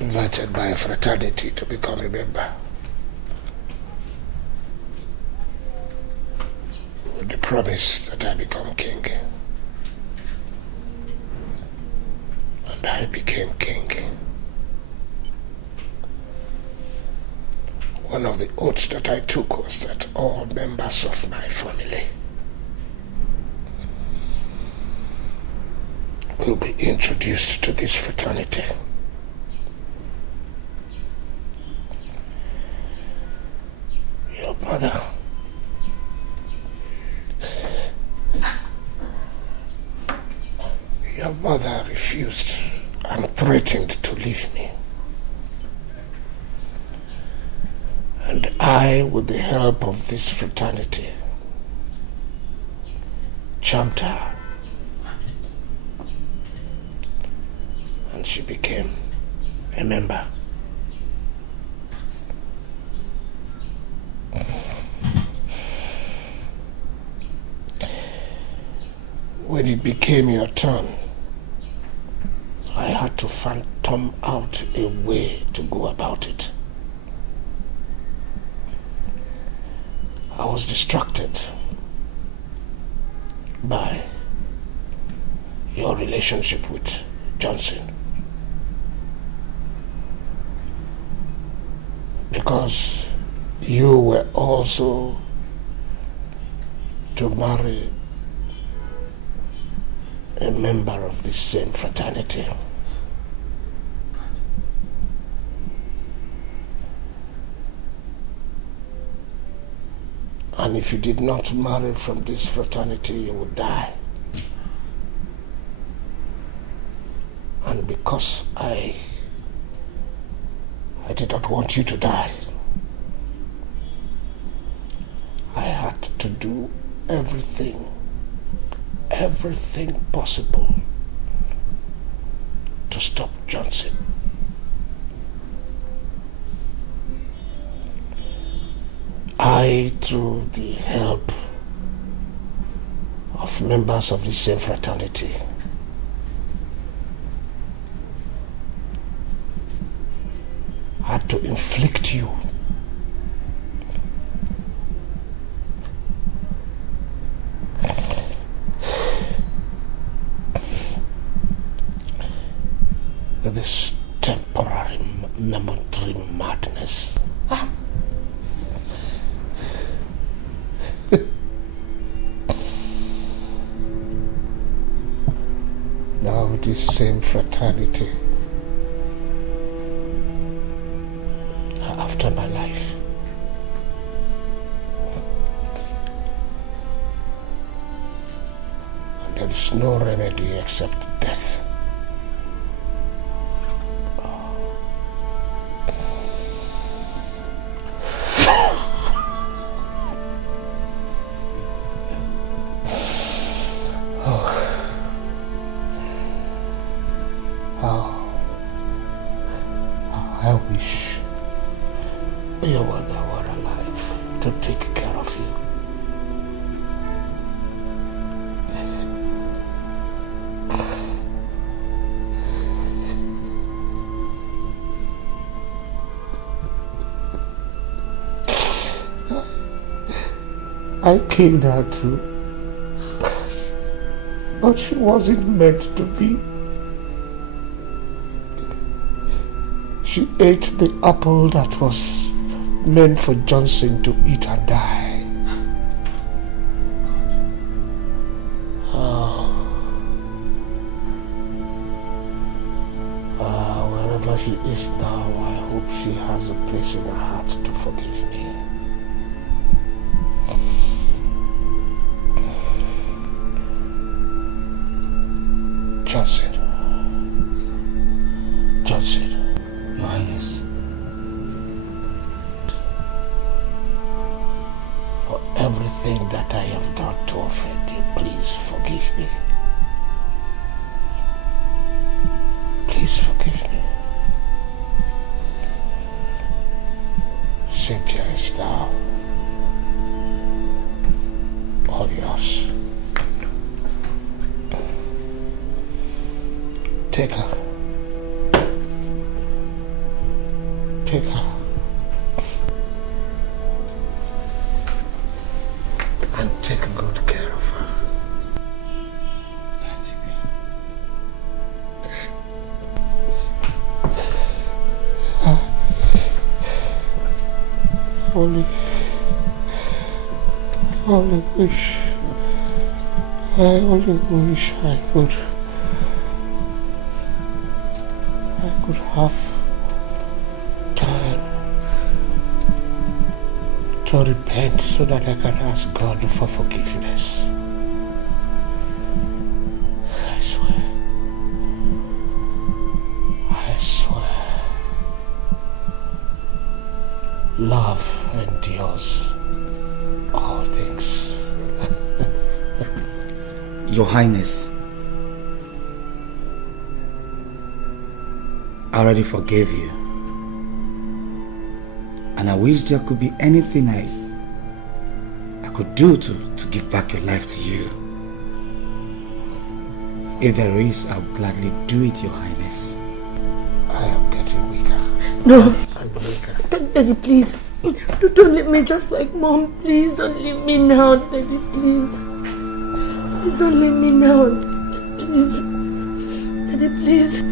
Invited by a fraternity to become a member, with the promise that I become king. And I became king. One of the oaths that I took was that all members of my family will be introduced to this fraternity. Your mother refused and threatened to leave me. And I, with the help of this fraternity, charmed her. And she became a member. When it became your turn, I had to phantom out a way to go about it. I was distracted by your relationship with Johnson, because you were also to marry a member of this same fraternity. And if you did not marry from this fraternity, you would die. And because I did not want you to die, I had to do everything possible to stop Johnson. I, through the help of members of the same fraternity, had to inflict you with this temporary, momentary madness. Now with this same fraternity after my life. And there is no remedy except death. I wish your mother were alive to take care of you. I killed her too, but she wasn't meant to be. She ate the apple that was meant for Johnson to eat and die. Wherever she is now, I hope she has a place in her heart to forgive me. Johnson. Your Highness. For everything that I have done to offend you, please forgive me. Please forgive me. Cynthia is now all yours. Take her. Take her. And take good care of her. I only wish I could have time to repent so that I can ask God for forgiveness. I swear. Love endures all things. Your Highness, I already forgave you. And I wish there could be anything I could do to give back your life to you. If there is, I will gladly do it, Your Highness. I am getting weaker. No. Daddy, please. Don't leave me just like Mom. Please don't leave me now, Daddy, please. Please don't leave me now. Please. Daddy, please.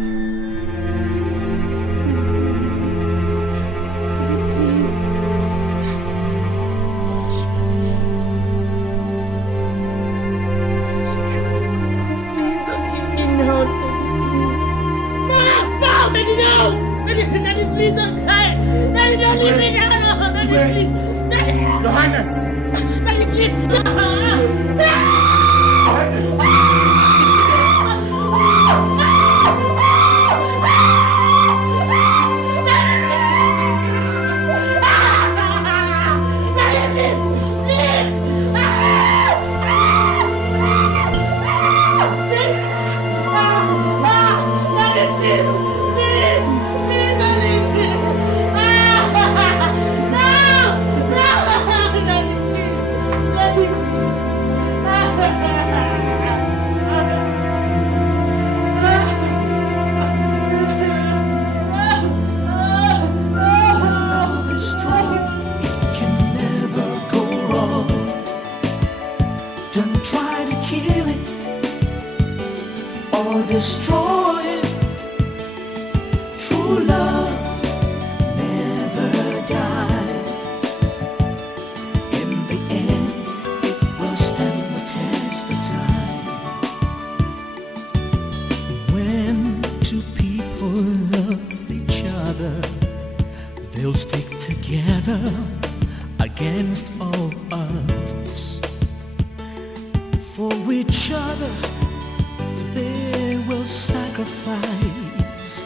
sacrifice.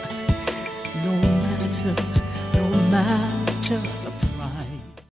No matter